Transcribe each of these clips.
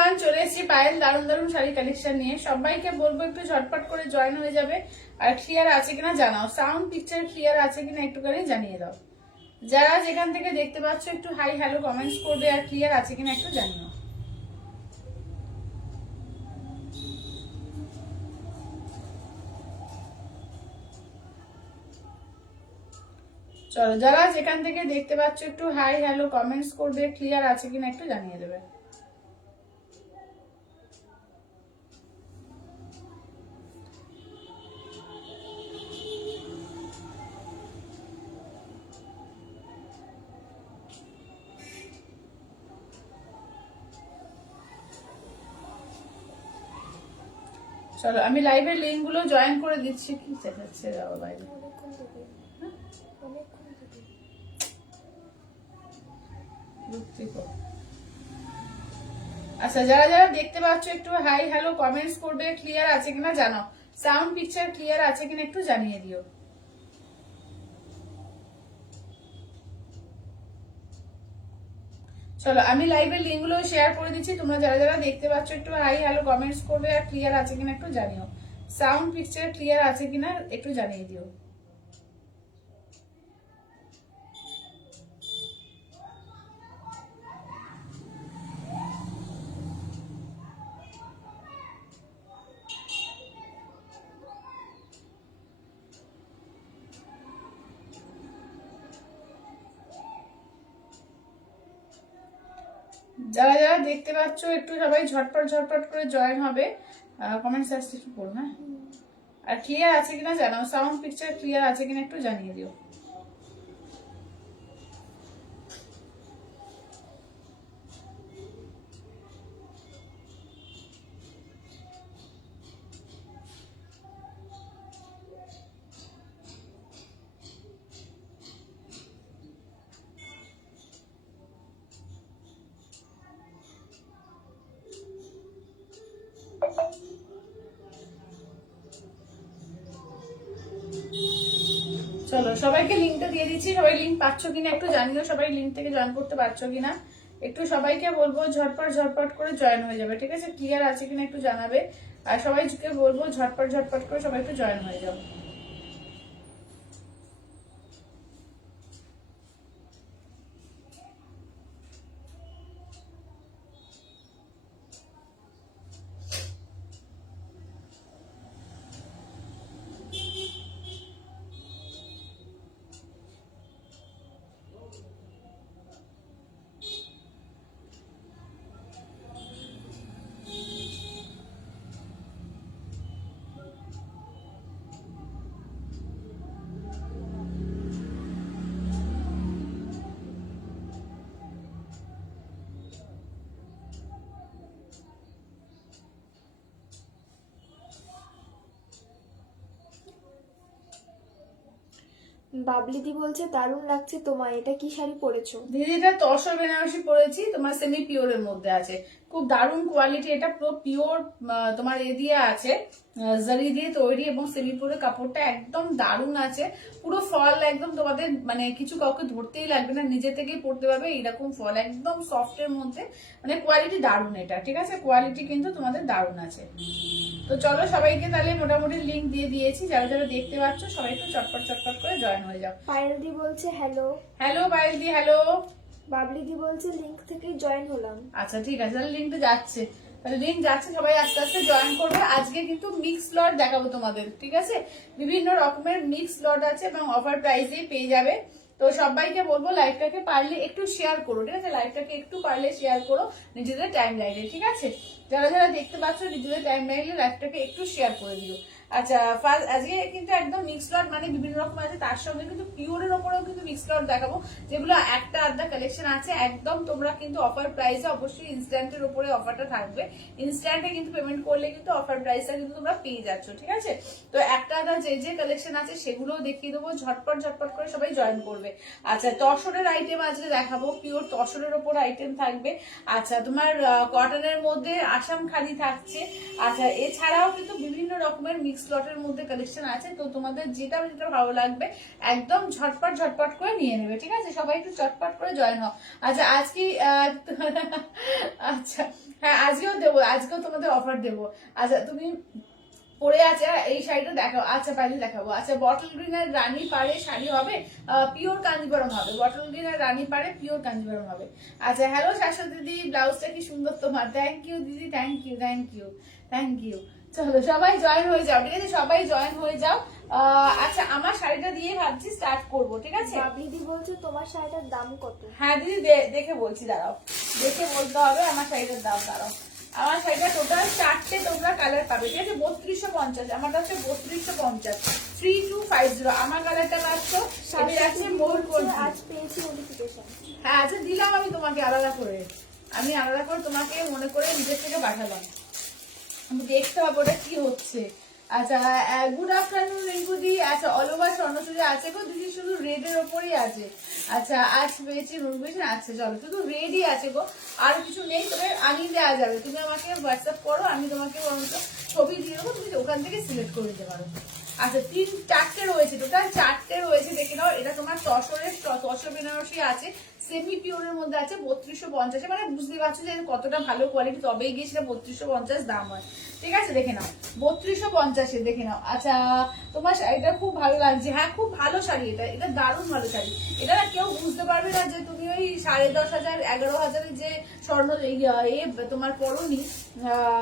Everyone, চলে এসেছি পায়েল দারুণ দারুণ শাড়ি কালেকশন নিয়ে। সবাইকে বলবো একটু ঝটপট করে জয়েন হয়ে যাবে। আর ক্লিয়ার আছে কিনা জানাও, সাউন্ড পিকচার ক্লিয়ার আছে কিনা একটুখানি জানিয়ে দাও। যারা যেখান থেকে দেখতে পাচ্ছ একটু হাই হ্যালো কমেন্টস করবে, আর ক্লিয়ার আছে কিনা একটু জানিও। চলো, যারা যেখান থেকে দেখতে পাচ্ছ একটু হাই হ্যালো কমেন্টস করবে, ক্লিয়ার আছে কিনা একটু জানিয়ে দেবে। চলো, আমি লাইভের লিঙ্ক গুলো জয়েন করে দিচ্ছি। কি দেখাচ্ছে যাও বাইরে। আচ্ছা, যারা যারা দেখতে পাচ্ছ একটু হাই হ্যালো কমেন্টস করবে, ক্লিয়ার আছে কিনা জানাও। সাউন্ড পিকচার ক্লিয়ার আছে কিনা একটু জানিয়ে দিও। চলো, আমি লাইভের লিঙ্ক গুলো শেয়ার করে দিচ্ছি। তোমরা যারা যারা দেখতে পাচ্ছ একটু হাই হ্যালো কমেন্টস করবে, আর ক্লিয়ার আছে কিনা একটু জানিও। সাউন্ড পিকচার ক্লিয়ার আছে কিনা একটু জানিয়ে দিও। যারা যারা দেখতে পাচ্ছ একটু সবাই ঝটপট ঝটপট করে জয়েন হবে। কমেন্টস আসছে একটু পড়ো, হ্যাঁ। আর ক্লিয়ার আছে কিনা জানাও, সাউন্ড পিকচার ক্লিয়ার আছে কিনা একটু জানিয়ে দিও। চলো, সবাইকে লিঙ্কটা দিয়ে দিচ্ছি। সবাই লিঙ্ক পাচ্ছ কিনা একটু জানিও। সবাই লিঙ্ক থেকে জয়েন করতে পারছো কিনা একটু সবাইকে বলবো ঝটপট ঝটপট করে জয়েন হয়ে যাবে, ঠিক আছে? ক্লিয়ার আছে কিনা একটু জানাবে। আর সবাইকে বলবো ঝটপট ঝটপট করে সবাই একটু জয়েন হয়ে যাও। বাবলিদি বলছে দারুণ লাগছে তোমায়, এটা কি শাড়ি পরেছো? দিদিটা তসর বেনারসি পরেছি, তোমার সেমি পিওরের মধ্যে আছে। খুব দারুণ কোয়ালিটি, এটা পুরো পিওর তোমার এ দিয়ে আছে, জারি দিয়ে তৈরি, এবং সেমি পিওরের কাপড়টা একদম দারুণ আছে। পুরো ফল একদম তোমাদের মানে কিছু কাউকে ধরতেই লাগবে না, নিজে থেকেই পড়তে পারবে। এইরকম ফল একদম সফটের মধ্যে, মানে কোয়ালিটি দারুণ এটা, ঠিক আছে? কোয়ালিটি কিন্তু তোমাদের দারুণ আছে। তো চলো, সবাইকে তাহলে মোটামুটি লিঙ্ক দিয়ে দিয়েছি। যারা যারা দেখতে পাচ্ছ সবাই একটু চটপট চটপট করে জয়েন হয়ে যাও। পায়েলদি বলছে হ্যালো। হ্যালো পায়েলদি, হ্যালো। বাবলিদি বলছে লিংক থেকেই জয়েন হলাম। আচ্ছা, ঠিক আছে, তাহলে লিঙ্কটা যাচ্ছে। তাহলে লিঙ্ক যাচ্ছে, সবাই আস্তে আস্তে জয়েন করবে। আজকে কিন্তু মিক্স লট দেখাবো তোমাদের, ঠিক আছে? বিভিন্ন রকমের মিক্স লট আছে এবং অফার প্রাইসেই পেয়ে যাবে। তো সবাইকে বলবো লাইভটাকে পারলে একটু শেয়ার করো, ঠিক আছে? লাইভটাকে একটু পারলে শেয়ার করো নিজেদের টাইম লাইনে, ঠিক আছে? যারা যারা দেখতে পাচ্ছ নিজেদের টাইম লাইনে লাইভটাকে একটু শেয়ার করে দিও। আচ্ছা, ফার্স্ট আজকে কিন্তু একদম মিক্স লট, মানে বিভিন্ন রকম আছে, তার সঙ্গে কিন্তু পিওরের ওপরেও কিন্তু মিক্স লট দেখাবো, যেগুলো একটা আধা কালেকশন আছে। একদম তোমরা কিন্তু অফার প্রাইসে, অবশ্যই ইনস্ট্যান্টের উপরে অফারটা থাকবে। ইনস্ট্যান্টে কিন্তু পেমেন্ট করলে কিন্তু অফার প্রাইসটা কিন্তু তোমরা পেয়ে যাচ্ছ, ঠিক আছে? তো একটা আধা যে যে কালেকশন আছে সেগুলো দেখিয়ে দেবো, ঝটপট ঝটপট করে সবাই জয়েন করবে। আচ্ছা, তসরের আইটেম আজকে দেখাবো, পিওর তসরের ওপর আইটেম থাকবে। আচ্ছা, তোমার কটনের মধ্যে আসাম খাদি থাকছে। আচ্ছা, এছাড়াও কিন্তু বিভিন্ন রকমের মিক্স মিক্স লটের মধ্যে কালেকশন আছে, তো তোমাদের যেটা যেটা ভালো লাগবে একদম ঝটপট ঝটপট করে নিয়ে নেবে, ঠিক আছে? সবাই একটু চটপট করে জয়েন হও। আচ্ছা আজকে আচ্ছা হ্যাঁ আজকেও দেবো, আজকেও তোমাদের অফার দেবো। আচ্ছা তুমি পরে আছে এই শাড়িটা দেখাও, আচ্ছা পাইলে দেখাবো। আচ্ছা বটল গ্রিন আর রানী পাড়ে শাড়ি হবে, পিওর কাঞ্জিবরম হবে, বটল গ্রিন আর রানী পাড়ে পিওর কাঞ্জিবরম হবে। আচ্ছা হ্যালো শাশ্বতী দিদি, ব্লাউজটা কি সুন্দর তোমার, থ্যাংক ইউ দিদি, thank you thank you thank you. চলো সবাই জয়েন হয়ে যাও, ঠিক আছে? সবাই জয়েন হয়ে যাও। আচ্ছা আমার শাড়িটা দিয়ে ভাবছি স্টার্ট করবো, ঠিক আছে? বাবলিদি বলছে তোমার শাড়িটার দাম কত? হ্যাঁ দিদি দেখে বলছি, দাঁড়াও দেখে বলতে হবে আমার শাড়িটার দাম। দাঁড়াও, আমার শাড়িটা টোটাল 4টে তোমরা কালার পাবে, ঠিক আছে? 3250, আমার কাছে 3250, 3250 আমার কালারটা পাচ্ছ। এটা যাচ্ছে মোল্ড করছি, আজ পেয়েছি নোটিফিকেশন। হ্যাঁ আচ্ছা দিলাম আমি তোমাকে আলাদা করে, আমি আলাদা করে তোমাকে মনে করে নিজের থেকে পাঠালাম, আমি দেখতে হবে ওটা কি হচ্ছে। আচ্ছা গুড আফটারনুন রিঙ্কুদি। আচ্ছা অল ওভার স্বর্ণচুরি আছে গো দিদি, শুধু রেড এর ওপরই আছে। আচ্ছা আজ পেয়েছি নোটিফিকেশন, আচ্ছা চলো শুধু রেডই আছে গো, আর কিছু নেই, তবে আনিয়ে দেওয়া যাবে। তুমি আমাকে হোয়াটসঅ্যাপ করো, আমি তোমাকে বরঞ্চ ছবি দিয়ে দেবো, তুমি ওখান থেকে সিলেক্ট করে দিতে পারো। আচ্ছা 4টে রয়েছে, টোটাল 4টে রয়েছে, দেখে নাও। এটা তোমার তসর বেনারসি আছে, সেমি পিওরের মধ্যে আছে 3250, মানে বুঝতে পারছো যে কতটা ভালো কোয়ালিটি, তবেই গিয়ে সেটা 3250 দাম হয়, ঠিক আছে? দেখে নাও 3250 দেখে নাও। আচ্ছা তোমার শাড়িটা খুব ভালো লাগছে, হ্যাঁ খুব ভালো শাড়ি, এটা এটা দারুণ ভালো শাড়ি। এটা না কেউ বুঝতে পারবে না যে তুমি ওই 10,500 11,000 যে স্বর্ণ তোমার পরনি,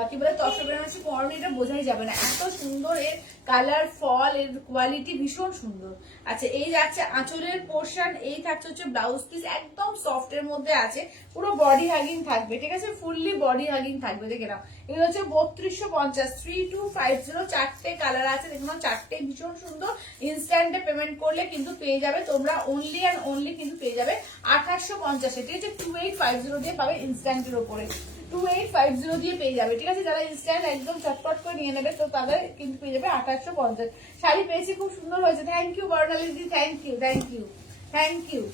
কি বলে তসর বেনারসি পরনি, এটা বোঝাই যাবে না, এত সুন্দর এর কালার ফল, এর কোয়ালিটি ভীষণ সুন্দর। আচ্ছা এই যাচ্ছে আঁচলের পোর্শন, এই থাকছে হচ্ছে ব্লাউজ পিস, একদম সফট এর মধ্যে আছে, পুরো বডি হাগিং থাকবে, ঠিক আছে? ফুললি বডি হাগিং থাকবে, দেখে নাও। এগুলো হচ্ছে 3250, 3250, 4টে কালার আছে, দেখে নাও 4টে ভীষণ সুন্দর। ইনস্ট্যান্টে পেমেন্ট করলে কিন্তু পেয়ে যাবে তোমরা অনলি অ্যান্ড অনলি কিন্তু পেয়ে যাবে 2850, ঠিক আছে? 2850 দিয়ে পাবে ইনস্ট্যান্টের উপরে, 2850 দিয়ে পেয়ে যাবে, ঠিক আছে? যারা ইনস্ট্যান্ট একদম চটপট করে নিয়ে নেবে তো তাদের কিন্তু পেয়ে যাবে 2850। শাড়ি পেয়েছি, খুব সুন্দর হয়েছে, থ্যাংক ইউ বর্ণালী দিদি, thank you thank you thank you.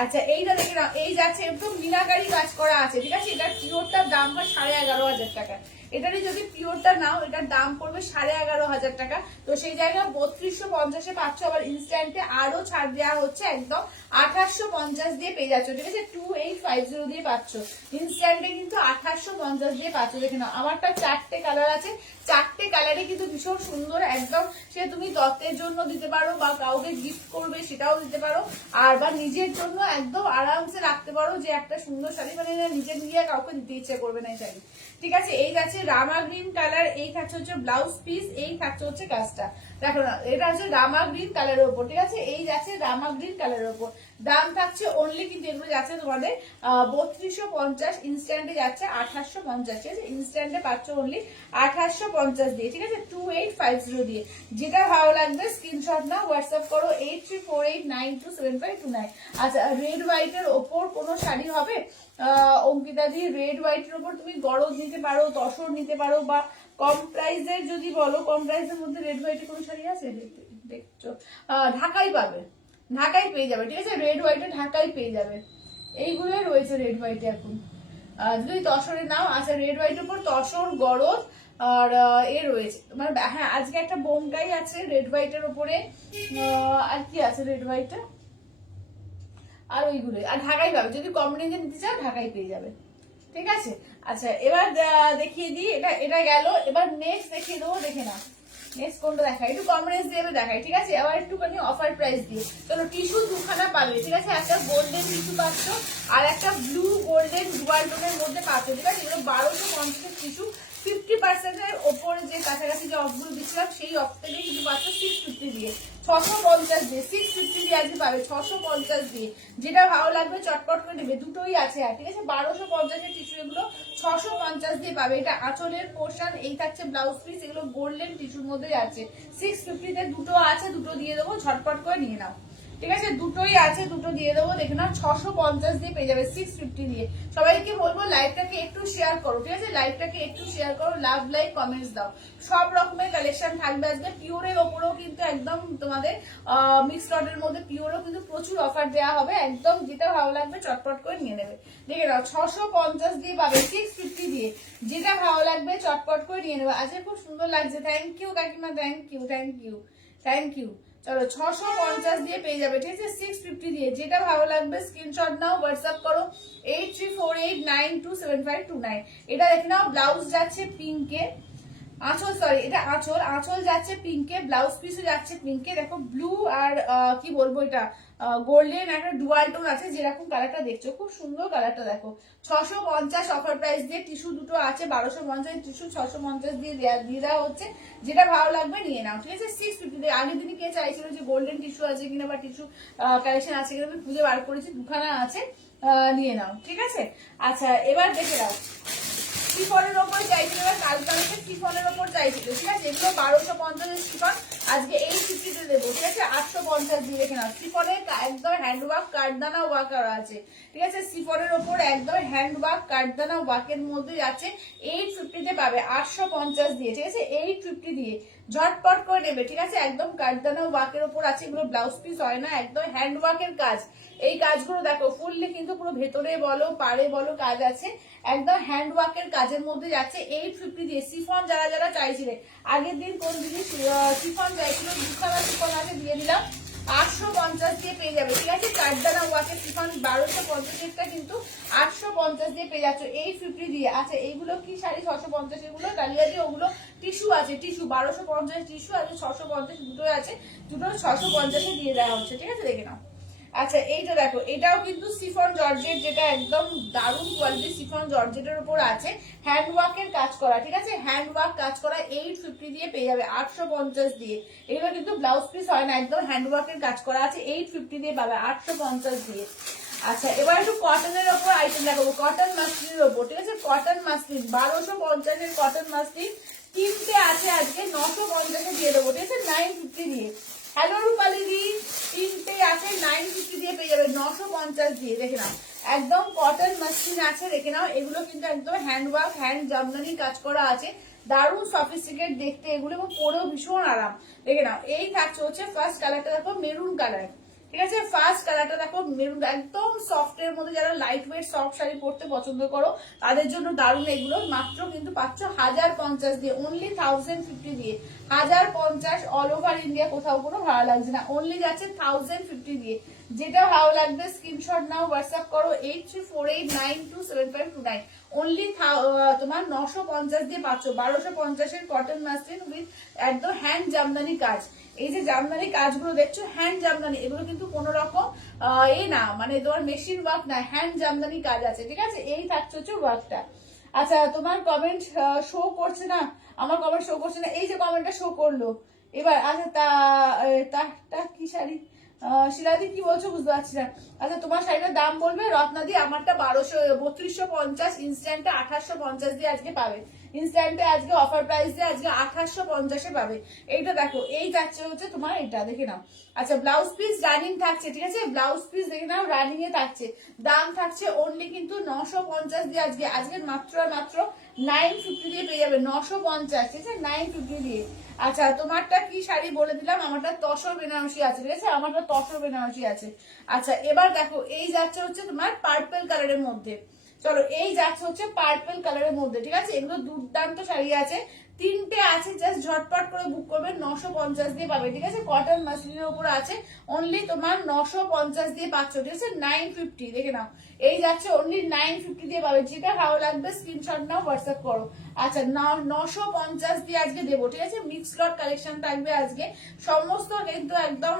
আচ্ছা এইটা দেখে নাও, এই যাচ্ছে একদম মিনাকারি কাজ করা আছে, ঠিক আছে? এটার পিওরটার দাম হয় 11,500 টাকা, এটারই যদি পিওরটা নাও এটার দাম পড়বে 11,500 টাকা। তো সেই জায়গায় 3250 পাচ্ছ, আবার ইনস্ট্যান্টে আরো ছাড় দেওয়া হচ্ছে, একদম 2850 দিয়ে পেয়ে যাচ্ছ, ঠিক আছে? 2850 দিয়ে পাচ্ছ, ইনস্ট্যান্টে কিন্তু 2850 দিয়ে পাচ্ছ, দেখে নাও। আমারটা 4টে কালার আছে, 4টে কালারে কিন্তু ভীষণ সুন্দর, একদম সে তুমি দত্তের জন্য দিতে পারো বা কাউকে গিফট করবে সেটাও দিতে পারো, আর বা নিজের জন্য একদম আরামসে রাখতে পারো, যে একটা সুন্দর শাড়ি, মানে নিজে নিজে কাউকে দিতে ইচ্ছে করবে না এই শাড়ি, ঠিক আছে? এই যাচ্ছে রামা গ্রিন কালার, এই থাকছে হচ্ছে ব্লাউজ পিস, এই থাকছে হচ্ছে কাজটা, দেখো না এটা হচ্ছে রামা গ্রিন কালারের উপর, ঠিক আছে? এই যাচ্ছে রামা গ্রিন কালারের উপর, দাম থাকছে অনলি কিন্তু এগুলো যাচ্ছে তোমাদের 3250, ইনস্ট্যান্টে যাচ্ছে 2850, ঠিক আছে? ইনস্ট্যান্টে পাচ্ছ অনলি 2850 দিয়ে, ঠিক আছে? 2850 দিয়ে। যেটা ভালো লাগবে স্ক্রিনশট না হোয়াটসঅ্যাপ করো 8348927529। আচ্ছা রেড হোয়াইটের ওপর কোনো শাড়ি হবে অঙ্কিতা দি? রেড হোয়াইটের ওপর তুমি গরজ নিতে পারো, তসর নিতে পারো, বা কম প্রাইসের যদি বলো, কম প্রাইসের মধ্যে রেড হোয়াইটের কোনো শাড়ি আছে দেখছো? ঢাকাই পাবে, ঢাকাই পেয়ে যাবে, ঠিক আছে? রেড হোয়াইটে ঢাকাই পেয়ে যাবে, এইগুলোই রয়েছে রেড হোয়াইটে এখন। যদি তসরে নাও, আচ্ছা রেড হোয়াইটের উপর তসর গরজ আর এ রয়েছে তোমার, হ্যাঁ আজকে একটা বোমকাই আছে রেড হোয়াইটের উপরে, আর কি আছে রেড হোয়াইটে, আর ওইগুলোই, আর ঢাকাই পাবে, যদি কম রেঞ্জে নিতে চাও ঢাকাই পেয়ে যাবে, ঠিক আছে? আচ্ছা এবার দেখিয়ে দিই, এটা এটা গেল, এবার নেক্সট দেখিয়ে দেবো, দেখে না নেক্সট কোনটা দেখাই, একটু কম রেঞ্জ দিয়ে দেখাই, ঠিক আছে? আবার একটুখানি অফার প্রাইস দিয়ে। চলো টিস্যু দুখানা পাবে, ঠিক আছে? একটা গোল্ডেন টিস্যু পাচ্ছ, আর একটা ব্লু গোল্ডেন ডুয়াল টোনের মধ্যে পাচ্ছ, ঠিক আছে? এগুলো 1250 টিস্যু, 50% ওপরে যে কাছাকাছি যে অফগুলো দিচ্ছিলাম সেই অফ থেকে কিন্তু পাচ্ছ 650 দিয়ে, 650 দিয়ে, 650 দিয়ে আজকে পাবে 650 দিয়ে। যেটা ভালো লাগবে চটপট করে নেবে, দুটোই আছে, আর ঠিক আছে? 1250 টিস্যু, এগুলো 650 দিয়ে পাবে। এটা আঁচলের পোর্শন, এই থাকছে ব্লাউজ পিস, এগুলো গোল্ডেন টিস্যুর মধ্যে আছে, 650 তে দুটো আছে, দুটো দিয়ে দেবো, ঝটপট করে নিয়ে নাও, ঠিক আছে, দুটোই আছে, দুটো দিয়ে দেবো। দেখে নাও 650 দিয়ে পেয়ে যাবে 650 দিয়ে। সবাইকে বলবো লাইভটাকে একটু শেয়ার করো, ঠিক আছে, লাইভটাকে একটু শেয়ার করো, লাভ লাইক কমেন্টস দাও। সব রকমের কালেকশন থাকবে আজকে। পিওরের ওপরেও কিন্তু একদম তোমাদের মিক্স লটের মধ্যে পিওরও কিন্তু প্রচুর অফার দেওয়া হবে। একদম যেটা ভালো লাগবে চটপট করে নিয়ে নেবে। দেখে নাও 650 দিয়ে পাবে 650 দিয়ে, যেটা ভালো লাগবে চটপট করে নিয়ে নেবে। আজকে খুব সুন্দর লাগছে। থ্যাংক ইউ কাকিমা, thank you, thank you, thank you. চলো 650 দিয়ে পেয়ে যাবে, ঠিক আছে 650 দিয়ে। যেটা ভালো লাগবে স্ক্রিনশট নাও, হোয়াটসঅ্যাপ করো 8348927529। এটা দেখে নাও ব্লাউজ যাচ্ছে পিঙ্কে, আঁচল সরি এটা আঁচল, আঁচল যাচ্ছে পিঙ্কে, ব্লাউজ পিসও যাচ্ছে পিঙ্কে। দেখো ব্লু আর কি বলবো এটা গোল্ডেন একটা ডুয়াল টোন আছে, যেরকম কালারটা দেখছো খুব সুন্দর কালারটা। দেখো 650 অফার প্রাইস দিয়ে। টিস্যু দুটো আছে 1250, টিস্যু 650 দিয়ে দিয়ে দেওয়া হচ্ছে। যেটা ভালো লাগবে নিয়ে নাও, ঠিক আছে 650 দিয়ে। আগের দিনই কে চাইছিল যে গোল্ডেন টিস্যু আছে কিনা বা টিস্যু কালেকশন আছে কিনা, আমি খুঁজে বার করেছি, দুখানা আছে, নিয়ে নাও, ঠিক আছে। আচ্ছা এবার দেখে নাও, শিফনের ওপর চাইছিল, কালকে শিফনের ওপর চাইছিল, ঠিক আছে। এগুলো 1250 শিফন, আজকে 850 দেবো, ঠিক আছে 850 দিয়ে। রেখে নাও শিফনের একদম হ্যান্ড ওয়ার্ক কাঠদানা ওয়ার্ক করা আছে, ঠিক আছে। শিফনের ওপর একদম হ্যান্ড ওয়ার্ক কাঠদানা ওয়ার্কের মধ্যে যাচ্ছে 850 তে পাবে 850 দিয়ে, ঠিক আছে 850 দিয়ে। ঝটপট করে নেবে, ঠিক আছে। একদম কাঠদানা ওয়ার্কের ওপর আছে, এগুলো ব্লাউজ পিস হয় না, একদম হ্যান্ড ওয়ার্কের কাজ। এই কাজগুলো দেখো ফুললি কিন্তু পুরো ভেতরে বলো পাড়ে বলো কাজ আছে, একদম হ্যান্ড ওয়ার্কের কাজের মধ্যে যাচ্ছে 850 দিয়ে। শিফন যারা যারা চাইছিলে, আগের দিন কোন জিনিস শিফন চাইছিল, দুখানা শিফন আছে দিয়ে দিলাম, 850 দিয়ে পেয়ে যাবে, ঠিক আছে। কাঠদানা ওয়ার্কের শিফন 1250 কিন্তু 850 দিয়ে পেয়ে যাচ্ছ 850 দিয়ে। আচ্ছা এইগুলো কি শাড়ি 650 এগুলো ডালিয়া দিয়ে, ওগুলো টিস্যু আছে, টিস্যু 1250 টিস্যু আছে, 650 দুটোই আছে, দুটো 650 দিয়ে দেওয়া হচ্ছে, ঠিক আছে। দেখে নাও। আচ্ছা এইটা দেখো, এটাও কিন্তু সিফন জর্জেট, যেটা একদম দারুণ কোয়ালিটি সিফন জর্জেটের উপর আছে, হ্যান্ড ওয়ার্কের কাজ করা, ঠিক আছে। হ্যান্ড ওয়ার্ক কাজ করা 850 দিয়ে পেয়ে যাবে 850 দিয়ে। এগুলো কিন্তু ব্লাউজ পিস হয় না, একদম হ্যান্ড ওয়ার্কের কাজ করা আছে, 850 দিয়ে পাবে 850 দিয়ে। আচ্ছা এবার একটু কটনের ওপর আইটেম দেখাবো, কটন মাসলিনের ওপর, ঠিক আছে। কটন মাসলিন 1250 এর কটন মাসলিন তিনটে আছে, আজকে 950 দিয়ে দেবো, ঠিক আছে 950 দিয়ে। হ্যালো রূপালী দি, তিনটে আছে 950 দিয়ে পেয়ে যাবে 950 দিয়ে। দেখে নাও একদম কটন মাসলিন আছে, দেখে নাও। এগুলো কিন্তু একদম হ্যান্ড ওয়ার্ক হ্যান্ড জামদানি কাজ করা আছে, দারুণ সফিস্টিকেট দেখতে এগুলো, এবং পরেও ভীষণ আরাম। দেখে নাও এই থাকছে হচ্ছে ফার্স্ট কালারটা দেখো মেরুন কালার, ঠিক আছে। ফার্স্ট কালারটা দেখো মেরুন, একদম সফট এর মধ্যে যারা লাইট ওয়েট সফট শাড়ি পরতে পছন্দ করো তাদের জন্য দারুণ এগুলো। মাত্র কিন্তু পাচ্ছ 1050 দিয়ে, অনলি 1050 দিয়ে, 1050 অল ওভার ইন্ডিয়া, কোথাও কোনো ভাড়া লাগছে না, অনলি যাচ্ছে 1050 দিয়ে। যেটা ভালো লাগবে স্ক্রিনশট নাও, হোয়াটসঅ্যাপ করো 8348927529। অনলি তোমার 950 দিয়ে পাচ্ছ 1250 এর কটন মাসলিন উইথ একদম হ্যান্ড জামদানি কাজ। এই যে জামদানি কাজগুলো দেখছো হ্যান্ড জামদানি, এগুলো কিন্তু কোনো রকম না মানে তোমার মেশিন ওয়ার্ক না, হ্যান্ড জামদানি কাজ আছে, ঠিক আছে। এই থাকছে হচ্ছে ওয়ার্কটা। আচ্ছা তোমার কমেন্ট শো করছে না, আমার কমেন্ট শো করছে না, এই যে কমেন্টটা শো করলো এবার। আচ্ছা তা কি শাড়ি শিলাদি কি বলছো বুঝতে পারছি না। আচ্ছা তোমার শাড়িটার দাম বলবে রত্নাদি, আমারটা 3250, ইনস্ট্যান্টে 2850 দিয়ে আজকে পাবে, ইনস্ট্যান্টে আজকে অফার প্রাইস দিয়ে আজকে 2850 পাবে। এইটা দেখো এই যাচ্ছে হচ্ছে তোমার এটা, দেখে নাও। আচ্ছা ব্লাউজ পিস রানিং থাকছে, ঠিক আছে, ব্লাউজ পিস দেখে নাও রানিং এ থাকছে, দাম থাকছে অনলি কিন্তু 950 দিয়ে। আজকে মাত্র 950 দিয়ে পেয়ে যাবে 950, ঠিক আছে 950 দিয়ে। আচ্ছা তোমারটা কি শাড়ি বলে দিলাম, আমারটা তসর বেনারসি আছে, ঠিক আছে, আমারটা তসর বেনারসি আছে। আচ্ছা এবার দেখো এই যাচ্ছে হচ্ছে তোমার পার্পল কালারের মধ্যে, চলো এই যাচ্ছে হচ্ছে পার্পল কালারের মধ্যে, ঠিক আছে। এগুলো দুর্দান্ত শাড়ি আছে, তিনটে আছে, জাস্ট ঝটপট করে বুক করবে, 950 দিয়ে পাবে, ঠিক আছে। কটন মাসলিনের উপর আছে, অনলি তোমার 950 দিয়ে পাচ্ছ, ঠিক আছে 950। দেখে নাও এই যাচ্ছে অনলি 950 দিয়ে পাবে, যেটা ভালো লাগবে স্ক্রিনশট নাও, হোয়াটসঅ্যাপ করো। আচ্ছা 950 দিয়ে আজকে দেবো, ঠিক আছে। মিক্স লট কালেকশন থাকবে আজকে, সমস্ত কিন্তু একদম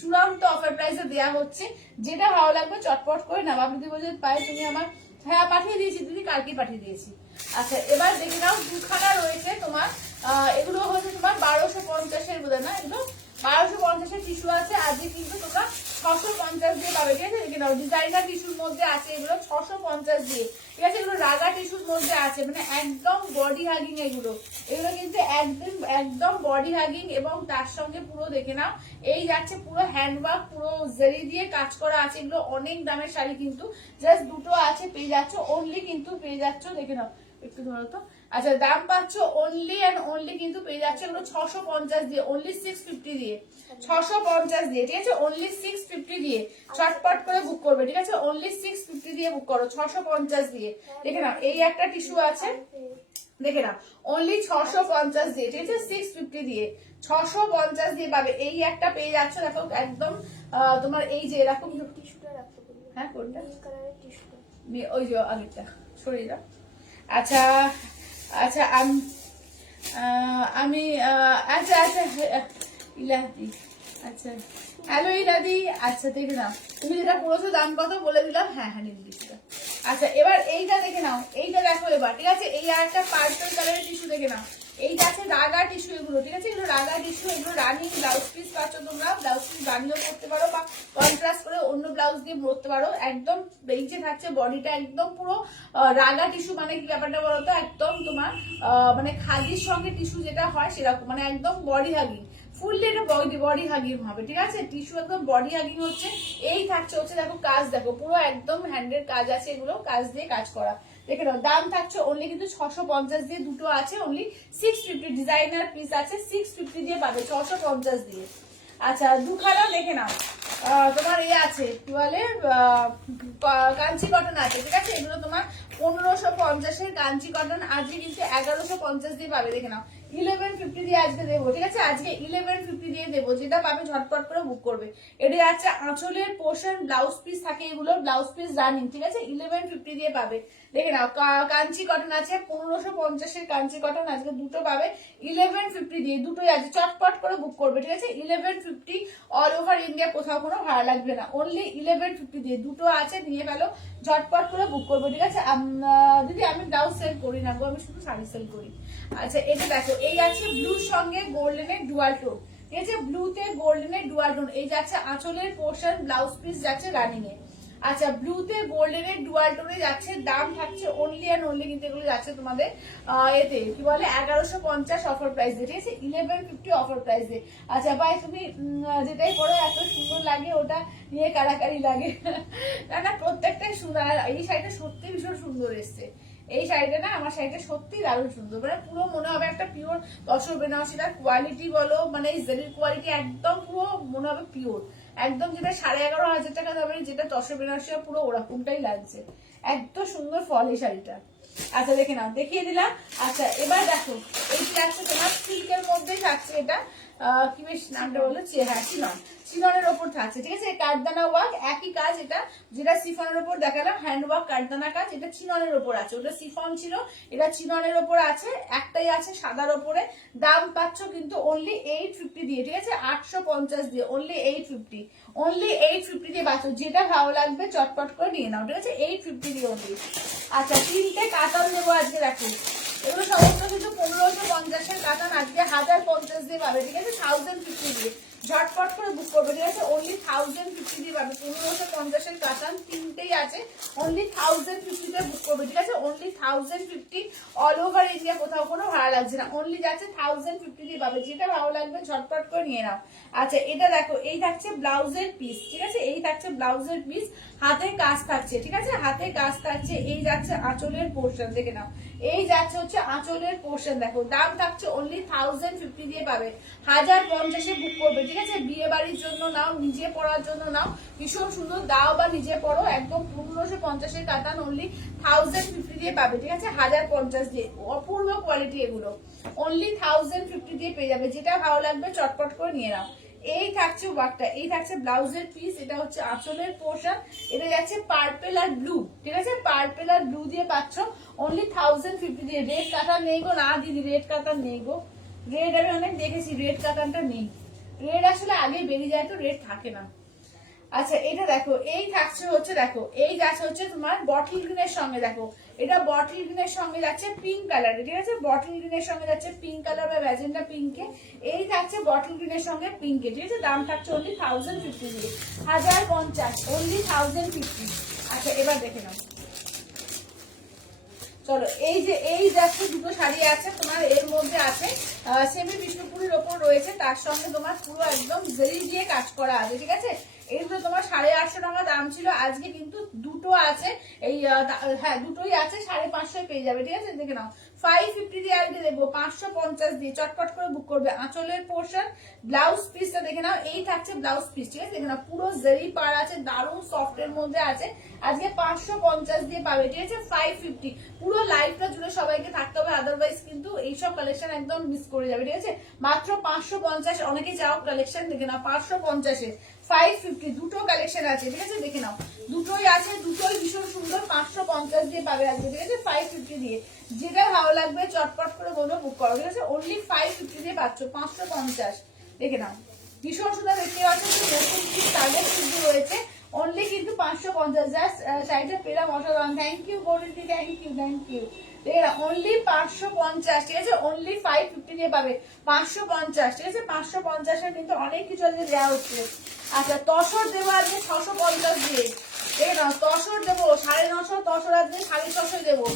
চূড়ান্ত অফার প্রাইসে দেওয়া হচ্ছে, যেটা ভালো লাগবে চটপট করে নাও। আপনি বলছে পায়ে তুমি আমার, হ্যাঁ পাঠিয়ে দিয়েছি দিদি, কালকে পাঠিয়ে দিয়েছি। আচ্ছা এবার দেখে নাও দুখানা রয়েছে তোমার, এগুলো হচ্ছে তোমার 1250 বোধ হয় না, এগুলো 1250 টিস্যু আছে, আজকে কিন্তু তোমরা 650 দিয়ে পাবে, ঠিক আছে। দেখে নাও ডিজাইনার টিস্যুর মধ্যে আছে এগুলো 650 দিয়ে, ঠিক আছে। এগুলো রাগা টিস্যুর মধ্যে মধ্যে আছে, মানে একদম বডি হাগিং এগুলো কিন্তু একদম একদম বডি হাগিং, এবং তার সঙ্গে পুরো দেখে নাও এই যাচ্ছে পুরো হ্যান্ডওয়ার্ক, পুরো জেরি দিয়ে কাজ করা আছে। এগুলো অনেক দামের শাড়ি, কিন্তু জাস্ট দুটো আছে পেয়ে যাচ্ছ অনলি, কিন্তু পেয়ে যাচ্ছ দেখে নাও একটু ধরো তো। আচ্ছা দাম পাচ্ছ অনলি অ্যান্ড অনলি কিন্তু পেয়ে যাচ্ছে এগুলো 650 দিয়ে, অনলি 650 দিয়ে, 650 দিয়ে, ঠিক আছে, অনলি 650 দিয়ে। চটপট করে বুক করবে, ঠিক আছে, অনলি 650 দিয়ে বুক করো, 650 দিয়ে। দেখে নাও এই একটা টিস্যু আছে, দেখে নাও অনলি 650 দিয়ে, ঠিক আছে, 650 দিয়ে, 650 দিয়ে পাবে। এই একটা পেয়ে যাচ্ছ দেখো একদম তোমার এই যে এরকম টিস্যুটা রাখতে বলবো। হ্যাঁ কোনটা নীল কালারের টিস্যুটা, ওই যে আগেরটা সরিয়ে দাও। আচ্ছা আচ্ছা আমি আচ্ছা আচ্ছা ইলাদি, আচ্ছা হ্যালো ইলাদি, আচ্ছা দেখে নাও তুমি যেটা বলেছো দাম কত বলে দিলাম, হ্যাঁ হ্যাঁ নির্দিষ্ট। আচ্ছা এবার এইটা দেখে নাও, এইটা দেখো এবার, ঠিক আছে, এই আর একটা পার্পল কালারের টিস্যু দেখে নাও, এইটা আছে রাগা টিস্যু, এগুলো ঠিক আছে, এগুলো রাগা টিস্যু, এগুলো রানিং ব্লাউজ পিস পাচ্ছ তোমরা, ব্লাউজ পিস বানিয়েও করতে পারো বা কন্ট্রাস্ট করে অন্য ব্লাউজ দিয়ে পরতে পারো। একদম বেঞ্চে থাকছে বডিটা একদম পুরো রাগা টিস্যু, মানে কি ব্যাপারটা বলতো, একদম তোমার মানে খাদির সঙ্গে টিস্যু যেটা হয় সেরকম, মানে একদম বডি হাগিং, ফুললি এটা বডি হাগিং হবে, ঠিক আছে, টিস্যু একদম বডি হাগিং হচ্ছে। এই থাকছে হচ্ছে দেখো কাজ, দেখো পুরো একদম হ্যান্ডের কাজ আছে, এগুলো কাজ দিয়ে কাজ করা, দেখে নাও। দাম থাকছে অনলি কিন্তু 650 দিয়ে, দুটো আছে অনলি 650, ডিজাইনার পিস আছে 650 দিয়ে পাবে, 650 দিয়ে। আচ্ছা দুখানা দেখে নাও তোমার এই আছে কি বলে কাঞ্চি কটন আছে, ঠিক আছে, এগুলো তোমার 1550-এর কাঞ্চি কটন, আজকে কিন্তু 1150 দিয়ে পাবে, দেখে নাও 1150 দিয়ে আজকে দেবো, ঠিক আছে, আজকে 1150 দিয়ে দেবো, যেটা পাবে ঝটপট করে বুক করবে। এটা আছে আঁচলের পোর্শন, ব্লাউজ পিস থাকে, এগুলো ব্লাউজ পিস রানিং, ঠিক আছে, 1150 দিয়ে পাবে, দেখে নাও। কাঞ্চি কটন আছে 1550-এর কাঞ্চি কটন, আজকে দুটো পাবে 1150 দিয়ে, দুটোই আছে, চটপট করে বুক করবে, ঠিক আছে, 1150 অল ওভার ইন্ডিয়া, কোথাও কোনো ভাড়া লাগবে না, অনলি 1150 দিয়ে দুটো আছে, নিয়ে গেল, ঝটপট করে বুক করবো, ঠিক আছে। দিদি আমি ব্লাউজ সেল করি না গো, আমি শুধু শাড়ি সেল করি। আচ্ছা এটা দেখো এই আছে ব্লুর সঙ্গে গোল্ডেনের ডুয়াল টোন, ঠিক আছে, ব্লুতে গোল্ডেনের ডুয়াল টোন, এই যাচ্ছে আঁচলের পোর্শন, ব্লাউজ পিস যাচ্ছে রানিং এ। আচ্ছা ব্লুতে গোল্ডেনের ডুয়াল টোনে যাচ্ছে, দাম থাকছে অনলি অ্যান্ড অনলি, কিন্তু এগুলো যাচ্ছে তোমাদের এতে কি বলে 1150 অফার প্রাইস দিয়ে, ঠিক আছে, 1150 অফার প্রাইস দিয়ে। আচ্ছা ভাই তুমি যেটাই পড়ো এত সুন্দর লাগে, ওটা নিয়ে কারাকারি লাগে না না, প্রত্যেকটাই সুন্দর, আর এই শাড়িটা সত্যি ভীষণ সুন্দর এসছে, এই শাড়িটা না, আমার শাড়িটা সত্যি দারুণ সুন্দর, মানে পুরো মনে হবে একটা পিওর তসর বেনারসিটার কোয়ালিটি বলো, মানে এই জেরির কোয়ালিটি একদম পুরো মনে হবে পিওর, একদম যেটা 11,500 টাকা দামে যেটা তসর বেনারসি পুরো ওরকমটাই লাগছে, এত সুন্দর ফল এই শাড়িটা। আচ্ছা দেখে নাও, দেখিয়ে দিলাম। আচ্ছা এবার দেখো এইটি আছে তোমার সিল্কের মধ্যেই থাকছে, এটা কি বেশ নামটা বলেছি, হ্যাঁ চিনন, চিননের ওপর থাকছে, ঠিক আছে, কাঠদানা ওয়ার্ক একই কাজ, এটা যেটা সিফনের ওপর দেখালাম হ্যান্ড ওয়ার্ক কাঠদানা কাজ, এটা চিননের ওপর আছে, ওটা সিফন ছিল, এটা চিননের ওপর আছে, একটাই আছে সাদার ওপরে। দাম পাচ্ছ কিন্তু অনলি 850 দিয়ে, ঠিক আছে, 850 দিয়ে, অনলি 850, অনলি 850 দিয়ে পাচ্ছ, যেটা ভালো লাগবে চটপট করে নিয়ে নাও, ঠিক আছে, 850 দিয়ে অনলি। আচ্ছা তিনটে কাতান দেবো আজকে, দেখো এগুলো সমস্ত কিন্তু 1550-এর কাতান, আজকে 1050 দিয়ে পাবে, ঠিক আছে, 1050 দিয়ে, ঝটপট করে বুক করবে, ঠিক আছে, অনলি 1050 দিয়ে পাবে, 1550-এর কাতান তিনটেই আছে, অনলি 1050 দিয়ে বুক করবে, ঠিক আছে, অনলি 1050 অল ওভার ইন্ডিয়া, কোথাও কোনো ভাড়া লাগছে না, অনলি যাচ্ছে 1050 দিয়ে পাবে, যেটা ভালো লাগবে ঝটপট করে নিয়ে নাও। আচ্ছা এটা দেখো এই থাকছে ব্লাউজের পিস, ঠিক আছে, এই থাকছে ব্লাউজের পিস, হাতে কাজ থাকছে, ঠিক আছে, হাতে কাজ থাকছে, এই যাচ্ছে আঁচলের পোর্শন, দেখে নাও, এই যাচ্ছে হচ্ছে আঁচলের পোর্শন, দেখো দাম থাকছে অনলি 1050 দিয়ে পাবে, 1050-এ বুক করবে, ঠিক আছে, বিয়ে বাড়ির জন্য নাও, নিজে পড়ার জন্য নাও, ভীষণ সুন্দর, দাও বা নিজে পড়ো, একদম 1550-এর কাতান, অনলি 1050 দিয়ে পাবে, ঠিক আছে, 1050 দিয়ে, অপূর্ব কোয়ালিটি এগুলো, অনলি 1050 দিয়ে পেয়ে যাবে, যেটা ভালো লাগবে চটপট করে নিয়ে নাও। এই থাকছে ওয়ার্কটা, এই থাকছে ব্লাউজের পিস, এটা হচ্ছে আঁচলের পোর্শন, এটা যাচ্ছে পার্পেল আর ব্লু, ঠিক আছে, পার্পেল আর ব্লু দিয়ে পাচ্ছ অনলি 1050 দিয়ে। রেড কাতান নেই গো, না দিদি রেড কাতান নেই গো, রেড আমি অনেক দেখেছি, রেড কাতানটা নেই, রেড আসলে আগে বেরিয়ে যায় তো, রেড থাকে না। আচ্ছা এটা দেখো এই থাকছে হচ্ছে, দেখো এই যাচ্ছে হচ্ছে তোমার বটল গ্রিনের সঙ্গে, দেখো এটা বটল গ্রিনের সঙ্গে যাচ্ছে পিঙ্ক কালার, ঠিক আছে, বটল গ্রিনের সঙ্গে যাচ্ছে পিঙ্ক কালার বা ম্যাজেন্ডা পিঙ্কে, এই থাকছে বটল গ্রিনের সঙ্গে পিঙ্কে, ঠিক আছে, দাম থাকছে অনলি 1050 দিয়ে, 1050, অনলি 1050। আচ্ছা এবার দেখে নাও চলো এই যাচ্ছে দুটো শাড়ি আছে তোমার, এর মধ্যে আছে সেমি বিষ্ণুপুরের ওপর রয়েছে, তার সঙ্গে তোমার পুরো একদম জরি দিয়ে কাজ করা আছে, ঠিক আছে। এইগুলো তোমার 850 টাকা দাম ছিল, আজকে কিন্তু দুটো আছে এই হ্যাঁ দুটোই আছে 550 পেয়ে যাবে, ঠিক আছে। দেখে নাও 550 দিয়ে আজকে দেবো, 550 দিয়ে চটপট করে বুক করবে। আঁচলের পোর্শন ব্লাউজ পিসটা দেখে নাও, এই থাকছে ব্লাউজ পিস, ঠিক আছে। দেখে নাও পুরো জেরি পার আছে, দারুণ সফট এর মধ্যে আছে, আজকে 550 দিয়ে পাবে, ঠিক আছে। 550 পুরো লাইফটা জুড়ে সবাইকে থাকতে হবে, আদারওয়াইজ কিন্তু এইসব কালেকশন একদম মিস করে যাবে, ঠিক আছে। মাত্র 550, অনেকে চাও কালেকশন, দেখে নাও 550-এ 550 দুটো কালেকশন আছে, ঠিক আছে। দেখে নাও দুটোই আছে, দুটোই ভীষণ সুন্দর, 550 দিয়ে পাবে আজকে, ঠিক আছে। 550 দিয়ে যেটা ভালো লাগবে চটপট করে বলো বুক করো, ঠিক আছে। অনলি 550 দিয়ে পাচ্ছ 550। দেখে নাও ভীষণ সুন্দর দেখতে পাচ্ছ, নতুন কি কাজের শুদ্ধ রয়েছে, অনলি কিন্তু 550। জাস্ট শাড়িটা পেলাম অসাধারণ, থ্যাংক ইউ গৌরীদি, থ্যাংক ইউ থ্যাংক ইউ। দেখে নাও অনলি 550, ঠিক আছে। অনলি 550 দিয়ে পাবে 550, ঠিক আছে। 550-এর কিন্তু অনেক কিছু আজকে দেওয়া হচ্ছে। আচ্ছা তসর দেবো আজকে 650 দিয়ে, দেখে নাও তসর দেবো 950, তসর আজকে 650 দেবো।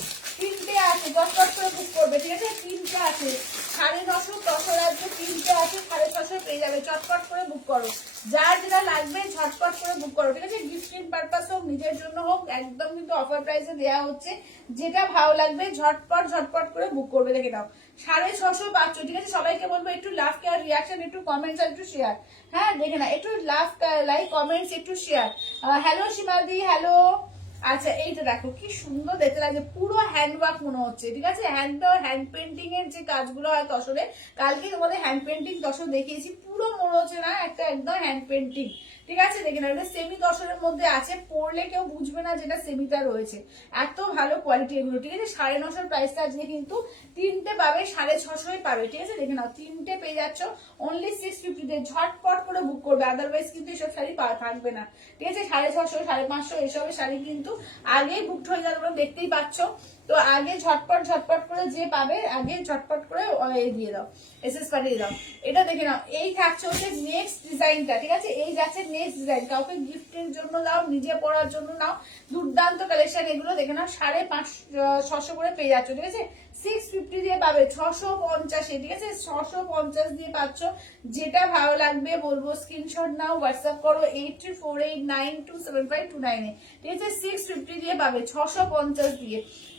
তিনটে আছে, চটপট করে বুক করবে, ঠিক আছে। তিনটে আছে 950, তসর আজকে তিনটে আছে 650 পেয়ে যাবে, চটপট করে বুক করো। যার যেটা লাগবে ঝটপট করে বুক করো, ঠিক আছে। গিফটিং পারপাস হোক নিজের জন্য হোক, একদম কিন্তু অফার প্রাইসে দেওয়া হচ্ছে, যেটা ভালো লাগবে ঝটপট করে বুক করবে। দেখে নাও 650 পাচ্ছ, ঠিক আছে। সবাইকে বলবো একটু লাভ কেয়ার রিয়াকশন, একটু কমেন্টস আর একটু শেয়ার, হ্যাঁ দেখে না একটু লাভ লাইক কমেন্টস একটু শেয়ার। হ্যালো সীমাদি, হ্যালো। আচ্ছা এইটা দেখো কি সুন্দর দেখতে লাগে, পুরো হ্যান্ডওয়ার্ক মনে হচ্ছে, ঠিক আছে। হ্যান্ড পেন্টিং এর যে কাজগুলো হয় তসরে, কালকে তোমাদের হ্যান্ড পেন্টিং তসর দেখিয়েছি, পুরো মনে হচ্ছে না একটা একদম হ্যান্ড পেন্টিং, ঠিক আছে। দেখে না এটা সেমি তসরের মধ্যে আছে, পরলে কেউ বুঝবে না যেটা সেমিটা রয়েছে, এত ভালো কোয়ালিটি এগুলো, ঠিক আছে। 950 প্রাইসটা আজকে কিন্তু তিনটে পাবে 650 পাবে, ঠিক আছে। দেখে নাও তিনটে পেয়ে যাচ্ছ অনলি 650 দিয়ে, ঝটপট করে বুক করবে, আদারওয়াইজ কিন্তু এসব শাড়ি থাকবে না, ঠিক আছে। 650, 550 এসবের শাড়ি কিন্তু আগেই বুকড হয়ে যাবে, দেখতেই পাচ্ছ। তো আগে ঝটপট করে যে পাবে আগে ঝটপট করে দিয়ে দাও, এসএস পাঠিয়ে দাও। এটা দেখে নাও এই থাকছে হচ্ছে নেক্সট ডিজাইনটা, ঠিক আছে। এই যাচ্ছে নেক্সট ডিজাইন, কাউকে গিফটের জন্য দাও, নিজে পরার জন্য নাও, দুর্দান্ত কালেকশন এগুলো। দেখে নাও 550-600 করে পেয়ে যাচ্ছ, ঠিক আছে। 650 দিয়ে পাবে 650, ঠিক আছে। 650 দিয়ে পাচ্ছ, যেটা ভালো লাগবে বলবো স্ক্রিনশট নাও, হোয়াটসঅ্যাপ করো 8348927529, ঠিক আছে। 650 দিয়ে পাবে 650 দিয়ে,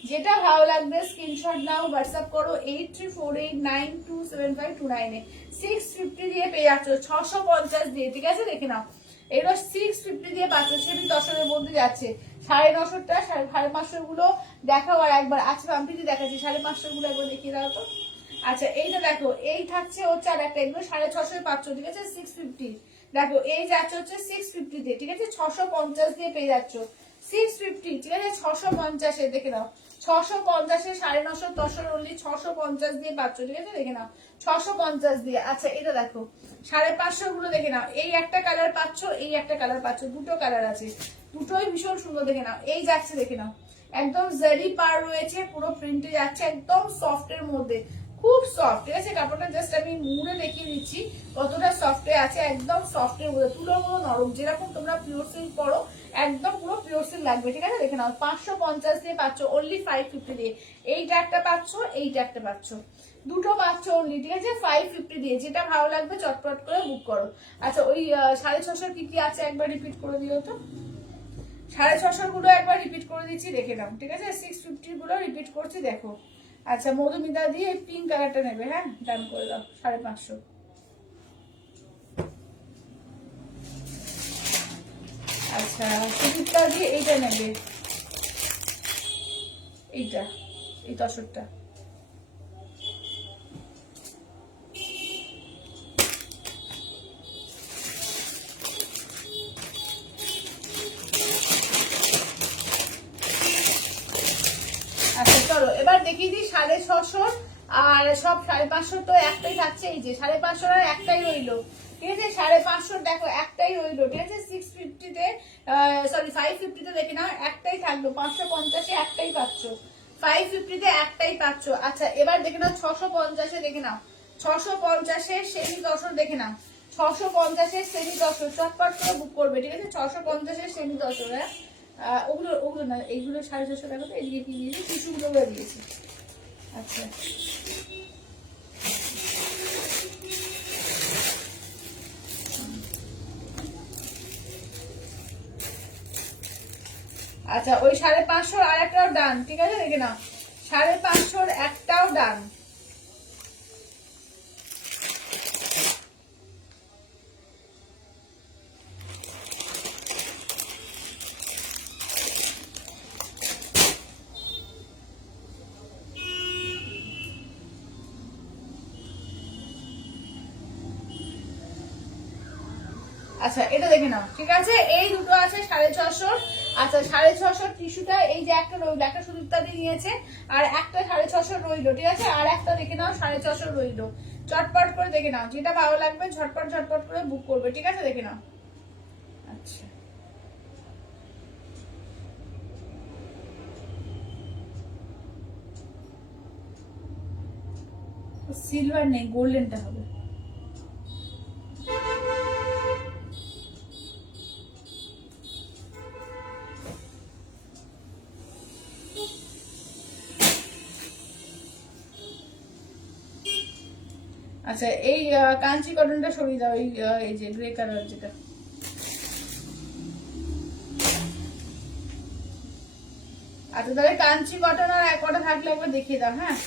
যেটা ভালো লাগবে স্ক্রিনশট নাও, হোয়াটসঅ্যাপ করো 8348927529, 650 দিয়ে পেয়ে যাচ্ছ 650 দিয়ে, ঠিক আছে। দেখে নাও এবার 650 দিয়ে পাচ্ছ, সেমি দশরের মধ্যে যাচ্ছে। 950টা 550 গুলো দেখাও আর একবার, আচ্ছা আমি দেখাচ্ছি 550 গুলো একবার দেখিয়ে দাও তো। আচ্ছা এইটা দেখো, এই থাকছে হচ্ছে আর একটা, এগুলো 650 পাচ্ছ, ঠিক আছে। 650 দেখো এই যাচ্ছে হচ্ছে 650 দিয়ে, ঠিক আছে। 650 দিয়ে পেয়ে যাচ্ছ 650, ঠিক আছে। 650 দেখে নাও, 650-এ 950 তসর অনলি 650 দিয়ে পাচ্ছ, ঠিক আছে। দেখে নাও 650 দিয়ে। আচ্ছা এটা দেখো 550 গুলো দেখে নাও, এই একটা কালার পাচ্ছ, এই একটা কালার পাচ্ছ, দুটো কালার আছে, দুটোই ভীষণ সুন্দর। দেখে নাও এই যাচ্ছে, দেখে নাও একদম জারি পার রয়েছে, পুরো প্রিন্টে যাচ্ছে, একদম সফট এর মধ্যে, খুব সফট, ঠিক আছে। কাপড়টা জাস্ট আমি মুড়ে দেখিয়ে দিচ্ছি কতটা সফটে আছে, একদম সফটের মধ্যে, তুলোর মতো নরম, যেরকম তোমরা পিওর সিল্ক পরো একদম পুরো পিওর সিল্ক লাগবে, ঠিক আছে। দেখে নাও 550 দিয়ে পাচ্ছ, অনলি 550 দিয়ে। এইটা একটা পাচ্ছ, এইটা একটা পাচ্ছ, দুটো পাচ্ছ অনলি, ঠিক আছে। 550 দিয়ে, যেটা ভালো লাগবে চটপট করে বুক করো। আচ্ছা ওই 650 কি কি আছে একবার রিপিট করে দিও তো, 650 গুলো একবার রিপিট করে দিচ্ছি, দেখে নাও, ঠিক আছে। 650 গুলো রিপিট করছি, দেখো। আচ্ছা মধুমিতা দিয়ে পিঙ্ক কালারটা নেবে, হ্যাঁ ডান করে দাও 550। আচ্ছা সুদীপ্তা দিয়ে এইটা নেবে, এইটা এই তসরটা। আচ্ছা চলো এবার দেখিয়ে দিই 650 আর সব 550 তো একটাই থাকছে, এই যে 550 আর একটাই রইলো, ঠিক আছে। 550 দেখো একটাই রইলো, ঠিক আছে। 650 তে সরি 550 তে দেখে নাও একটাই থাকলো, 550-এ একটাই পাচ্ছ, 550 তে একটাই পাচ্ছ। আচ্ছা এবার দেখে নাও 650-এ দেখে নাও, 650-এ সেমি দশর দেখে নাও, 650-এ সেমি দশর, চটপট করে বুক করবে, ঠিক আছে। 650-এ সেমি দশর, হ্যাঁ ওগুলো ওগুলো না, এইগুলো 450 টাকা। তো এদিকে কি দিয়েছি, টিস্যুগুলো দিয়েছি। আচ্ছা আচ্ছা, ওই 550 আর একটাও ডান, ঠিক আছে দেখে নাও, 550 একটাও ডান। আচ্ছা এটা দেখে নাও, ঠিক আছে। এই দুটো আছে 650। আচ্ছা 650 টিস্যুটা এই যে একটা রইলো, একটা সুদীপ্তা দিয়ে নিয়েছে, আর একটা 650 রইলো, ঠিক আছে। আর একটা দেখে নাও 650 রইলো। চটপট করে দেখে নাও, যেটা ভালো লাগবে ঝটপট ঝটপট করে বুক করবে, ঠিক আছে দেখে নাও। আচ্ছা সিলভার নেই, গোল্ডেনটা হবে। আচ্ছা এই কাঞ্চি কটনটা সরিয়ে দাও, এই যে গ্রে কালার যেটা। আচ্ছা তাহলে কাঞ্চি কটন আর এক কটা থাকলে একবার দেখিয়ে দাও, হ্যাঁ।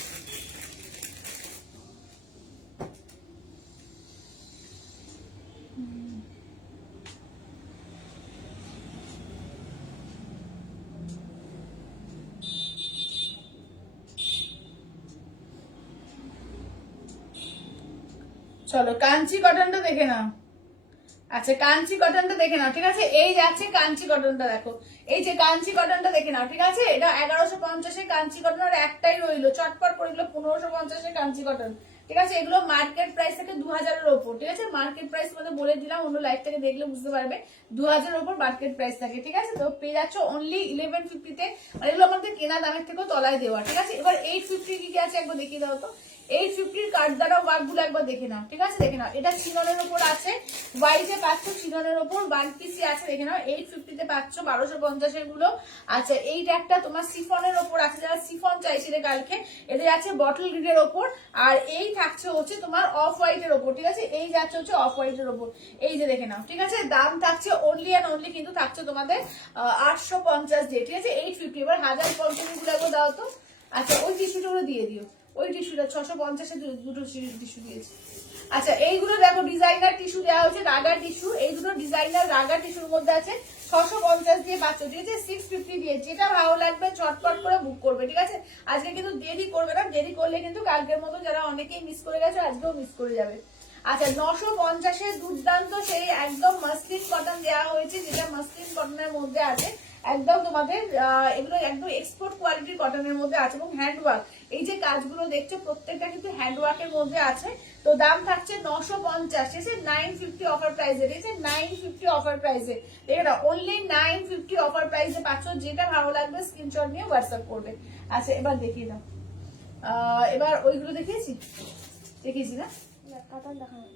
চলো কাঞ্চি কটনটা দেখে নাও। আচ্ছা কাঞ্চি কটনটা দেখে নাও, ঠিক আছে। এই যাচ্ছে কাঞ্চি কটনটা, দেখো এই যে কাঞ্চি কটনটা দেখে নাও, ঠিক আছে। এটা 1150 কাঞ্চি কটন, আর একটাই রইলো, চটপট করে এগুলো 1550 কাঞ্চি কটন, ঠিক আছে। এগুলো মার্কেট প্রাইস থেকে 2000-এর ওপর, ঠিক আছে। মার্কেট প্রাইস মানে বলে দিলাম, অন্য লাইভ থেকে দেখলে বুঝতে পারবে, 2000-এর ওপর মার্কেট প্রাইস থাকে, ঠিক আছে। তো পেয়ে যাচ্ছ অনলি 1150-তে, আর এগুলো আমাদের কেনা দামের থেকেও তলায় দেওয়া, ঠিক আছে। এবার 850 কি কি আছে একবার দেখিয়ে দাও তো। 850-র কাট দ্বারা ওয়ার্ক গুলো একবার দেখে নাও, ঠিক আছে দেখে নাও। এটা চিননের উপর আছে, ওয়াইজে পাচ্ছ চিননের উপর 1 পিসি আছে, দেখে নাও। 850-তে পাচ্ছ 1250-এর গুলো। আচ্ছা এইটা একটা তোমার সিফনের ওপর আছে, যারা সিফন চাইছিল কালকে, এদের আছে বটল গ্রিডের ওপর। আর এই থাকছে হচ্ছে তোমার অফ হোয়াইটের ওপর, ঠিক আছে। এই যাচ্ছে হচ্ছে অফ হোয়াইটের ওপর, এই যে দেখে নাও, ঠিক আছে। দাম থাকছে অনলি অ্যান্ড অনলি কিন্তু থাকছে তোমাদের 850 দিয়ে, ঠিক আছে। 850। এবার 1050 গুলো একবার দাও তো। আচ্ছা ওই টিস্যুটা দিয়ে দিও, ওই টিস্যুটা 650-এ দুটো টিস্যু দিয়েছি। আচ্ছা এইগুলো দেখো ডিজাইনার টিস্যু দেওয়া হচ্ছে, রাগা টিস্যু। এই দুটো ডিজাইনার রাগা টিস্যুর মধ্যে আছে 650 দিয়ে পাচ্ছ, ঠিক আছে। 650 দিয়ে, যেটা ভালো লাগবে চটপট করে বুক করবে, ঠিক আছে। আজকে কিন্তু দেরি করবে না, দেরি করলে কিন্তু কালকের মতো যারা অনেকেই মিস করে গেছে আজকেও মিস করে যাবে। আচ্ছা 950-এর দুর্দান্ত সেই একদম মাসলিন কটন দেওয়া হয়েছে, যেটা মাসলিন কটনের মধ্যে আছে, একদম তোমাদের এগুলো একদম এক্সপোর্ট কোয়ালিটির কটনের মধ্যে আছে, এবং হ্যান্ডওয়ার্ক। এই যে কাজগুলো দেখছো প্রত্যেকটা কিন্তু হ্যান্ডওয়ার্কের মধ্যে আছে। তো দাম থাকছে 950, ঠিক আছে। 950 অফার প্রাইসে, ঠিক আছে। 950 অফার প্রাইসে, দেখে নাও অনলি 950 অফার প্রাইসে পাচ্ছ। যেটা ভালো লাগবে স্ক্রিনশট নিয়ে হোয়াটসঅ্যাপ করবে। আচ্ছা এবার দেখিয়ে দাও, এবার ওইগুলো দেখিয়েছি না, কাতান দেখানো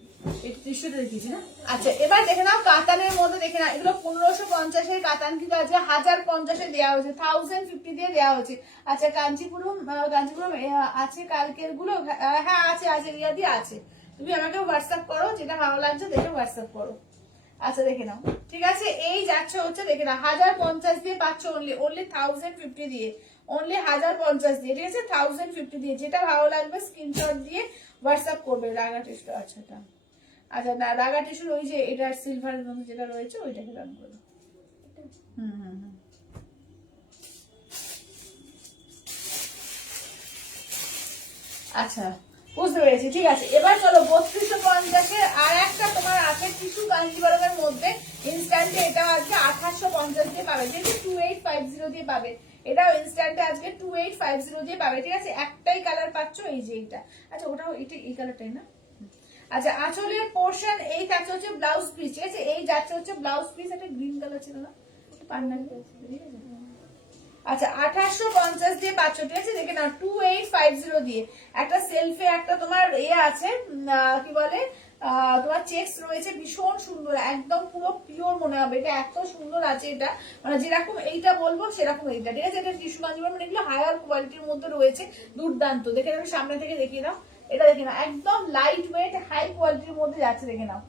এই টিস্যুটা দেখিয়েছি না। আচ্ছা এবার দেখে নাও কাতানের মধ্যে, দেখে নাও এগুলো 1550-এর কাতান কিন্তু আছে, 1050-এ দেওয়া হয়েছে, 1050 দিয়ে দেওয়া হয়েছে। আচ্ছা কাঞ্চিপুরম আছে কালকের গুলো, হ্যাঁ আছে আছে, রিয়াদি আছে। তুমি আমাকে হোয়াটসঅ্যাপ করো, যেটা ভালো লাগছে দেখে হোয়াটসঅ্যাপ করো। আচ্ছা দেখে নাও, ঠিক আছে। এই যাচ্ছে হচ্ছে দেখে নাও 1050 দিয়ে পাচ্ছ, অনলি 1050 দিয়ে, অনলি 1050 দিয়ে, ঠিক আছে। 1050 দিয়ে, যেটা ভালো লাগবে স্ক্রিনশট দিয়ে হোয়াটসঅ্যাপ করবে। রাগা টিস্যু, আচ্ছা এটা, আচ্ছা না রাগা টিস্যুর ওই যে এটা সিলভারের মধ্যে যেটা রয়েছে ওইটাকে রান করো। আচ্ছা বুঝতে পেরেছি, ঠিক আছে। এবার চলো 3250-এর আর একটা তোমার আছে টিস্যু কাঞ্জিবরমের মধ্যে ইনস্ট্যান্টে, এটা আজকে 2850 দিয়ে পাবে, যেহেতু 2850 দিয়ে পাবে। এটাও ইনস্ট্যান্টে আজকে 2850 দিয়ে পাবে, ঠিক আছে। একটাই কালার পাচ্ছ, এই যে এইটা। আচ্ছা ওটাও এটা এই কালারটাই না। আচ্ছা আঁচলের পোর্শন এই থাকছে হচ্ছে ব্লাউজ পিস, ঠিক আছে। এই যাচ্ছে হচ্ছে ব্লাউজ পিস, একটা গ্রিন কালার ছিল না পান্নালি, আচ্ছা 2850 দিয়ে পাচ্ছ, ঠিক আছে। দেখে নাও 2850 দিয়ে। একটা সেলফে একটা তোমার আছে কি বলে তোমার চেক্স রয়েছে, ভীষণ সুন্দর, একদম পুরো পিওর মনে হবে। এটা এত সুন্দর আছে, এটা মানে যেরকম এইটা বলবো সেরকম এইটা, ঠিক আছে। এটা টিস্যু কাঞ্জিবরম, মানে এগুলো হায়ার কোয়ালিটির মধ্যে রয়েছে, দুর্দান্ত। দেখে নাও, সামনে থেকে দেখিয়ে দাও, এটা দেখে নাও, একদম লাইট ওয়েট হাই কোয়ালিটির মধ্যে যাচ্ছে, দেখে নাও।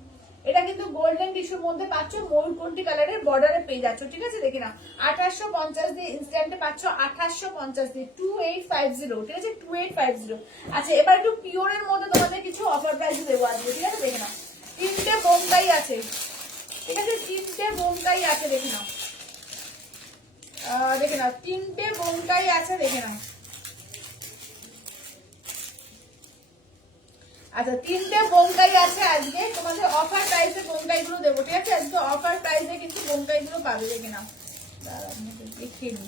এটা কিন্তু গোল্ডেন টিস্যুর মধ্যে পাচ্ছ, ময়ূরকণ্ঠী কালারের বর্ডারে পেয়ে যাচ্ছ, ঠিক আছে। দেখে নাও 2850 দিয়ে ইনস্ট্যান্টে পাচ্ছ, 2850 দিয়ে 2850, ঠিক আছে, 2850। আচ্ছা, এবার একটু পিওরের মধ্যে তোমাদের কিছু অফার প্রাইস দেবো আজকে, ঠিক আছে। দেখে নাও, 3টে বোমকাই আছে, ঠিক আছে, 3টে বোমকাই আছে, দেখে নাও, দেখে নাও 3টে বোমকাই আছে, দেখে নাও। আচ্ছা, 3টে বোমকাই আছে আজকে তোমাদের অফার প্রাইসে, বোমকাই গুলো দেবো, ঠিক আছে। আজকে অফার প্রাইসে কিন্তু বোমকাই গুলো পাবে, দেখে নাও। দেখে নি,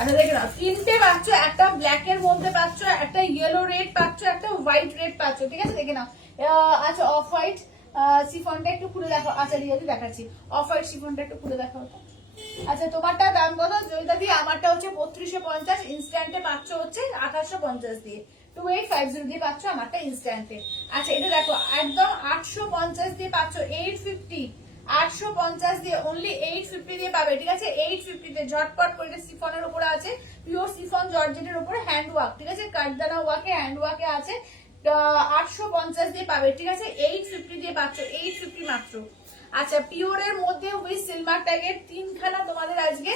আচ্ছা দেখে নাও, 3টে পাচ্ছ, একটা ব্ল্যাক এর মধ্যে পাচ্ছ, একটা ইয়েলো রেড পাচ্ছ, একটা হোয়াইট রেড পাচ্ছ, ঠিক আছে। দেখে নাও, আচ্ছা অফ হোয়াইট শিফনটা একটু খুলে দেখো। আচ্ছা রিয়াদি দেখাচ্ছি, অফ হোয়াইট শিফনটা একটু খুলে দেখো। আচ্ছা, তোমারটা দাম কত জয়িতা দি? আমারটা হচ্ছে 3250, ইনস্ট্যান্টে পাচ্ছ হচ্ছে 2850 দিয়ে, 2850 দিয়ে পাচ্ছ আমারটা ইনস্ট্যান্টে। আচ্ছা, এটা দেখো, একদম 850 দিয়ে পাচ্ছ, 850, 850 দিয়ে, অনলি 850 দিয়ে পাবে, ঠিক আছে। 850 তে ঝটপট করে, সিফনের উপরে আছে, পিওর সিফন জর্জেটের উপরে হ্যান্ড ওয়ার্ক, ঠিক আছে, কাঠদানা ওয়ার্কে, হ্যান্ড ওয়ার্কে আছে, 850 দিয়ে পাবে, ঠিক আছে। 850 দিয়ে পাচ্ছ, 850 মাত্র। আচ্ছা, পিওরের মধ্যে উইথ সিলভার ট্যাগের 3খানা তোমাদের আজকে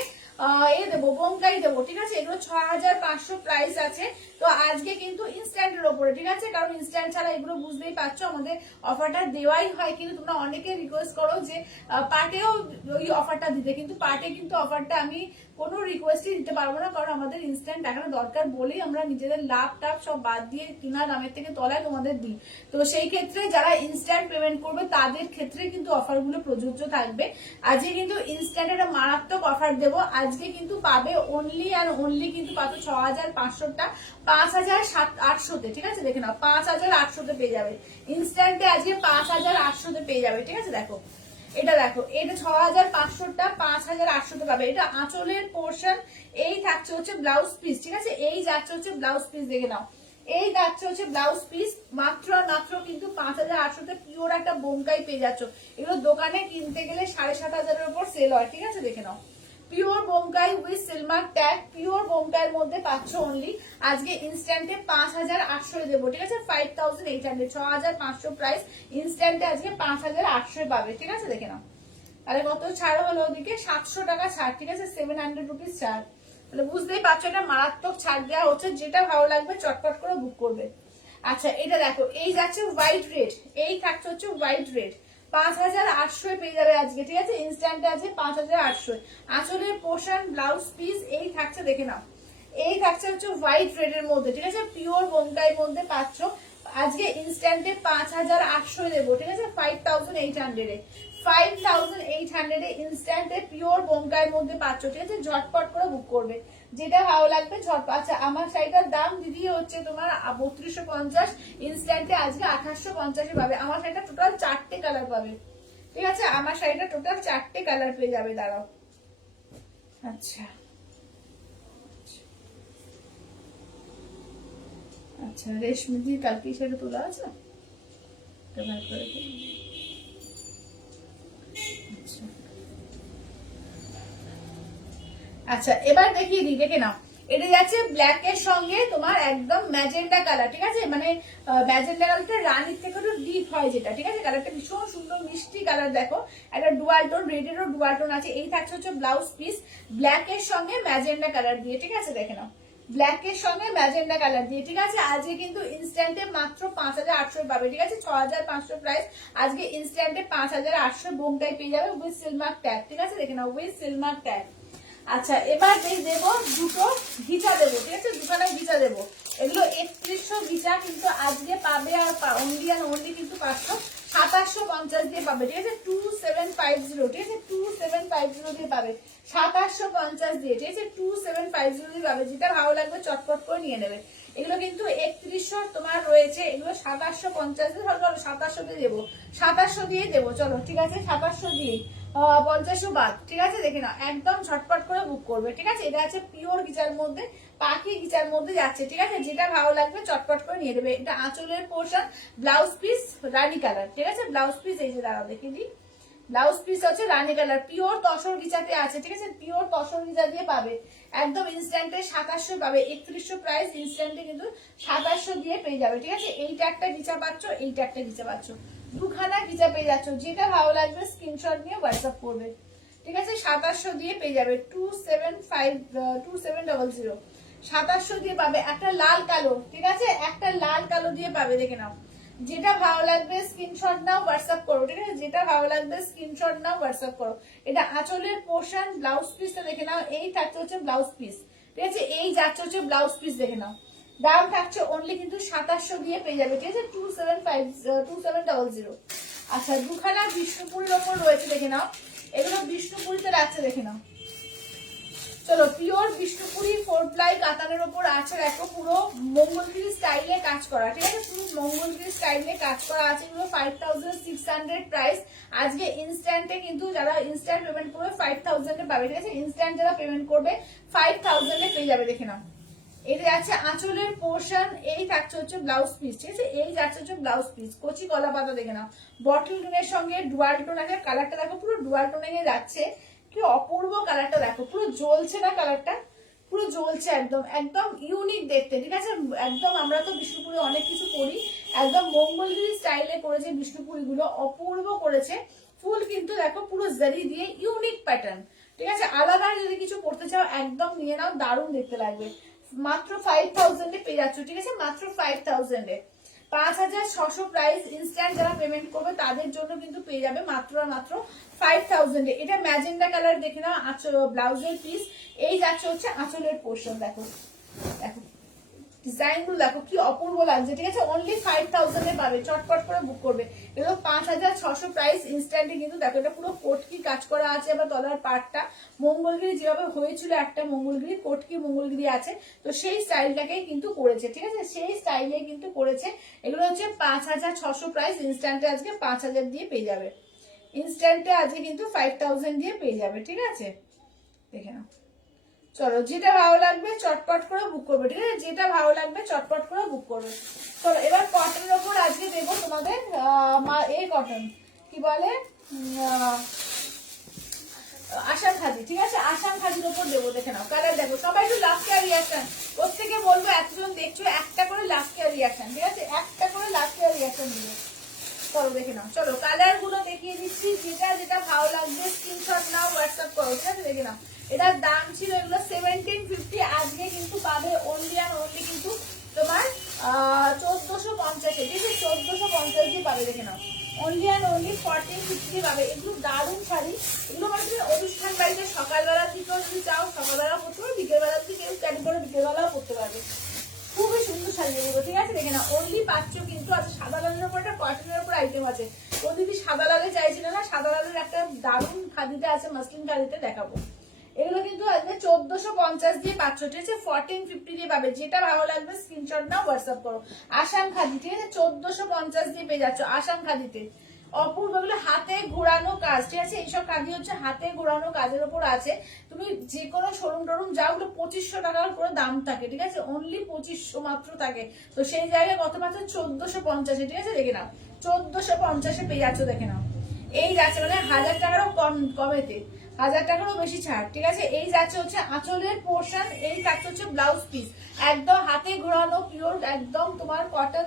দেবো, বোমকাই দেবো, ঠিক আছে। এগুলো 6500 প্রাইস আছে। তো আজকে কিন্তু ইনস্ট্যান্টের ওপরে, ঠিক আছে, কারণ ইনস্ট্যান্ট ছাড়া এগুলো বুঝতেই পারছো আমাদের অফারটা দেওয়াই হয়, কিন্তু তোমরা অনেকে রিকোয়েস্ট করো যে পার্টেও ওই অফারটা দিতে, কিন্তু পার্টে কিন্তু অফারটা আমি কোনো রিকোয়েস্টই দিতে পারবো না, কারণ আমাদের ইনস্ট্যান্ট টাকাটা দরকার বলেই আমরা নিজেদের লাভ টাভ সব বাদ দিয়ে কিনা দামের থেকে তলায় তোমাদের দিই। তো সেই ক্ষেত্রে যারা ইনস্ট্যান্ট পেমেন্ট করবে তাদের ক্ষেত্রে কিন্তু অফারগুলো প্রযোজ্য থাকবে। আজকে কিন্তু ইনস্ট্যান্ট একটা মারাত্মক অফার দেবো, আজকে কিন্তু পাবে অনলি আর অনলি কিন্তু পাবে 6500টা 5800-তে, ঠিক আছে। দেখে নাও, 5800-তে পেয়ে যাবে ইনস্ট্যান্টে, আজকে 5800-তে পেয়ে যাবে, ঠিক আছে। দেখো এটা, দেখো এটা 6500টা 5800-তে পাবে। এটা আঁচলের পোর্শন, এই থাকছে হচ্ছে ব্লাউজ পিস, ঠিক আছে, এই যাচ্ছে হচ্ছে ব্লাউজ পিস, দেখে নাও, এই যাচ্ছে হচ্ছে ব্লাউজ পিস, মাত্র মাত্র কিন্তু 5800-তে পিওর একটা বোমকাই পেয়ে যাচ্ছ। এগুলো দোকানে কিনতে গেলে 7500-এর উপর সেল হয়, ঠিক আছে। দেখে নাও, pure Bomkai with silver tag, pure বোমকাইয়ের মধ্যে পাচ্ছ অনলি আজকে ইনস্ট্যান্টে 5800 দেবো, ঠিক আছে। 5800, 6500 প্রাইস, ইনস্ট্যান্টে আজকে 5800 পাবে, ঠিক আছে। দেখে নাও, তাহলে কত ছাড় হলো? ওদিকে 700 টাকা ছাড়, ঠিক আছে, 700 রুপিস ছাড়। তাহলে বুঝতেই পারছো এটা মারাত্মক ছাড় দেওয়া হচ্ছে, যেটা ভালো লাগবে চটপট করে বুক করবে। আচ্ছা, এটা দেখো, এই যাচ্ছে হোয়াইট রেড, এই থাকছে হচ্ছে হোয়াইট রেড, 5800 পেয়ে যাবে আজকে, ঠিক আছে, ইনস্ট্যান্টে আছে 5800। আঁচলের পোর্শন, ব্লাউজ পিস, এই থাকছে, দেখে নাও, এই থাকছে হচ্ছে হোয়াইট রেড এর মধ্যে, ঠিক আছে, পিওর বোমকাইয়ের মধ্যে পাচ্ছ আজকে ইনস্ট্যান্টে 5800 দেবো, ঠিক আছে, 5800-এ, 5800-এ ইনস্ট্যান্টে পিওর বোমকাইয়ের মধ্যে পাচ্ছ, ঠিক আছে। ঝটপট করে বুক করবে, যেটা ভালো লাগবে ঝটপট। আচ্ছা, আমার শাড়িটার দাম দিদি হচ্ছে তোমার 3250, ইনস্ট্যান্টে আজকে 2850-এ পাবে। আমার শাড়িটা টোটাল 4টে কালার পাবে, ঠিক আছে, আমার শাড়িটা টোটাল 4টে কালার পেয়ে যাবে, দাঁড়াও। আচ্ছা আচ্ছা, রেশমি দি কালকে সেটা তোলা আছে, আচ্ছা এবার দেখিয়ে দিই, দেখে নাও, এটা যাচ্ছে ব্ল্যাক এর সঙ্গে তোমার একদম ম্যাজেন্ডা কালার, ঠিক আছে, মানে ম্যাজেন্ডা কালারটা রানীর থেকে একটু ডিপ হয় যেটা, ঠিক আছে, কালারটা ভীষণ সুন্দর মিষ্টি কালার। দেখো একটা ডুয়াল টোন, রেড এরও ডুয়াল টোন আছে, এই থাকছে হচ্ছে ব্লাউজ পিস ব্ল্যাক এর সঙ্গে ম্যাজেন্ডা কালার দিয়ে, ঠিক আছে। দেখে নাও, ব্ল্যাক এর সঙ্গে ম্যাজেন্ডা কালার দিয়ে, ঠিক আছে। আজকে কিন্তু ইনস্ট্যান্টে মাত্র 5800 পাবে, ঠিক আছে, 6500 প্রাইস, আজকে ইনস্ট্যান্টে 5800 বোমটাই পেয়ে যাবে উইথ সিলমার্ক ট্যাগ, ঠিক আছে। দেখে নাও, উইথ সিলমার্ক ট্যাগ। আচ্ছা, এবার দেবো দুটো ঘিচা দেবো, ঠিক আছে, দুখানায় ঘিচা দেবো। এগুলো 3100 ঘিচা কিন্তু আজকে পাবে, আর অনলি আর অনলি কিন্তু 2750 দিয়ে পাবে, ঠিক আছে, 2750, ঠিক আছে, 2750 দিয়ে পাবে, 2750 দিয়ে, ঠিক আছে, 2750 দিয়ে পাবে। যেটা ভালো লাগবে চটপট করে নিয়ে নেবে। এগুলো কিন্তু 3100 তোমার রয়েছে, এগুলো 2750 দিয়ে, চলো 2700 দিয়ে দেবো, 2700 দিয়ে দেবো, চলো ঠিক আছে 2700 দিয়ে 50 বাদ, ঠিক আছে দেখে নাও, একদম ঝটপট করে বুক করবে, ঠিক আছে। এটা আছে পিওর গিচার মধ্যে, পাখি গিচার মধ্যে যাচ্ছে, ঠিক আছে। যেটা ভালো লাগবে চটপট করে নিয়ে দেবে। এটা আঁচলের পোর্শন, ব্লাউজ পিস রানী কালার, ঠিক আছে। ব্লাউজ পিস এই যে দাঁড়াও দেখে দিই, ব্লাউজ পিস হচ্ছে রানী কালার, পিওর তসর গিচাতে আছে, ঠিক আছে। পিওর তসর গিচা দিয়ে পাবে, একদম ইনস্ট্যান্টে 2700 পাবে, 3100 প্রাইস, ইনস্ট্যান্টে কিন্তু 2700 দিয়ে পেয়ে যাবে, ঠিক আছে। এইটা একটা গিচা পাচ্ছ, এইটা একটা গিচা পাচ্ছ, দুখানা গিচা পেয়ে যাচ্ছ। যেটা ভালো লাগবে স্ক্রিনশট নিয়ে হোয়াটসঅ্যাপ করবে, ঠিক আছে। 2700 দিয়ে পেয়ে যাবে, 2700 দিয়ে পাবে। একটা লাল কালো, ঠিক আছে, একটা লাল কালো দিয়ে পাবে, দেখে নাও। যেটা ভালো লাগবে স্ক্রিনশট নাও হোয়াটসঅ্যাপ করো, ঠিক আছে। যেটা ভালো লাগবে স্ক্রিনশট নাও হোয়াটসঅ্যাপ করো। এটা আঁচলের পোর্শন, ব্লাউজ পিসটা দেখে নাও, এই থাকছে হচ্ছে ব্লাউজ পিস, ঠিক আছে। এই যাচ্ছে হচ্ছে ব্লাউজ পিস, দেখে নাও। দাম থাকছে অনলি কিন্তু 2700 দিয়ে পেয়ে যাবে, ঠিক আছে। 2700। আচ্ছা, দুখানা বিষ্ণুপুরীর ওপর রয়েছে, দেখে নাও। এগুলো বিষ্ণুপুরীতে রাখছে, দেখে নাও। চলো, পিওর বিষ্ণুপুরি 4 প্লাই কাতানের উপর আছে, দেখো পুরো মঙ্গলগিরি স্টাইলে কাজ করা, ঠিক আছে। পুরো মঙ্গলগিরি স্টাইলে কাজ করা আছে, এগুলো 5600 প্রাইস। আজকে ইনস্ট্যান্টে কিন্তু যারা ইনস্ট্যান্ট পেমেন্ট করবে 5000 এ পাবে, ঠিক আছে। ইনস্ট্যান্ট যারা পেমেন্ট করবে 5000 এ পেয়ে যাবে, দেখে নাও। এটা যাচ্ছে আঁচলের পোর্শন, এই থাকছে হচ্ছে ব্লাউজ পিস, ঠিক আছে। এই যাচ্ছে হচ্ছে ব্লাউজ পিস, কচি কলা পাতা, দেখে নাও। বটল টোনের সঙ্গে ডুয়াল টোন আছে, কালারটা দেখো পুরো ডুয়াল টোনে যাচ্ছে, কি অপূর্ব কালারটা দেখো, পুরো জ্বলছে না কালারটা, পুরো জ্বলছে, একদম একদম ইউনিক দেখতে, ঠিক আছে। একদম আমরা তো বিষ্ণুপুরে অনেক কিছু করি, একদম মঙ্গলগিরি স্টাইলে করেছে বিষ্ণুপুরি গুলো, অপূর্ব করেছে। ফুল কিন্তু দেখো পুরো জারি দিয়ে, ইউনিক প্যাটার্ন, ঠিক আছে। আলাদা যদি কিছু করতে চাও একদম নিয়ে নাও, দারুণ দেখতে লাগবে। মাত্র 5000 এ পেয়ে যাচ্ছ, ঠিক আছে। মাত্র 5000 এ 5600 প্রাইস। ইনস্ট্যান্ট যারা পেমেন্ট করবে তাদের জন্য কিন্তু পেয়ে যাবে মাত্র মাত্র 5000 এ। এটা ম্যাজেন্ডা কালার, দেখে নাও। আঁচল ব্লাউজের পিস, এই যাচ্ছে হচ্ছে আঁচলের পোর্শন, দেখো দেখো ডিজাইন গুলো দেখো কি অপূর্ব লাগছে, ঠিক আছে। অনলি 5000 এ পাবে, চটপট করে বুক করবে। এগুলো 5600 প্রাইস। ইনস্ট্যান্টে কিন্তু দেখো এটা পুরো কোটকি কাজ করা আছে, আবার তলার পাটটা মঙ্গলগিরি যেভাবে হয়েছিল, একটা মঙ্গলগিরি কোটকি মঙ্গলগিরি আছে, তো সেই স্টাইলটাকেই কিন্তু করেছে, ঠিক আছে। সেই স্টাইলে কিন্তু করেছে। এগুলো হচ্ছে 5600 প্রাইস। ইনস্ট্যান্টে আজকে 5000 দিয়ে পেয়ে যাবে, ইনস্ট্যান্টে আজকে কিন্তু 5000 দিয়ে পেয়ে যাবে, ঠিক আছে। দেখে নাও। চলো, যেটা ভালো লাগবে চটপট করে বুক করবে, ঠিক আছে। যেটা ভালো লাগবে চটপট করে বুক করবে। চলো, এবার কটনের ওপর আজকে দেবো তোমাদের এই কটন কি বলে, আসাম খাদি, ঠিক আছে। আসাম খাদির ওপর দেবো, দেখে নাও। কালার দেখো, সবাই একটু লাভ কেয়ার রিয়াকশন, প্রত্যেকে বলবো এতজন দেখছো একটা করে লাভ কেয়ার রিয়াকশন, ঠিক আছে। একটা করে লাভ কেয়ার রিয়াকশন দিবে। চলো দেখে নাও। চলো, কালার গুলো দেখিয়ে দিচ্ছি, যেটা যেটা ভালো লাগবে স্ক্রিনশট নাও হোয়াটসঅ্যাপ করো, ঠিক আছে। দেখে নাও, এটার দাম ছিল এগুলো 1750, আজকে কিন্তু পাবে অনলি আর অনলি কিন্তু তোমার 1450, ঠিক আছে। 1450 দিয়ে পাবে, দেখে নাও। অনলি আর অনলি 1450 পাবে। এগুলো দারুণ শাড়ি, এগুলো মানে তুমি অনুষ্ঠান বাড়িতে সকালবেলা থেকেও যদি চাও সকালবেলা পড়তে পারো, বিকেলবেলা যদি কেউ ক্যারি করে বিকেলবেলাও পড়তে পারবে। খুবই সুন্দর শাড়ি এগুলো, ঠিক আছে। দেখে না, অনলি পাচ্ছ কিন্তু আছে সাদা লালের উপর, একটা কটনের উপর আইটেম আছে। ও দিদি সাদা লালে চাইছিল না, সাদা লালের একটা দারুণ খাদিতে আছে, মাসলিন খাদিতে দেখাবো। এগুলো কিন্তু আজকে 1450 দিয়ে পাচ্ছ, ঠিক আছে। 1450 দিয়ে পাবে। যেটা ভালো লাগবে স্ক্রিনশট নাও হোয়াটসঅ্যাপ করো। আসাম খাদি, ঠিক আছে। 1450 দিয়ে পেয়ে যাচ্ছ আসাম খাদিতে। অপূর্ব, এগুলো হাতে ঘোরানো কাজ, ঠিক আছে। এইসব কাজই হচ্ছে হাতে ঘোরানো কাজের উপর আছে। তুমি যে কোনো শোরুম টোরুম যাও, ওগুলো 2500 টাকার করে দাম থাকে, ঠিক আছে। অনলি 2500 মাত্র থাকে, তো সেই জায়গায় কত পাচ্ছ 1450, ঠিক আছে। দেখে নাও, 1450 পেয়ে যাচ্ছ, দেখে নাও। এই যাচ্ছে মানে 1000 টাকারও কমেতে, 1000 টাকারও বেশি ছাড়, ঠিক আছে। এই যাচ্ছে হচ্ছে আঁচলের পোর্শন, এই থাকছে হচ্ছে ব্লাউজ পিস, একদম হাতে ঘোরানো পিওর একদম তোমার কটন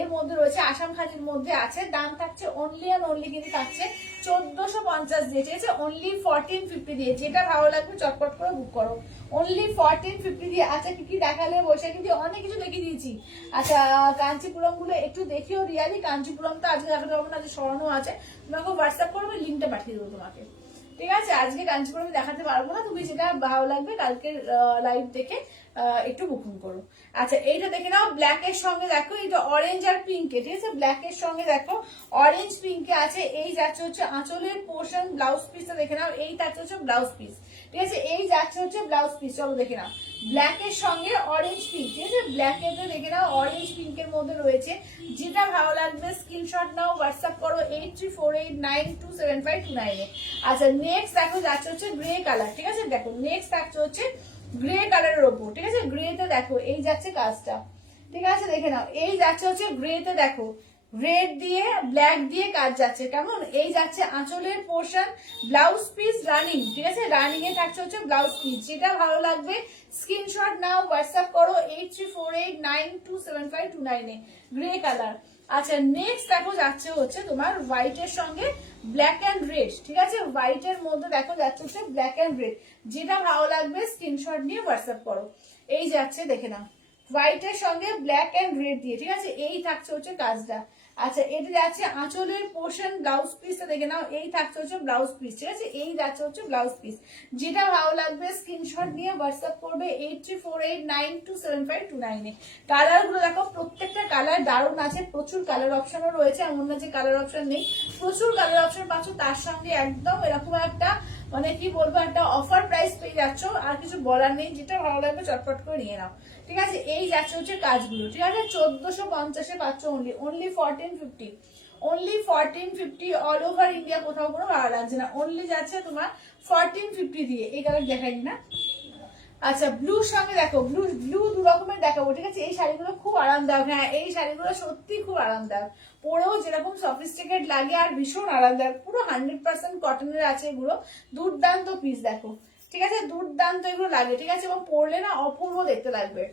এর মধ্যে রয়েছে, আসাম খাদির মধ্যে আছে। দাম থাকছে অনলি আর অনলি কিন্তু থাকছে 1450 দিয়ে, ঠিক আছে। অনলি 1450 দিয়ে। যেটা ভালো লাগবে চটপট করে বুক করো, অনলি 1450 দিয়ে। আচ্ছা, কি কি দেখালে বৈশাখী দিয়ে অনেক কিছু দেখিয়ে দিয়েছি। আচ্ছা, কাঞ্চিপুরম গুলো একটু দেখিও রিয়ালি। কাঞ্চিপুরম তো আজকে দেখাতে পারবো না, আজকে সরানো আছে, তোমাকে হোয়াটসঅ্যাপ করবো, লিঙ্কটা পাঠিয়ে দেবো তোমাকে, ঠিক আছে। আজকে কাঞ্চিপুরম দেখাতে পারবো না, তুমি যেটা ভালো লাগবে কালকে লাইভ দেখে একটু বুকিং করো। আচ্ছা, এইটা দেখে নাও, ব্ল্যাক এর সঙ্গে দেখো, এটা অরেঞ্জ আর পিঙ্কে, ঠিক আছে। ব্ল্যাক এর সঙ্গে দেখো অরেঞ্জ পিঙ্কে আছে। এই যাচ্ছে হচ্ছে আঁচলের পোর্শন, ব্লাউজ পিসটা দেখে নাও, এই যাচ্ছে হচ্ছে ব্লাউজ পিস, ঠিক আছে। এই যাচ্ছে হচ্ছে ব্লাউজ পিস, চলো দেখে নাও ব্ল্যাক এর সঙ্গে অরেঞ্জ পিঙ্ক, ঠিক আছে। ব্ল্যাক এর দেখে নাও অরেঞ্জ পিঙ্কের মধ্যে রয়েছে, যেটা ভালো লাগবে স্ক্রিনশট নাও, হোয়াটসঅ্যাপ করো 8348927529 আচ্ছা নেক্সট দেখো যাচ্ছে হচ্ছে গ্রে কালার, ঠিক আছে। দেখো নেক্সট থাকছে হচ্ছে গ্রে কালারের ওপর, ঠিক আছে। গ্রেতে দেখো এই যাচ্ছে কাজটা, ঠিক আছে দেখে নাও। এই যাচ্ছে হচ্ছে গ্রেতে দেখো রেড দিয়ে ব্ল্যাক দিয়ে কাজ যাচ্ছে, কেমন। এই যাচ্ছে আঁচলের পোর্শন, ব্লাউজ পিস রানিং, ঠিক আছে। রানিং এ থাকছে হচ্ছে ব্লাউজ পিস, যেটা ভালো লাগবে স্ক্রিনশট নাও, হোয়াটসঅ্যাপ করো 8348927529 গ্রে কালার। আচ্ছা নেক্সট দেখো যাচ্ছে হচ্ছে তোমার হোয়াইট এর সঙ্গে ব্ল্যাক এন্ড রেড, ঠিক আছে। হোয়াইট এর মধ্যে দেখো যাচ্ছে হচ্ছে ব্ল্যাক এন্ড রেড, যেটা ভালো লাগবে স্ক্রিনশট নিয়ে হোয়াটসঅ্যাপ করো। এই যাচ্ছে দেখে নাও হোয়াইট এর সঙ্গে ব্ল্যাক এন্ড রেড দিয়ে, ঠিক আছে। এই থাকছে হচ্ছে কাজটা। আচ্ছা এটা যাচ্ছে আঁচলের পোর্শন, ব্লাউজ পিসটা দেখে নাও, এই থাকছে হচ্ছে ব্লাউজ পিস, ঠিক আছে। এই যাচ্ছে হচ্ছে ব্লাউজ পিস, যেটা ভালো লাগবে স্ক্রিনশট নিয়ে হোয়াটসঅ্যাপ করবে 8348927529 কালার গুলো দেখো প্রত্যেকটা কালার দারুণ আছে, প্রচুর কালার অপশনও রয়েছে, এমন না যে কালার অপশন নেই, প্রচুর কালার অপশন পাচ্ছ। তার সঙ্গে একদম এরকম একটা মানে কি বলবো একটা অফার প্রাইস পেয়ে যাচ্ছ, আর কিছু বলার নেই, যেটা ভালো লাগবে চটপট করে নিয়ে নাও, ঠিক আছে। এই যাচ্ছে হচ্ছে কাজগুলো, ঠিক আছে। 1450 পাচ্ছ only 1450, only 1450 all over India, কোথাও কোনো ভালো লাগছে না, অনলি যাচ্ছে তোমার 1450 দিয়ে। এই কালার দেখাইনি না। আচ্ছা ব্লুর সঙ্গে দেখো ব্লু ব্লু দু রকমের দেখাবো, ঠিক আছে। এই শাড়িগুলো খুব আরামদায়ক, হ্যাঁ এই শাড়িগুলো সত্যি খুব আরামদায়ক, পরেও যেরকম সফিস্টিকেট লাগে আর ভীষণ আরামদায়ক, পুরো 100% কটনের আছে এগুলো, দুর্দান্ত পিস দেখো, ঠিক আছে। দুর্দান্ত এগুলো লাগে, ঠিক আছে। এবং পরলে না অপূর্ব দেখতে লাগবে,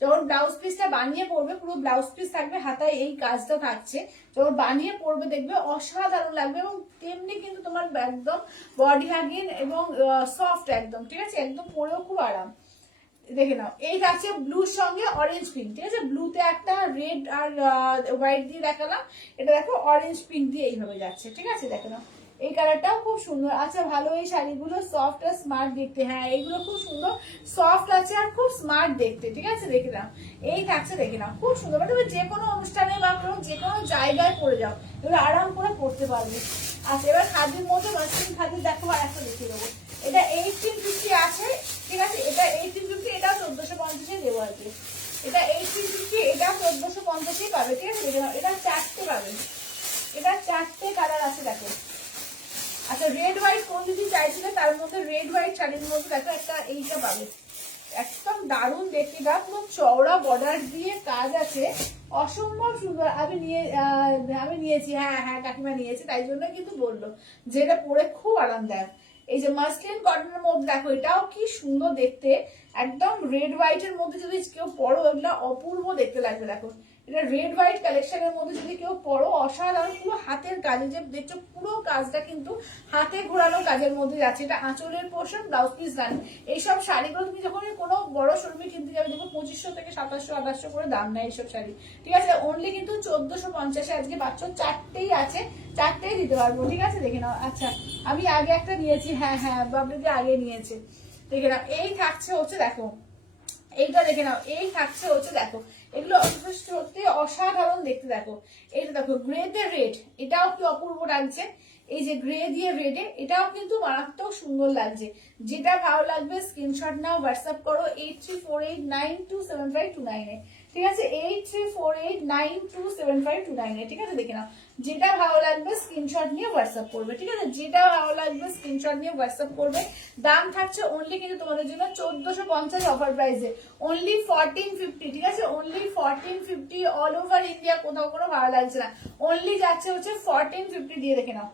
যখন ব্লাউজ পিসটা বানিয়ে পরবে, পুরো ব্লাউজ পিস থাকবে, হাতায় এই কাজটা থাকছে, যখন বানিয়ে পরবে দেখবে অসাধারণ লাগবে, এবং তেমনি কিন্তু তোমার একদম বডি হাগিং এবং সফট একদম, ঠিক আছে। একদম পরেও খুব আরাম। দেখে নাও এই থাকছে ব্লুর সঙ্গে অরেঞ্জ পিঙ্ক, ঠিক আছে। ব্লুতে একটা রেড আর হোয়াইট দিয়ে দেখালাম, এটা দেখো অরেঞ্জ পিঙ্ক দিয়ে এইভাবে যাচ্ছে, ঠিক আছে। দেখে নাও এই কালারটাও খুব সুন্দর। আচ্ছা ভালো এই শাড়িগুলো সফট আর স্মার্ট দেখতে, হ্যাঁ এইগুলো খুব সুন্দর, সফট আছে আর খুব স্মার্ট দেখতে, ঠিক আছে। দেখে নাও এই থাকছে, দেখে নাও খুব সুন্দর, মানে তুমি যে কোনো অনুষ্ঠানে বা যে কোনো জায়গায় পরে যাও, এগুলো আরাম করে পরতে পারবে। আচ্ছা এবার খাদির মধ্যে মাসলিন খাদির দেখো আর একটা দেখিয়ে দেবো, এটা 1850 আছে, ঠিক আছে। এটা 1850, এটাও 1450 দেবো আর কি। এটা 1850, এটাও 1450 পাবে, ঠিক আছে। দেখে নাও এটা 4টে পাবে, এটা 4টে কালার আছে দেখো। আচ্ছা রেড হোয়াইট কোন দিদি চাইছিলে, তার মধ্যে রেড হোয়াইট শাড়ির মধ্যে দেখো একটা এইটা পাবে, একদম দারুণ দেখতে, গা পুরো চওড়া বর্ডার দিয়ে কাজ আছে, অসম্ভব সুন্দর। আমি নিয়েছি, হ্যাঁ হ্যাঁ কাকিমা নিয়েছে, তাই জন্য কিন্তু বললো যেটা পরে খুব আরামদায়ক। এই যে মাসলিন কটনের মধ্যে দেখো এটাও কি সুন্দর দেখতে, একদম রেড হোয়াইট এর মধ্যে যদি কেউ পরো এগুলো অপূর্ব দেখতে লাগবে। দেখো এটা রেড হোয়াইট কালেকশনের মধ্যে যদি কেউ পরো অসাধারণ, পুরো হাতের কাজে যে দেখছো পুরো কাজটা কিন্তু হাতে ঘোরানো কাজের মধ্যে যাচ্ছে। এটা আঁচলের পোর্শন, ব্লাউজ পিস রান। এইসব শাড়িগুলো তুমি যখন কোনো বড় শোরুমে কিনতে যাবে দেখো 2500 থেকে 2700-2800 করে দাম নেয় এইসব শাড়ি, ঠিক আছে। অনলি কিন্তু 1450 আজকে পাচ্ছ, 4টেই আছে, 4টেই দিতে পারবো, ঠিক আছে। দেখে নাও। আচ্ছা আমি আগে একটা নিয়েছি, হ্যাঁ হ্যাঁ বাবলিদি আগে নিয়েছে, দেখে নাও এই থাকছে হচ্ছে দেখো এইটা, দেখে নাও এই থাকছে হচ্ছে দেখো, এগুলো সত্যি অসাধারণ দেখতে। দেখো এটা দেখো গ্রেতে রেড, এটাও কি অপূর্ব লাগছে, এই যে গ্রে দিয়ে রেডে, এটাও কিন্তু মারাত্মক সুন্দর লাগছে, যেটা ভালো লাগবে স্ক্রিনশট নাও, হোয়াটসঅ্যাপ করো 8348927529, ঠিক আছে। 8348927529, ঠিক আছে। দেখে নাও যেটা ভালো লাগবে স্ক্রিনশট নিয়ে হোয়াটসঅ্যাপ করবে, ঠিক আছে। যেটা ভালো লাগবে স্ক্রিনশট নিয়ে হোয়াটসঅ্যাপ করবে। দাম থাকছে অনলি কিন্তু তোমাদের জন্য 1450 অফার প্রাইসে, অনলি 1450, ঠিক আছে। অনলি 1450 অল ওভার ইন্ডিয়া, কোথাও কোনো ভালো লাগছে না, অনলি যাচ্ছে হচ্ছে 1450 দিয়ে। দেখে নাও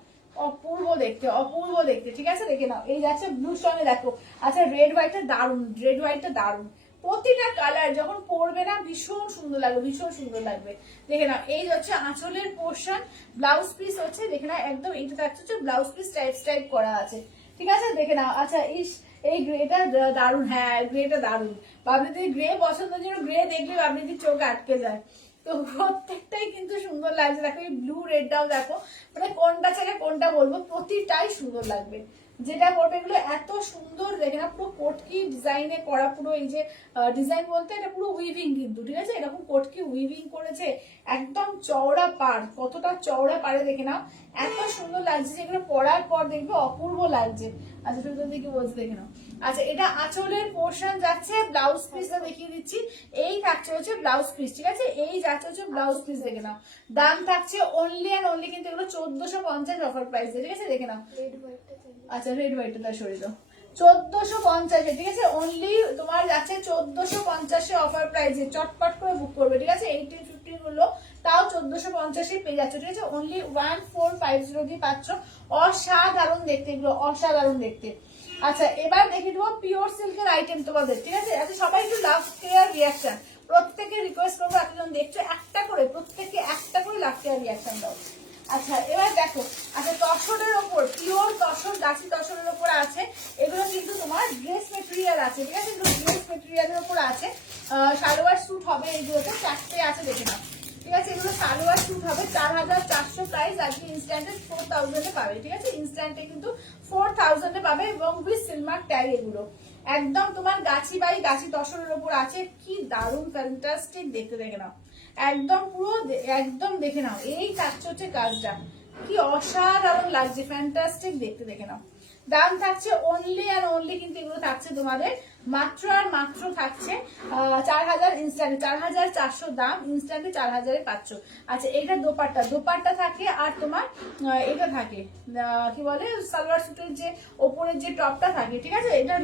অপূর্ব দেখতে, অপূর্ব দেখতে, ঠিক আছে। দেখে নাও এই যাচ্ছে ব্লুর সঙ্গে দেখো। আচ্ছা রেড হোয়াইটটা দারুণ, রেড হোয়াইটটা দারুণ, প্রতিটা কালার যখন পরবে না ভীষণ সুন্দর লাগবে, ভীষণ সুন্দর লাগবে। দেখে নাও এই হচ্ছে আঁচলের পোর্শন, ব্লাউজ পিস হচ্ছে দেখে নাও একদম এইটা থাকছে হচ্ছে ব্লাউজ পিস টাইপ করা আছে, ঠিক আছে। দেখে নাও আচ্ছা এই গ্রেটা দারুণ, হ্যাঁ গ্রেটা দারুণ, বাবলিদির গ্রে পছন্দের জন্য গ্রে দেখলে বাবলিদির চোখ আটকে যায়, তো প্রত্যেকটাই কিন্তু সুন্দর লাগছে। দেখো এই ব্লু রেডটাও দেখো, মানে কোনটা ছেড়ে কোনটা বলবো, প্রতিটাই সুন্দর লাগবে, যেটা পরবে এগুলো এত সুন্দর। দেখে না পুরো কোটকি ডিজাইনে করা, পুরো এই যে ডিজাইন বলতে এটা পুরো উইভিং কিন্তু, ঠিক আছে। এরকম কোটকি উইভিং করেছে, একদম চওড়া পাড়, কতটা চওড়া পাড়ে দেখে নাও, এত সুন্দর লাগছে যেগুলো পরার পর দেখবে অপূর্ব লাগছে। আচ্ছা তুমি দিকে বলছি দেখে নাও। আচ্ছা এটা আঁচলের পোর্শন যাচ্ছে, ব্লাউজ পিসটা দেখিয়ে দিচ্ছি। এই থাকছে হচ্ছে ব্লাউজ পিস, ঠিক আছে, এই যাচ্ছে হচ্ছে ব্লাউজ পিস দেখে নাও। দাম থাকছে অনলি অ্যান্ড অনলি কিন্তু এগুলো 1450 অফার প্রাইস, ঠিক আছে দেখে নাও। আচ্ছা রেড হোয়াইটটা সরিয়ে দাও, 1450, ঠিক আছে, অনলি তোমার যাচ্ছে 1450 অফার প্রাইসে। চটপট করে বুক করবে, ঠিক আছে, 1850 গুলো তাও 1450 পেয়ে যাচ্ছে, ঠিক আছে, অনলি 1450 দিয়ে পাচ্ছ। অসাধারণ দেখতে এগুলো, অসাধারণ দেখতে। আচ্ছা এবার দেখে দেবো পিওর সিল্কের আইটেম তোমাদের, ঠিক আছে। আচ্ছা সবাই একটু লাভ কেয়ার রিয়াকশন, প্রত্যেকে রিকোয়েস্ট করবো, এতজন দেখছো একটা করে প্রত্যেকে একটা করে লাভ কেয়ার রিয়াকশন দাও। আচ্ছা এবার দেখো, আচ্ছা তসরের ওপর, পিওর তসর, গাছি তসরের ওপর আছে। এগুলো কিন্তু তোমার ড্রেস মেটেরিয়াল আছে, ঠিক আছে, এগুলো ড্রেস মেটেরিয়ালের ওপর আছে। সালোয়ার স্যুট হবে এইগুলোতে, 4টে আছে দেখে নাও, ঠিক আছে, এগুলো সালোয়ার স্যুট হবে। 4400 প্রাইস, আজকে ইনস্ট্যান্টে 4000 পাবে, ঠিক আছে, ইনস্ট্যান্টে কিন্তু 4000 পাবে এবং উইথ সিলমার্ক ট্যাগ। এগুলো একদম তোমার গাছি বাই গাছি তসরের ওপর আছে, কি দারুণ ফ্যান্টাস্টিক দেখতে, দেখে নাও, একদম পুরো একদম দেখে নাও। এই থাকছে হচ্ছে কাজটা, কি অসাধারণ লাগছে, ফ্যান্টাস্টিক দেখতে, দেখে নাও। দাম থাকছে অনলি অ্যান্ড অনলি কিন্তু এগুলো থাকছে তোমাদের মাত্র আর মাত্র থাকছে 4000 ইনস্ট্যান্টে, 4400 দাম, ইনস্ট্যান্টে 4000-এ পাচ্ছ। আচ্ছা এইটা দোপাট্টা, দোপাট্টা থাকে আর তোমার এটা থাকে কি বলে সালোয়ার স্যুটের যে ওপরের যে টপটা থাকে, ঠিক আছে, এটা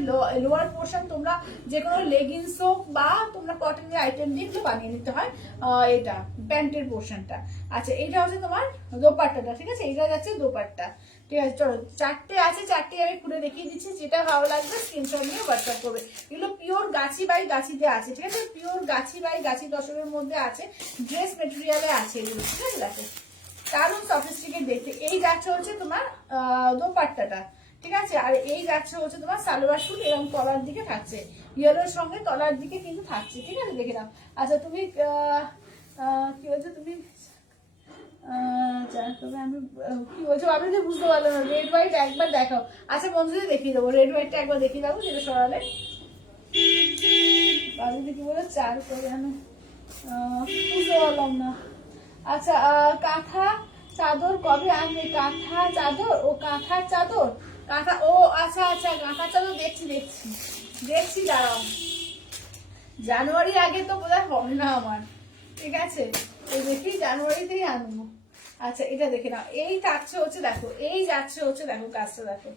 লোয়ার পোর্শন তোমরা যে কোনো লেগিংস হোক বা তোমরা কটনের আইটেম দিয়ে একটু বানিয়ে নিতে হয় এটা প্যান্টের পোর্শনটা। আচ্ছা এইটা হচ্ছে তোমার দোপাট্টাটা, ঠিক আছে, এইটা যাচ্ছে দোপাট্টা, ঠিক আছে। চলো 4টে আছে, 4টে আমি খুলে দেখিয়ে দিচ্ছি, যেটা ভালো লাগবে স্ক্রিনশট নিয়ে হোয়াটসঅ্যাপ করবে। এগুলো পিওর গাছি বাই গাছিতে আছে, ঠিক আছে, পিওর গাছি বাই গাছি দশকের মধ্যে আছে, ড্রেস মেটেরিয়ালে আছে এগুলো, ঠিক আছে। দেখো দারুণ সফিস্টিকেট দেখতে। এই যাচ্ছে হচ্ছে তোমার দোপাট্টাটা, ঠিক আছে, আর এই যাচ্ছে হচ্ছে তোমার সালোয়ার স্যুট, এরকম তলার দিকে থাকছে, ইয়েলোর সঙ্গে তলার দিকে কিন্তু থাকছে, ঠিক আছে, দেখে নাও। আচ্ছা তুমি কি বলছো তুমি, তবে আমি কি বলছো আমি তো বুঝতে পারলাম না, রেড হোয়াইট একবার দেখাও। আচ্ছা বন্ধুদের দেখিয়ে দেবো, রেড হোয়াইটটা একবার দেখিয়ে দেবো, যেটা সরালে বাড়িতে কি বলে চার করে আমি বুঝতে পারলাম না। আচ্ছা কাঁথা চাদর কবে আনবে, কাঁথা চাদর, ও কাঁথার চাদর, কাঁথা, ও আচ্ছা আচ্ছা কাঁথা চাদর দেখছি দেখছি দেখছি, দাঁড়াও, জানুয়ারি আগে তো বোধহয় হবে না আমার, ঠিক আছে, তো দেখি জানুয়ারিতেই আনবো। আচ্ছা এটা দেখে নাও, এই থাকছে হচ্ছে দেখো, এই যাচ্ছে হচ্ছে দেখো কাজটা দেখো।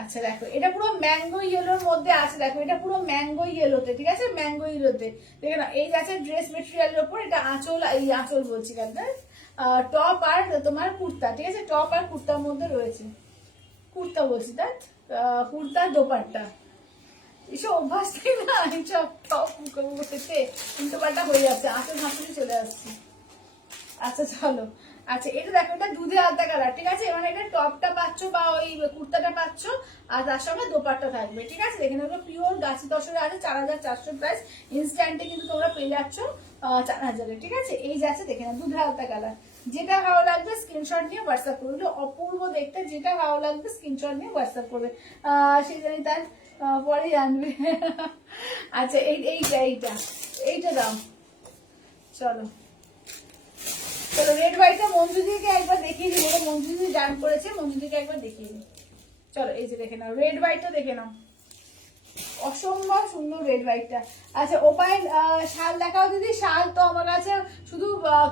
আচ্ছা দেখো এটা পুরো ম্যাঙ্গো ইয়েলোর মধ্যে আছে, দেখো এটা পুরো ম্যাঙ্গো ইয়েলোতে, ঠিক আছে, ম্যাঙ্গো ইয়েলোতে দেখে নাও। এই যাচ্ছে ড্রেস মেটেরিয়ালের উপর, এটা আঁচল, এই আঁচল বলছি আপনার, টপ আর তোমার কুর্তা, ঠিক আছে, টপ আর কুর্তার মধ্যে রয়েছে, কুর্তা বলছি তাই, কুর্তার দোপাট্টা, এসব অভ্যাসটাই না, এইসব টপ মুখে উল্টো পাল্টা হয়ে যাচ্ছে, আঁচল হাঁচড়ে চলে আসছে। আচ্ছা চলো, আচ্ছা এটা দেখো, এটা দুধে আলতা কালার, ঠিক আছে, মানে এটা টপটা পাচ্ছ বা ওই কুর্তাটা পাচ্ছ আর তার সঙ্গে দোপাট্টা থাকবে, ঠিক আছে, দেখে নেবো পিওর গাছি দশরে আছে, 4400 প্রাইস, ইনস্ট্যান্টে কিন্তু তোমরা পেয়ে যাচ্ছ 4000-এ, ঠিক আছে। এই যাচ্ছে দেখে না দুধে আলতা কালার, যেটা ভালো লাগবে স্ক্রিনশট নিয়ে হোয়াটসঅ্যাপ করবে, অপূর্ব দেখতে, যেটা ভালো লাগবে স্ক্রিনশট নিয়ে হোয়াটসঅ্যাপ করবে, সেই জানি তার পরেই আনবে। আচ্ছা এইটা এইটা এইটা দাও, চলো চলো রেড হোয়াইটটা মঞ্জুদিকে একবার দেখিয়ে দিই, ওটা মঞ্জুদি ডান করেছে, মঞ্জুদিকে একবার দেখিয়ে দিই, চলো এই যে দেখে নাও, রেড হোয়াইটটা দেখে নাও, অসম্ভব সুন্দর রেড হোয়াইটটা। আচ্ছা ওপায় শাল দেখাও দিদি, শাল তো আমার কাছে শুধু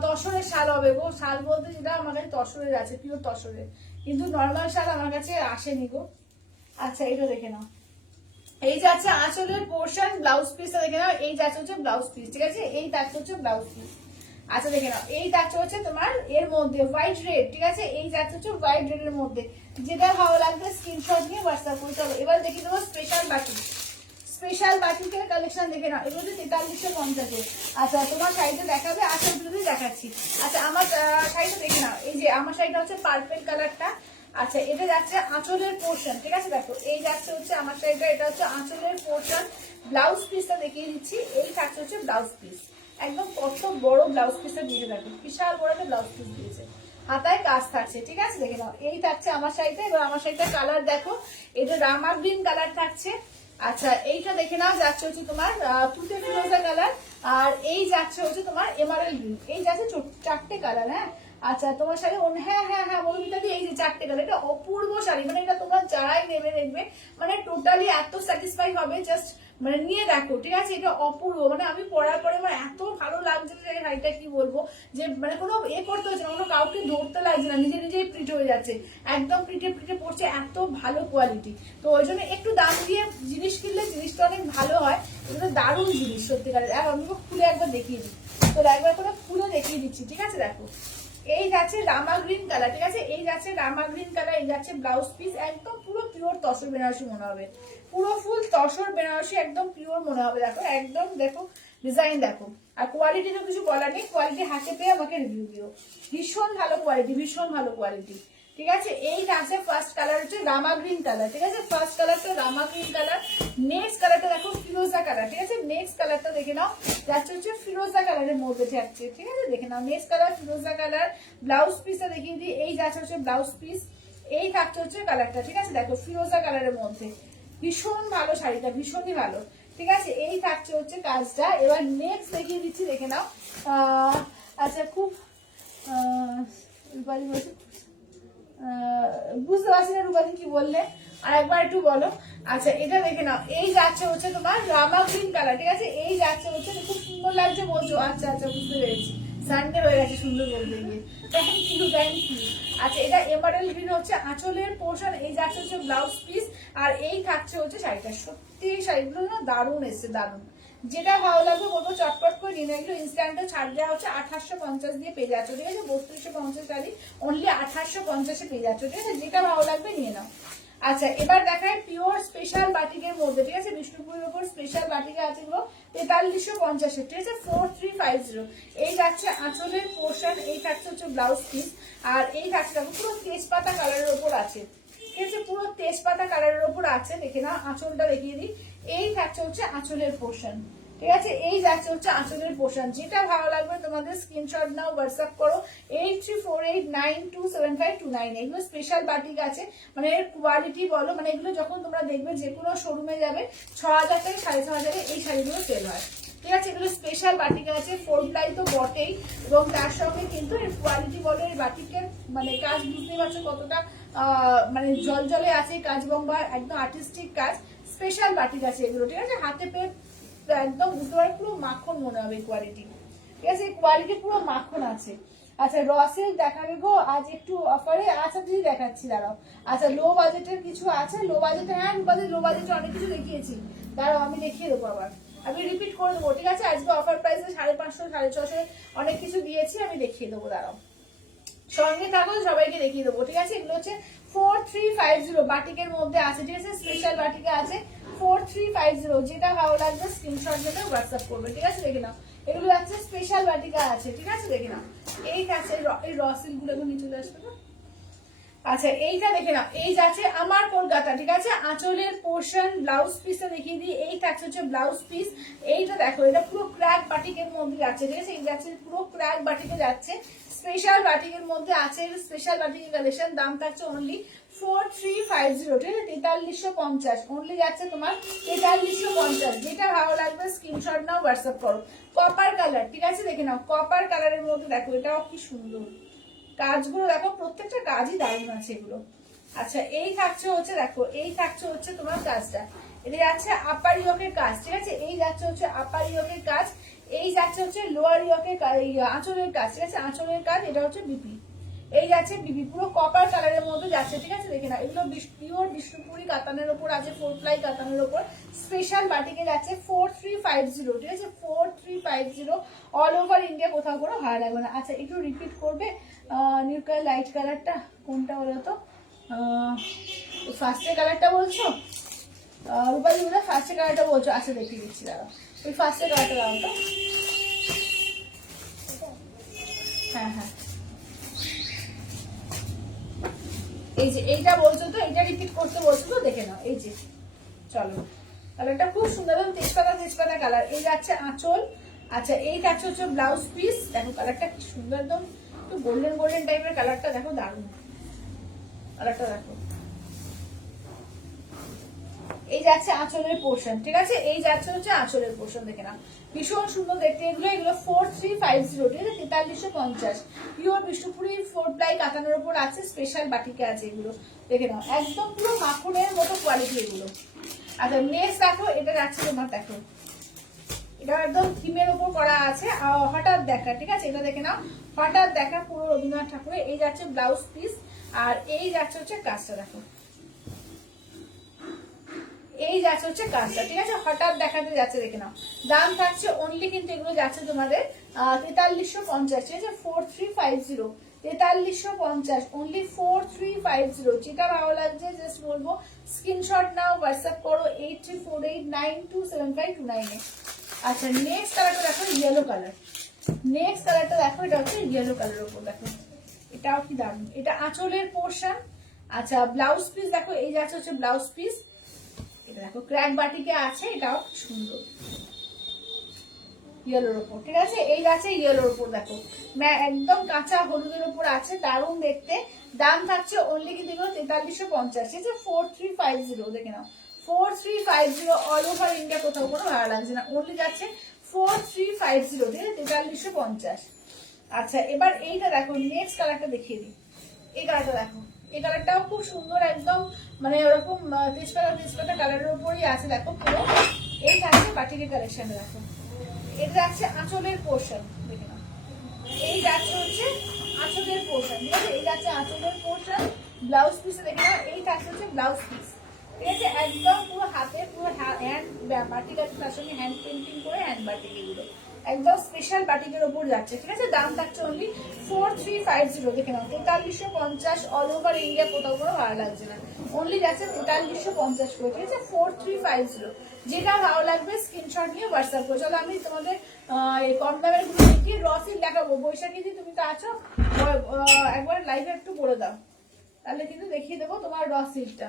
তসরের শাল হবে গো, শাল বলতে যেটা আমার কাছে তসরের আছে, পিওর তসরের, কিন্তু নর্মাল শাল আমার কাছে আসেনি গো। আচ্ছা এটা দেখে নাও, এই যাচ্ছে আঁচলের পোর্শন, ব্লাউজ পিসটা দেখে নাও, এই যাচ্ছে হচ্ছে ব্লাউজ পিস, ঠিক আছে, এই যাচ্ছে হচ্ছে ব্লাউজ পিস। আচ্ছা দেখে নাও, এই যাচ্ছে হচ্ছে তোমার এর মধ্যে হোয়াইট রেড, ঠিক আছে, এই যাচ্ছে হচ্ছে হোয়াইট রেড এর মধ্যে, যেটা ভালো লাগবে স্ক্রিনশট নিয়ে হোয়াটসঅ্যাপ করে। চলো এবার দেখে দেবো স্পেশাল বাটি, স্পেশাল বাটিকের কালেকশন দেখে নাও, এগুলো 4350। আচ্ছা তোমার শাড়িটা দেখাবে, আচ্ছা যদি দেখাচ্ছি। আচ্ছা আমার শাড়িটা দেখে নাও, এই যে আমার শাড়িটা হচ্ছে পার্পল কালারটা। আচ্ছা এটা যাচ্ছে আঁচলের পোর্শন, ঠিক আছে, দেখো এই যাচ্ছে হচ্ছে আমার শাড়িটা, এটা হচ্ছে আঁচলের পোর্শন, ব্লাউজ পিসটা দেখিয়ে দিচ্ছি, এই থাকছে হচ্ছে ব্লাউজ পিস, একদম কত বড় ব্লাউজ পিসটা দিয়েছে, দেখো বিশাল বড় একটা ব্লাউজ পিস দিয়েছে, হাতায় কাজ থাকছে, ঠিক আছে, দেখে নাও এই থাকছে আমার শাড়িটা। এবার আমার শাড়িটার কালার দেখো, এটা রামা গ্রিন কালার থাকছে, আচ্ছা এইটা দেখে নাও, যাচ্ছে হচ্ছে তোমার তুতে ফিরোজা কালার, আর এই যাচ্ছে হচ্ছে তোমার এমারেল গ্রিন, এই যাচ্ছে 4টে কালার। হ্যাঁ আচ্ছা তোমার শাড়ি হ্যাঁ হ্যাঁ হ্যাঁ মধুমিতা দি, এই যে 4টে কালার, এটা অপূর্ব শাড়ি, মানে এটা তোমরা যারাই নেবে দেখবে মানে টোটালি এত স্যাটিসফাই হবে, জাস্ট মানে নিয়ে দেখো, ঠিক আছে? এটা অপূর্ব, মানে আমি পরার পরে আমার এত ভালো লাগছে যে শাড়িটা কি বলবো, যে মানে কোনো করতে হচ্ছে না, কোনো কাউকে ধরতে লাগছে না, নিজে নিজেই প্রিট হয়ে যাচ্ছে, একদম প্রিটে প্রিটে পড়ছে, এত ভালো কোয়ালিটি। তো ওই জন্য একটু দাম দিয়ে জিনিস কিনলে জিনিসটা অনেক ভালো হয়, এগুলো দারুণ জিনিস সত্যিকারের। আমি খুলে একবার দেখিয়ে দিই, তো একবার করে খুলে দেখিয়ে দিচ্ছি, ঠিক আছে? দেখো এই যাচ্ছে রামা গ্রিন কালার, ঠিক আছে? এই যাচ্ছে রামা গ্রিন কালার, এই যাচ্ছে ব্লাউজ পিস, একদম পুরো পিওর তসর বেনারসি মনে হবে, পুরো ফুল তসর বেনারসি, একদম পিওর মনে হবে। দেখো একদম দেখো ডিজাইন দেখো, আর কোয়ালিটি তো কিছু বলার নেই, কোয়ালিটি হাতে পেয়ে আমাকে রিভিউ দিও, ভীষণ ভালো কোয়ালিটি, ভীষণ ভালো কোয়ালিটি, ঠিক আছে? এই আছে ফার্স্ট কালার হচ্ছে রামা গ্রিন কালার, ঠিক আছে? ফার্স্ট কালারটা রামা গ্রিন কালার, নেক্সট কালারটা দেখো ফিরোজা কালার, ঠিক আছে? নেক্সট কালারটা দেখে নাও, যাচ্ছে হচ্ছে ফিরোজা কালারের মধ্যে থাকছে, ঠিক আছে? দেখে নাও নেক্সট কালার ফিরোজা কালার, ব্লাউজ পিসটা দেখিয়ে দিই, এই যাচ্ছে হচ্ছে ব্লাউজ পিস, এই থাকছে হচ্ছে কালারটা, ঠিক আছে? দেখো ফিরোজা কালারের মধ্যে ভীষণ ভালো শাড়িটা, ভীষণই ভালো, ঠিক আছে? এই থাকছে হচ্ছে কাজটা। এবার নেক্সট দেখিয়ে দিচ্ছি, দেখে নাও। আচ্ছা খুব রূপালি বলছি, বুঝতে পারছি না রূপালি কি বললে, আর একবার একটু বলো। আচ্ছা এটা দেখে নাও, এই যাচ্ছে হচ্ছে তোমার রামা গ্রিন কালার, ঠিক আছে? এই যাচ্ছে হচ্ছে, খুব সুন্দর লাগছে বলছো, আচ্ছা আচ্ছা বুঝতে পেরেছি, সানডে হয়ে গেছে সুন্দর বলতে গিয়ে, থ্যাংক ইউ থ্যাংক ইউ। আচ্ছা এটা এমারেল গ্রিন হচ্ছে আঁচলের পোর্শন, এই যাচ্ছে হচ্ছে ব্লাউজ পিস, আর এই থাকছে হচ্ছে শাড়িটা। সত্যি শাড়িগুলো না দারুণ এসছে, দারুণ, যেটা ভালো লাগবে বলবো চটপট করে নিয়ে, এগুলো ইনস্ট্যান্টে ছাড় দেওয়া হচ্ছে, 2850 দিয়ে পেয়ে যাচ্ছ, ঠিক আছে? 3250 শাড়ি অনলি 2850 পেয়ে যাচ্ছ, ঠিক আছে? যেটা ভালো লাগবে নিয়ে নাও। আচ্ছা এবার দেখায় পিওর স্পেশাল বাটিকের মধ্যে, ঠিক আছে? বিষ্ণুপুরের উপর স্পেশাল বাটিকে আছে এগুলো 4350, ঠিক আছে? 4350। এই যাচ্ছে আঁচলের পোর্শন, এই থাকছে হচ্ছে ব্লাউজ পিস, আর এই থাকছে পুরো তেজপাতা কালারের উপর আছে, ঠিক আছে? পুরো তেজপাতা কালারের উপর আছে, দেখে না আঁচলটা দেখিয়ে দিই, এই থাকছে হচ্ছে আঁচলের পোর্শন, ঠিক আছে? এই যাচ্ছে হচ্ছে আঁচলের পোর্শন, যেটা ভালো লাগবে তোমাদের স্ক্রিনশট নাও, হোয়াটসঅ্যাপ করো 8348927529, এগুলো স্পেশাল বাটিক আছে, মানে এর কোয়ালিটি বলো, মানে এগুলো যখন তোমরা দেখবে যে কোনো শোরুমে যাবে 6000 থেকে 6500 এই শাড়িগুলো সেল হয়, ঠিক আছে? এগুলো স্পেশাল বাটিক আছে, 4 প্লাই তো বটেই, এবং তার সঙ্গে কিন্তু এর কোয়ালিটি বলো, এর বাটিকের মানে কাজ বুঝতেই পারছো কতটা মানে জল জলে আছে কাজ, বম্বা একদম আর্টিস্টিক কাজ, স্পেশাল বাটিক আছে এগুলো, ঠিক আছে? হাতে পেয়ে একদম বুঝতে পারো পুরো মাখন মনে হবে কোয়ালিটি, ঠিক আছে? কোয়ালিটি পুরো মাখন আছে। আচ্ছা রসের দেখাবে গো আজ একটু অফারে, আচ্ছা দিদি দেখাচ্ছি দাঁড়াও। আচ্ছা লো বাজেটের কিছু আছে, লো বাজেটে, হ্যাঁ লো বাজেটে অনেক কিছু দেখিয়েছি, দাঁড়াও আমি দেখিয়ে দেবো আবার, আমি রিপিট করে দেবো, ঠিক আছে? আজকে অফার প্রাইসে 550 650 অনেক কিছু দিয়েছি, আমি দেখিয়ে দেবো, দাঁড়াও সঙ্গে থাকো, সবাইকে দেখিয়ে দেবো, ঠিক আছে? এগুলো হচ্ছে 4350 বাটিকের মধ্যে আছে, ঠিক আছে? স্পেশাল বাটিকে আছে 4350, যেটা ভালো লাগবে স্ক্রিনশট নিয়ে হোয়াটসঅ্যাপ করবে, ঠিক আছে? দেখে নাও এগুলো আছে স্পেশাল বাটিকা আছে, ঠিক আছে? দেখে নাও এই আছে, এই রসিল গুলো নিয়ে চলে আসবে না। আচ্ছা এইটা দেখে নাও, এই যাচ্ছে আমার কলকাতা, ঠিক আছে? আঁচলের পোর্শন, ব্লাউজ পিসটা দেখিয়ে দিই, এই থাকছে হচ্ছে ব্লাউজ পিস, এইটা দেখো এটা পুরো ক্র্যাক বাটিকের মধ্যে যাচ্ছে, ঠিক আছে? এই যাচ্ছে পুরো ক্র্যাক বাটিকে যাচ্ছে, স্পেশাল বাটিকের মধ্যে আছে, স্পেশাল বাটিকের কালেকশন, দাম থাকছে অনলি 4350, ঠিক আছে? 4350 অনলি যাচ্ছে তোমার 4350, যেটা ভালো লাগবে স্ক্রিনশট নাও, হোয়াটসঅ্যাপ করো। কপার কালার, ঠিক আছে? দেখে নাও কপার কালারের মধ্যে দেখো, এটাও কি সুন্দর কাজগুলো, দেখো প্রত্যেকটা কাজই দারুণ আছে এগুলো। আচ্ছা এই থাকছে হচ্ছে, দেখো এই থাকছে হচ্ছে তোমার কাজটা, এটা যাচ্ছে আপার ইয়কের কাজ, ঠিক আছে? এই যাচ্ছে হচ্ছে আপার ইয়কের কাজ, এই যাচ্ছে হচ্ছে লোয়ার ইয়কের আঁচলের কাজ, ঠিক আছে? আঁচলের কাজ, এটা হচ্ছে বিপি, এই যাচ্ছে বিপি, পুরো কপার কালারের মধ্যে যাচ্ছে, ঠিক আছে? দেখে না এগুলো পিওর বিষ্ণুপুরি কাতানের ওপর আছে, 4 প্লাই কাতানের ওপর স্পেশাল বাটিকে যাচ্ছে 4350, ঠিক আছে? 4350 অল ওভার ইন্ডিয়া, কোথাও কোনো ভাড়া লাগবে না। আচ্ছা একটু রিপিট করবে নিউ কালার লাইট কালারটা কোনটা বলো তো, ফার্স্টের কালারটা বলছো রূপালি, ফার্স্টের কালারটা বলছো, আচ্ছা দেখিয়ে দিচ্ছি দাঁড়াও, ওই ফার্স্টের কালারটা দাও তো, হ্যাঁ হ্যাঁ এই যে এইটা বলছো তো, এটা রিপিট করতে বলছো তো, দেখে নাও এই যে, চলো কালারটা খুব সুন্দর, তেজপাতা তেজপাতা কালার, এই যাচ্ছে আঁচল। আচ্ছা এই থাকছে হচ্ছে ব্লাউজ পিস, দেখো কালারটা কি সুন্দর, একদম একটু গোল্ডেন গোল্ডেন টাইপের কালারটা, দেখো দারুণ কালারটা, দেখো এই যাচ্ছে আঁচলের পোর্শন, ঠিক আছে, এই যাচ্ছে হচ্ছে আঁচলের পোর্শন, দেখে নাও ভীষণ সুন্দর দেখতে এগুলো। এগুলো 4350, ঠিক আছে, 4350 পিওর বিষ্ণুপুরি 4 প্লাই কাতানোর উপর আছে, স্পেশাল বাটিকে আছে এগুলো, দেখে নাও একদম পুরো মাখনের মতো কোয়ালিটি এগুলো। আচ্ছা নেক্সট দেখো, এটা যাচ্ছে তোমার, দেখো এটা একদম থিমের উপর করা আছে, হঠাৎ দেখা, ঠিক আছে, এটা দেখে নাও হঠাৎ দেখা পুরো রবীন্দ্রনাথ ঠাকুরের। এই যাচ্ছে ব্লাউজ পিস, আর এই যাচ্ছে হচ্ছে কাজটা, দেখো এই যাচ্ছে হচ্ছে কাজটা, ঠিক আছে, হঠাৎ দেখাতে যাচ্ছে, দেখে নাও। দাম থাকছে অনলি কিন্তু এগুলো যাচ্ছে তোমাদের 4350, ঠিক আছে, 4350, 4350 অনলি 4350। যেটা ভালো লাগছে জাস্ট বলবো স্ক্রিনশট নাও, হোয়াটসঅ্যাপ করো 8348927529 এ। আচ্ছা নেক্সট কালারটা দেখো, ইয়েলো কালার। নেক্সট কালারটা দেখো, এটা হচ্ছে ইয়েলো কালারের উপর, দেখো এটাও কি দারুণ, এটা আঁচলের পোর্শন। আচ্ছা ব্লাউজ পিস দেখো, এই যাচ্ছে হচ্ছে ব্লাউজ পিস, এটা দেখো ক্র্যাক বাটিকে আছে, এটাও সুন্দর ইয়েলোর উপর, ঠিক আছে, এই যাচ্ছে ইয়েলোর উপর, দেখো একদম কাঁচা হলুদের উপর আছে, দারুণ দেখতে। দাম থাকছে অনলি কিন্তু 4350, ঠিক আছে, 4350, দেখে নাও 4350 অল ওভার ইন্ডিয়া, কোথাও কোনো ভালো লাগছে না, অনলি যাচ্ছে 4350, ঠিক আছে, 4350। আচ্ছা এবার এইটা দেখো, নেক্সট কালারটা দেখিয়ে দিই, এই কালারটা দেখো, এই কালারটাও খুব সুন্দর, একদম মানে ওরকম তেজপাতা কালারের উপরই আছে, দেখো পুরো। এই থাকছে বাটিকের কালেকশনটা, দেখো এটা যাচ্ছে আঁচলের পোর্শন, দেখে নাও এই যাচ্ছে হচ্ছে আঁচলের পোর্শন, ঠিক আছে, এই যাচ্ছে আঁচলের পোর্শন। ব্লাউজ পিসে দেখে নাও, এই থাকছে হচ্ছে ব্লাউজ পিস, ঠিক আছে, একদম পুরো হাতে পুরো হ্যান্ড বাটিক আছে, তার সঙ্গে হ্যান্ড পেন্টিং করে হ্যান্ড বাটিক, এগুলো একদম স্পেশাল বাটিকের ওপর যাচ্ছে, ঠিক আছে। দাম থাকছে অনলি 4350, দেখে নাও 4350 অল ওভার ইন্ডিয়া, কোথাও কোনো ভালো লাগছে না, অনলি যাচ্ছে 4350 করে, ঠিক আছে, 4350। যেটা ভালো লাগবে স্ক্রিনশট নিয়ে হোয়াটসঅ্যাপ করো। চলো আমি তোমাদের কম দামের গুলো দেখিয়ে রসিল দেখাবো। বৈশাখী দি তুমি তো আছো, একবার লাইভে একটু বলে দাও, তাহলে কিন্তু দেখিয়ে দেবো তোমার রসিলটা।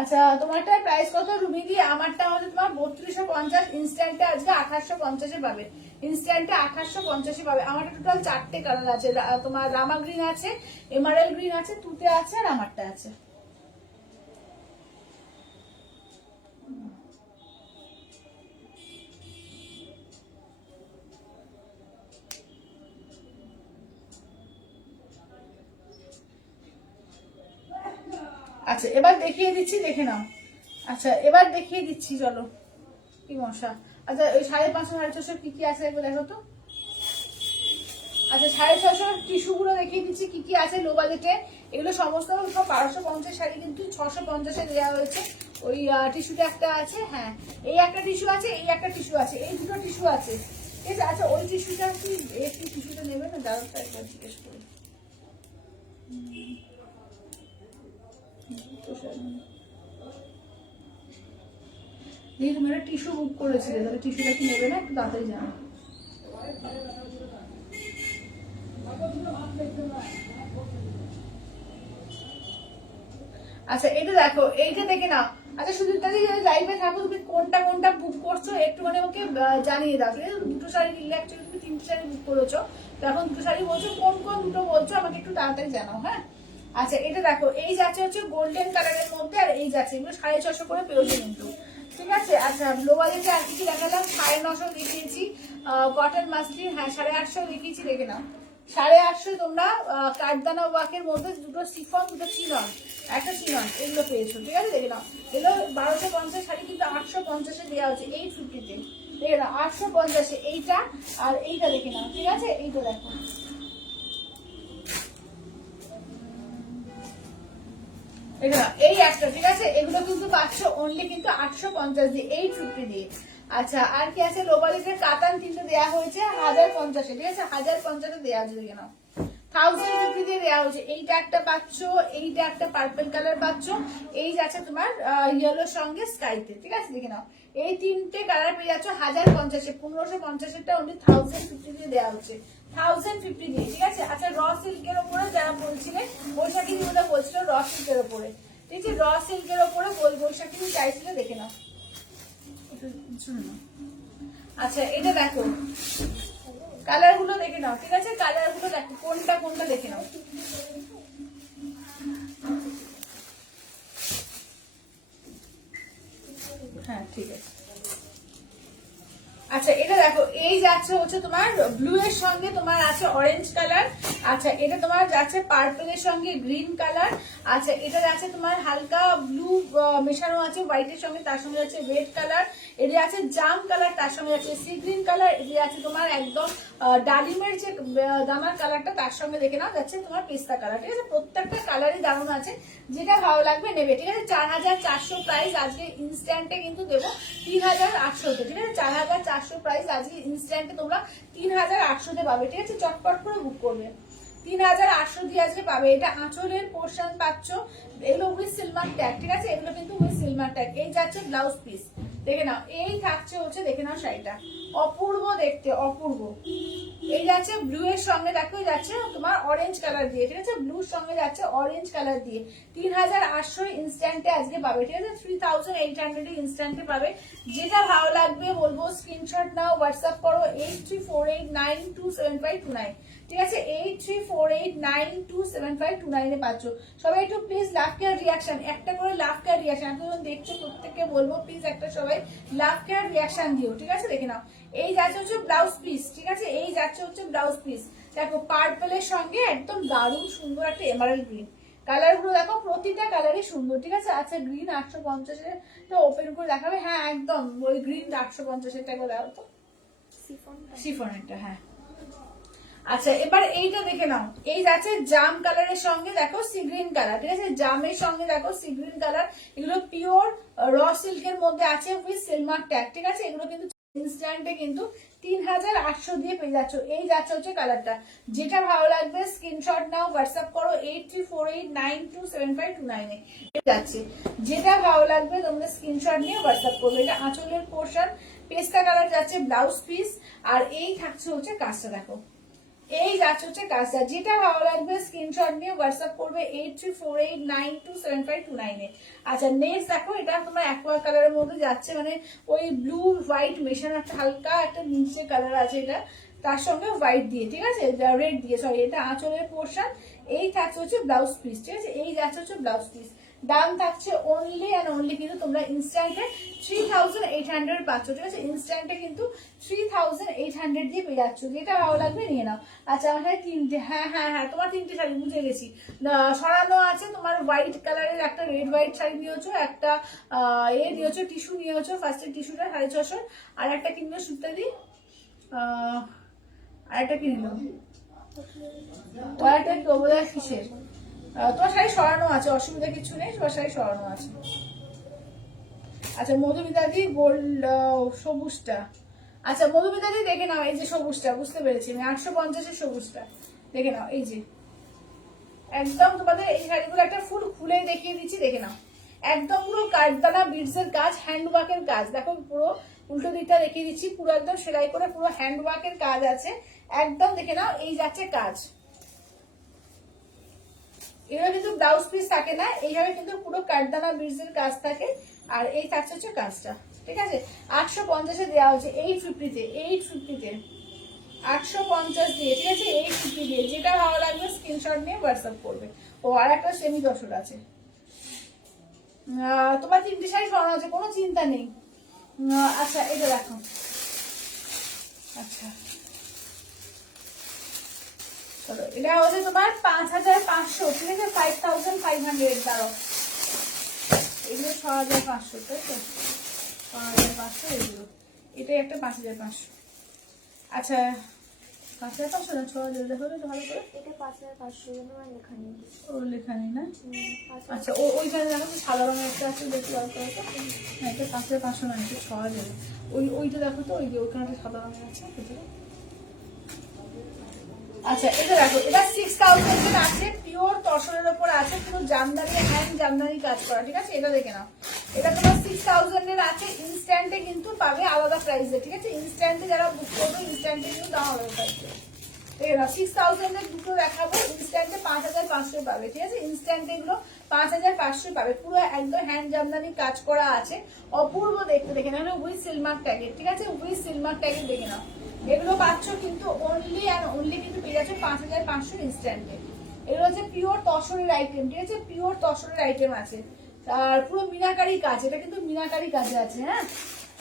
আচ্ছা তোমারটা প্রাইস কত রুমি দি? আমারটা হচ্ছে তোমার 3250, ইনস্ট্যান্টে আজকে 2850 পাবে, ইনস্ট্যান্টে 2850 পাবে। আমারটা টোটাল 4টে কালার আছে, তোমার রামা গ্রিন আছে, এমারেল গ্রিন আছে, তুতে আছে, আর আমারটা আছে। আচ্ছা এবার দেখিয়ে দিচ্ছি, দেখে নাও। আচ্ছা এবার দেখিয়ে দিচ্ছি, চলো কি মশা। আচ্ছা ওই 550 650 কি কি আছে একবার দেখো তো। আচ্ছা 650 টিস্যু গুলো দেখিয়ে দিচ্ছি কি কি আছে লো বাজেটে। এগুলো সমস্ত 1250 শাড়ি কিন্তু 650-এ দেওয়া হয়েছে। ওই টিস্যুটা একটা আছে, হ্যাঁ এই একটা টিস্যু আছে, এই একটা টিস্যু আছে, এই দুটো টিস্যু আছে, ঠিক আছে। আচ্ছা ওই টিস্যুটা কি, একটু টিস্যুটা নেবে না, দাঁড়াতে একবার জিজ্ঞেস করি। তুমি একটা টিস্যু বুক করেছিলে, তাহলে টিস্যুটা কি নেবে না, একটু তাড়াতাড়ি জানো। আচ্ছা এটা দেখো, এইটা দেখে নাও। আচ্ছা সুদীপ্তা দি লাইভে থাকো, তুমি কোনটা কোনটা বুক করছো একটুখানি আমাকে জানিয়ে দাও, ঠিক আছে। দুটো শাড়ি নিলে অ্যাকচুয়ালি তুমি 3টে শাড়ি বুক করেছো, তো এখন দুটো শাড়ি বলছো, কোন কোন দুটো বলছো আমাকে একটু তাড়াতাড়ি জানাও, হ্যাঁ। আচ্ছা এটা দেখো, এই যাচ্ছে হচ্ছে গোল্ডেন কালারের মধ্যে, আর এই যাচ্ছে এগুলো 650 করে পেয়েছে কিন্তু, ঠিক আছে। আচ্ছা লো বাজেটে আর কিছু দেখালাম, 950 দেখিয়েছি, কটন মাসলিন, হ্যাঁ 850 দেখিয়েছি, দেখে নাও 850 তোমরা কাঠদানা ওয়াকের মধ্যে দুটো সিফন, দুটো চিনন, একটা চিনন, এগুলো পেয়েছো, ঠিক আছে, দেখে নাও। এগুলো 1250 শাড়ি কিন্তু 850-এ দেওয়া হচ্ছে, 850-তে, দেখে নাও 850-এ এইটা, আর এইটা দেখে নাও, ঠিক আছে। এইটা দেখো, এই একটা, ঠিক আছে। এগুলো কিন্তু পাচ্ছ অনলি কিন্তু 850 দিয়ে, 850 দিয়ে। আচ্ছা আর কি আছে, লোবালিটের কাতান কিন্তু দেওয়া হয়েছে 1050-এ, ঠিক আছে, 1050-এ দেওয়া আছে, দেখে নাও 1050 দিয়ে দেওয়া হয়েছে। এইটা একটা পাচ্ছ, এইটা একটা পার্পল কালার পাচ্ছ, এই যাচ্ছে তোমার ইয়েলোর সঙ্গে স্কাইতে, ঠিক আছে, দেখে নাও এই 3টে কালার পেয়ে যাচ্ছ 1050-এ। 1550-এরটা অনলি 1050 দিয়ে দেওয়া হচ্ছে, 1050 দিয়ে, ঠিক আছে। আচ্ছা র সিল্কের ওপরে যারা বলছিলে, বৈশাখী দিদিরা বলছিল র সিল্কের ওপরে, ঠিক আছে, র সিল্কের ওপরে বৈশাখী দিদি চাইছিল, দেখে নাও একটু শুনো। আচ্ছা এটা দেখো, কালার গুলো দেখে নাও, ঠিক আছে? কালার গুলো দেখো কোনটা কোনটা দেখে নাও। হ্যাঁ ঠিক আছে। আচ্ছা এটা দেখো, এই যাচ্ছে হচ্ছে তোমার ব্লু এর সঙ্গে তোমার আছে অরেঞ্জ কালার। আচ্ছা এটা তোমার যাচ্ছে পার্পলের সঙ্গে গ্রিন কালার। আচ্ছা এটা যাচ্ছে তোমার হালকা ব্লু মেশানো আছে হোয়াইটের সঙ্গে, তার সঙ্গে যাচ্ছে রেড কালার। এটা আছে জাম কালার, তার সঙ্গে যাচ্ছে সি গ্রিন কালার। এটা আছে তোমার একদম ডালিমের যে দানার কালারটা, তার সঙ্গে দেখে নাও যাচ্ছে তোমার পেস্তা কালার। ঠিক আছে, প্রত্যেকটা কালারই দারুণ আছে, যেটা ভালো লাগবে নেবে। ঠিক আছে, 4400 প্রাইস আজকে ইনস্ট্যান্টে কিন্তু দেবো 3800-তে। ঠিক আছে, 4400 প্রাইস আজকে ইনস্ট্যান্টে তোমরা 3800-তে পাবে। ঠিক আছে, চটপট করে বুক করবে। 3800 দিয়ে আজকে পাবে। এটা আঁচলের পোর্শন পাচ্ছ, এগুলো উইথ সিলভার ট্যাগ। ঠিক আছে, এগুলো কিন্তু উইথ সিলভার ট্যাগ। এই যাচ্ছে ব্লাউজ পিস, দেখে নাও। এই থাকছে হচ্ছে দেখে নাও শাড়িটা, অপূর্ব দেখতে, অপূর্ব। এই যাচ্ছে ব্লু এর সঙ্গে, দেখো যাচ্ছে তোমার অরেঞ্জ কালার দিয়ে। ঠিক আছে, ব্লুর সঙ্গে যাচ্ছে অরেঞ্জ কালার দিয়ে। 3800 ইনস্ট্যান্টে আজকে পাবে। ঠিক আছে, 3800 ইনস্ট্যান্টে পাবে। যেটা ভালো লাগবে বলবো স্ক্রিনশট নাও, হোয়াটসঅ্যাপ করো 8348927529। ঠিক আছে, 8348927529 পাচ্ছ। সবাই একটু প্লিজ লাভ কেয়ার রিয়াকশন, একটা করে লাভ কেয়ার রিয়াকশন এখন দেখছো, প্রত্যেককে বলবো প্লিজ একটা সবাই লাভ কেয়ার রিয়াকশন দিও। ঠিক আছে, দেখে নাও। এই যাচ্ছে হচ্ছে ব্লাউজ পিস। ঠিক আছে, এই যাচ্ছে হচ্ছে ব্লাউজ পিস। দেখো পার্পলের সঙ্গে একদম দারুণ সুন্দর একটা এমারাল্ড গ্রিন কালার গুলো, দেখো প্রতিটা কালারই সুন্দর। ঠিক আছে, আচ্ছা গ্রিন 850-এর তো ওপেন করে দেখাবে। হ্যাঁ একদম ওই গ্রিন 850-এর টাকা দাও তো, শিফনেরটা। হ্যাঁ আচ্ছা এবার এইটা দেখে নাও। এই যাচ্ছে জাম কালারের সঙ্গে দেখো সি গ্রিন কালার। ঠিক আছে, জামের সঙ্গে দেখো সি গ্রিন কালার। এগুলো পিওর র সিল্কের মধ্যে আছে উইথ সিলভার ট্যাগ। ঠিক আছে, এগুলো কিন্তু ইনস্ট্যান্টে কিন্তু 3800 দিয়ে পেয়ে যাচ্ছ। এই যাচ্ছে হচ্ছে কালারটা, যেটা ভালো লাগবে স্ক্রিনশট নাও, হোয়াটসঅ্যাপ করো 8348927529 যাচ্ছে। যেটা ভালো লাগবে তোমরা স্ক্রিনশট নিয়ে হোয়াটসঅ্যাপ করবে। এটা আঁচলের পোর্শন, পেস্তা কালার যাচ্ছে ব্লাউজ পিস। আর এই থাকছে হচ্ছে কাজটা, দেখো এই যাচ্ছে হচ্ছে কাজটা। যেটা ভালো লাগবে স্ক্রিনশট নিয়ে হোয়াটসঅ্যাপ করবে 8348927529। আচ্ছা নেক্সট দেখো, এটা তোমার অ্যাকোয়া কালারের মধ্যে যাচ্ছে, মানে ওই ব্লু হোয়াইট মেশানো একটা হালকা একটা নিচে কালার আছে এটা, তার সঙ্গে হোয়াইট দিয়ে। ঠিক আছে, রেড দিয়ে, সরি এটা আঁচলের পোর্শন। এই থাকছে হচ্ছে ব্লাউজ পিস। ঠিক আছে, এই যাচ্ছে হচ্ছে ব্লাউজ পিস। দাম থাকছে অনলি অ্যান্ড অনলি কিন্তু তোমরা ইনস্ট্যান্টে 3800 পাচ্ছ। ঠিক আছে, ইনস্ট্যান্টে কিন্তু 3800 দিয়ে পেয়ে যাচ্ছ। যেটা ভালো লাগবে নিয়ে নাও। আচ্ছা আমার সাথে তিনটে, হ্যাঁ হ্যাঁ হ্যাঁ তোমার তিনটে শাড়ি বুঝে গেছি। সরানো আছে তোমার হোয়াইট কালারের একটা রেড হোয়াইট শাড়ি নিয়েছো, একটা নিয়েছো টিস্যু নিয়েছো, ফার্স্টের টিস্যুটা 650, আর একটা কিনলো সুতা দি, আর একটা কিনলো ওয়াটা বোধ কিসের। তোমার শাড়ি সরানো আছে, অসুবিধা কিছু নেই, তোমার শাড়ি সরানো আছে। আচ্ছা মধুমিতাদি গোল্ড সবুজটা, আচ্ছা মধুমিতাদি দেখে নাও। এই যে সবুজটা, বুঝতে পেরেছি আমি, 850-এর সবুজটা দেখে নাও। এই যে একদম তোমাদের এই শাড়িগুলো একটা ফুল খুলে দেখিয়ে দিচ্ছি, দেখে নাও। একদম পুরো কাঠদানা বিডসের কাজ, হ্যান্ডওয়ার্কের কাজ। দেখো পুরো উল্টো দিকটা দেখিয়ে দিচ্ছি, পুরো একদম সেলাই করে পুরো হ্যান্ডওয়ার্কের কাজ আছে একদম, দেখে নাও। এই যাচ্ছে কাজ, এভাবে কিন্তু ব্লাউজ পিস থাকে না, এইভাবে কিন্তু পুরো কাঠদানা বিডসের কাজ থাকে। আর এই থাকছে হচ্ছে কাজটা। ঠিক আছে, 850-এ দেওয়া হচ্ছে 850-তে, 850-তে 850 দিয়ে। ঠিক আছে, 850 দিয়ে। যেটা ভালো লাগবে স্ক্রিনশট নিয়ে হোয়াটসঅ্যাপ করবে। ও আর একটা সেমি দশর আছে। তোমার তিনটে শাড়ি সরানো আছে, কোনো চিন্তা নেই। আচ্ছা এটা দেখো, আচ্ছা চলো এটা হচ্ছে তোমার 5500। ঠিক আছে, 5500 দাঁড়ো, এগুলো 6500, তাই তো 6500 এগুলো, এটাই একটা 5500। আচ্ছা 5500 না 6000 হলে তো ভালো করে। এটা 5500 লেখা নেই, ও লেখা নেই না। আচ্ছা ওইখানে দেখো তো সাদা রঙের একটা আছে, দেখতে ভালো করে তো। হ্যাঁ এটা 5500 না, এটা 6000। ওইটা দেখো তো, ওই যে ওইখানে একটা সাদা রঙের আছে ভিতরে। আচ্ছা এটা দেখো, এটা 6000 আছে, পিওর তসরের উপর আছে, পুরো জামদানি হ্যান্ড জামদানি কাজ করা। ঠিক আছে, এটা দেখে নাও। এটা তোমার 6000 আছে, ইনস্ট্যান্টে কিন্তু পাবে আলাদা প্রাইসে। ঠিক আছে, ইনস্ট্যান্টে যারা বুক করবে ইনস্ট্যান্টে কিন্তু দাম আলাদা প্রাইসে। ঠিক আছে 6000 এর দুটো দেখাবো, ইনস্ট্যান্টে 5500 পাবে, ঠিক আছে। ইনস্ট্যান্ট এগুলো 5500 পাবে, পুরো একদম হ্যান্ড জামদানি কাজ করা আছে, অপূর্ব দেখতে। দেখে নাও উইথ সিলমার্ক ট্যাগের, ঠিক আছে, উইথ সিলমার্ক ট্যাগের দেখে নাও। এগুলো পাচ্ছ কিন্তু অনলি অ্যান্ড অনলি কিন্তু পেয়ে যাচ্ছে 5500 ইনস্ট্যান্টে। এগুলো হচ্ছে পিওর তসরের আইটেম, ঠিক আছে, পিওর তসরের আইটেম আছে, আর পুরো মিনাকারি কাজ, এটা কিন্তু মিনাকারি কাজে আছে, হ্যাঁ।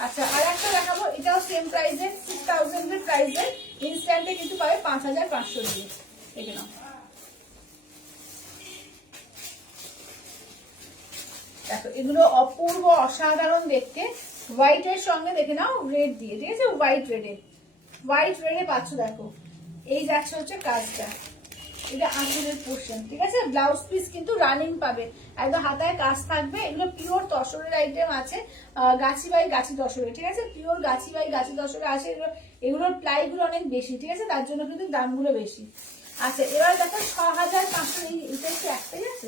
আচ্ছা আর একটা দেখাবো, এটাও সেম প্রাইসে 6000 এর প্রাইসে, ইনস্ট্যান্টে কিন্তু পাবে 5500 দিয়ে, দেখে নাও। দেখো এগুলো অপূর্ব অসাধারণ দেখতে, হোয়াইটের সঙ্গে দেখে নাও রেড দিয়ে, ঠিক আছে, হোয়াইট রেডে পাচ্ছ। দেখো এই যাচ্ছে হচ্ছে কাজটা, এটা আঁচলের পোর্শন, ঠিক আছে। ব্লাউজ পিস কিন্তু রানিং পাবে, একদম হাতায় কাজ থাকবে। এগুলো পিওর তসরের আইটেম আছে, গাছি বাই গাছি তসরে, ঠিক আছে, পিওর গাছি বাই গাছি তসরে আছে। এগুলোর প্লাই গুলো অনেক বেশি, ঠিক আছে, তার জন্য কিন্তু দামগুলো বেশি। আচ্ছা এবার দেখো 6500, এটা কি একটাই আছে?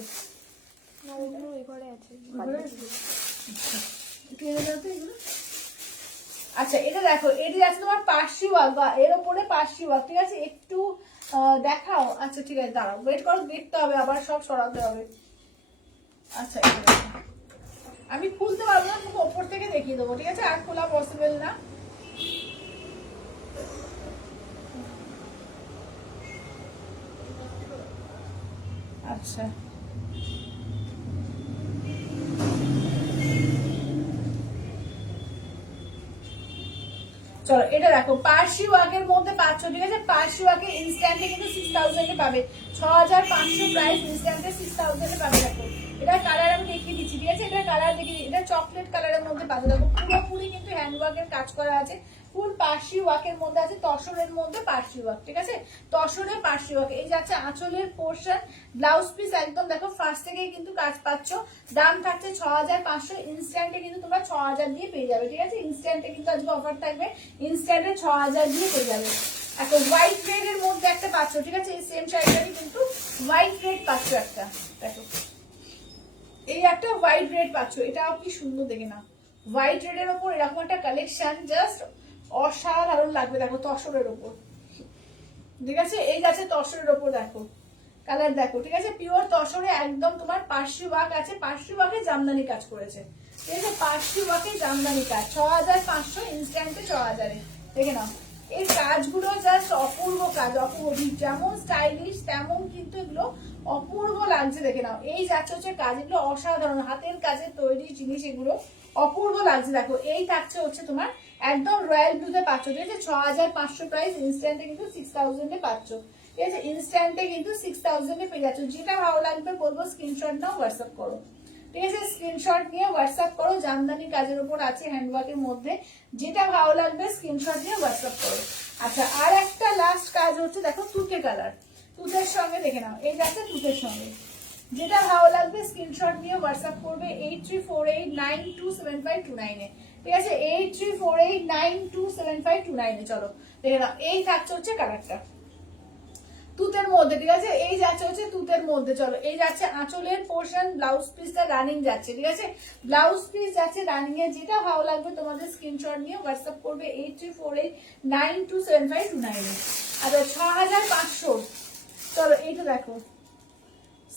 আচ্ছা এটা দেখো, এটি আছে তোমার পার্সি ওয়ার্ক বা এর উপরে পার্সি ওয়ার্ক, ঠিক আছে, একটু দেখাও। আচ্ছা ঠিক আছে, দাঁড়াও, ওয়েট করো, দেখতে হবে, আবার সব সরাতে হবে। আচ্ছা এটা দেখো, আমি খুলতে পারবো না, তুমি ওপর থেকে দেখিয়ে দেবো, ঠিক আছে, আর খোলা পসিবল না। আচ্ছা চলো এটা দেখো, পার্সি ওয়ার্কের মধ্যে পাচ্ছ, ঠিক আছে, পার্সি ওয়ার্কে ইনস্ট্যান্টে কিন্তু 6000 এ পাবে, 6500 প্রাইস, ইনস্ট্যান্টে 6000 এ পাবে। দেখো এটা কালার আমি দেখিয়ে দিচ্ছি, ঠিক আছে, এটা কালার দেখিয়ে দিচ্ছি, এটা চকলেট কালারের মধ্যে পাচ্ছ। দেখো পুরোপুরি কিন্তু হ্যান্ড ওয়ার্কের কাজ করা আছে, ফুল পার্সি ওয়ার্কের মধ্যে আছে, তসরের মধ্যে পার্সি ওয়ার্ক, ঠিক আছে, তসরের পার্সি ওয়ার্ক। এই যাচ্ছে আঁচলের পোর্শন, ব্লাউজ পিস একদম দেখো ফার্স্ট থেকেই কিন্তু কাজ পাচ্ছ। দাম থাকছে 6500, ইনস্ট্যান্টে কিন্তু তোমরা 6000 দিয়ে পেয়ে যাবে, ঠিক আছে, ইনস্ট্যান্টে কিন্তু আজকে অফার থাকবে, ইনস্ট্যান্টে 6000 দিয়ে পেয়ে যাবে। একটা হোয়াইট রেড এর মধ্যে একটা পাচ্ছ, ঠিক আছে, এই সেম শাড়িটারই কিন্তু হোয়াইট রেড পাচ্ছ একটা, দেখো এই একটা হোয়াইট রেড পাচ্ছ, এটাও কি সুন্দর দেখে না, হোয়াইট রেড এর উপর এরকম একটা কালেকশন জাস্ট অসাধারণ লাগবে। দেখো তসরের উপর, ঠিক আছে, এই যাচ্ছে তসরের উপর, দেখো কালার দেখো, ঠিক আছে, পিওর তসরে একদম তোমার পার্সি ওয়ার্ক আছে, পার্সি ওয়ার্কে জামদানি কাজ করেছে, ঠিক আছে, পার্সি ওয়ার্কে জামদানি কাজ, 6500 ইনস্ট্যান্টে 6000 এ, দেখে নাও। এই কাজগুলো জাস্ট অপূর্ব কাজ, অপূর্ব, যেমন স্টাইলিশ তেমন কিন্তু এগুলো অপূর্ব লাগছে, দেখে নাও। এই যাচ্ছে হচ্ছে কাজ, এগুলো অসাধারণ হাতের কাজের তৈরি জিনিস, এগুলো অপূর্ব লাগছে। দেখো এই থাকছে হচ্ছে তোমার একদম রয়্যাল ব্লুতে পাচ্ছ, ঠিক আছে, 6500 প্রাইস, ইনস্ট্যান্টে কিন্তু 6000 এ পাচ্ছ, ঠিক আছে, ইনস্ট্যান্টে কিন্তু 6000 এ পেয়ে যাচ্ছ। যেটা ভালো লাগবে বলবো স্ক্রিনশট নাও, হোয়াটসঅ্যাপ করো, ঠিক আছে, স্ক্রিনশট নিয়ে হোয়াটসঅ্যাপ করো, জামদানি কাজের উপর আছে, হ্যান্ডওয়ার্কের মধ্যে, যেটা ভালো লাগবে স্ক্রিনশট নিয়ে হোয়াটসঅ্যাপ করো। আচ্ছা আর একটা লাস্ট কাজ হচ্ছে, দেখো তুতে কালার, তুতের সঙ্গে দেখে নাও, এই যাচ্ছে তুতের সঙ্গে, যেটা ভালো লাগবে স্ক্রিনশট নিয়ে হোয়াটসঅ্যাপ করবে 8348927529 এ, ঠিক আছে, 8348927529 এ। চলো দেখে নাও, এই থাকছে হচ্ছে কালারটা তুতের মধ্যে, ঠিক আছে, এই যাচ্ছে হচ্ছে তুতের মধ্যে। চলো এই যাচ্ছে আঁচলের পোর্শন, ব্লাউজ পিসটা রানিং যাচ্ছে, ঠিক আছে, ব্লাউজ পিস যাচ্ছে রানিং এ, যেটা ভালো লাগবে তোমাদের স্ক্রিনশট নিয়ে হোয়াটসঅ্যাপ করবে 8348927529 এ। আচ্ছা 6500, চলো এইটা দেখো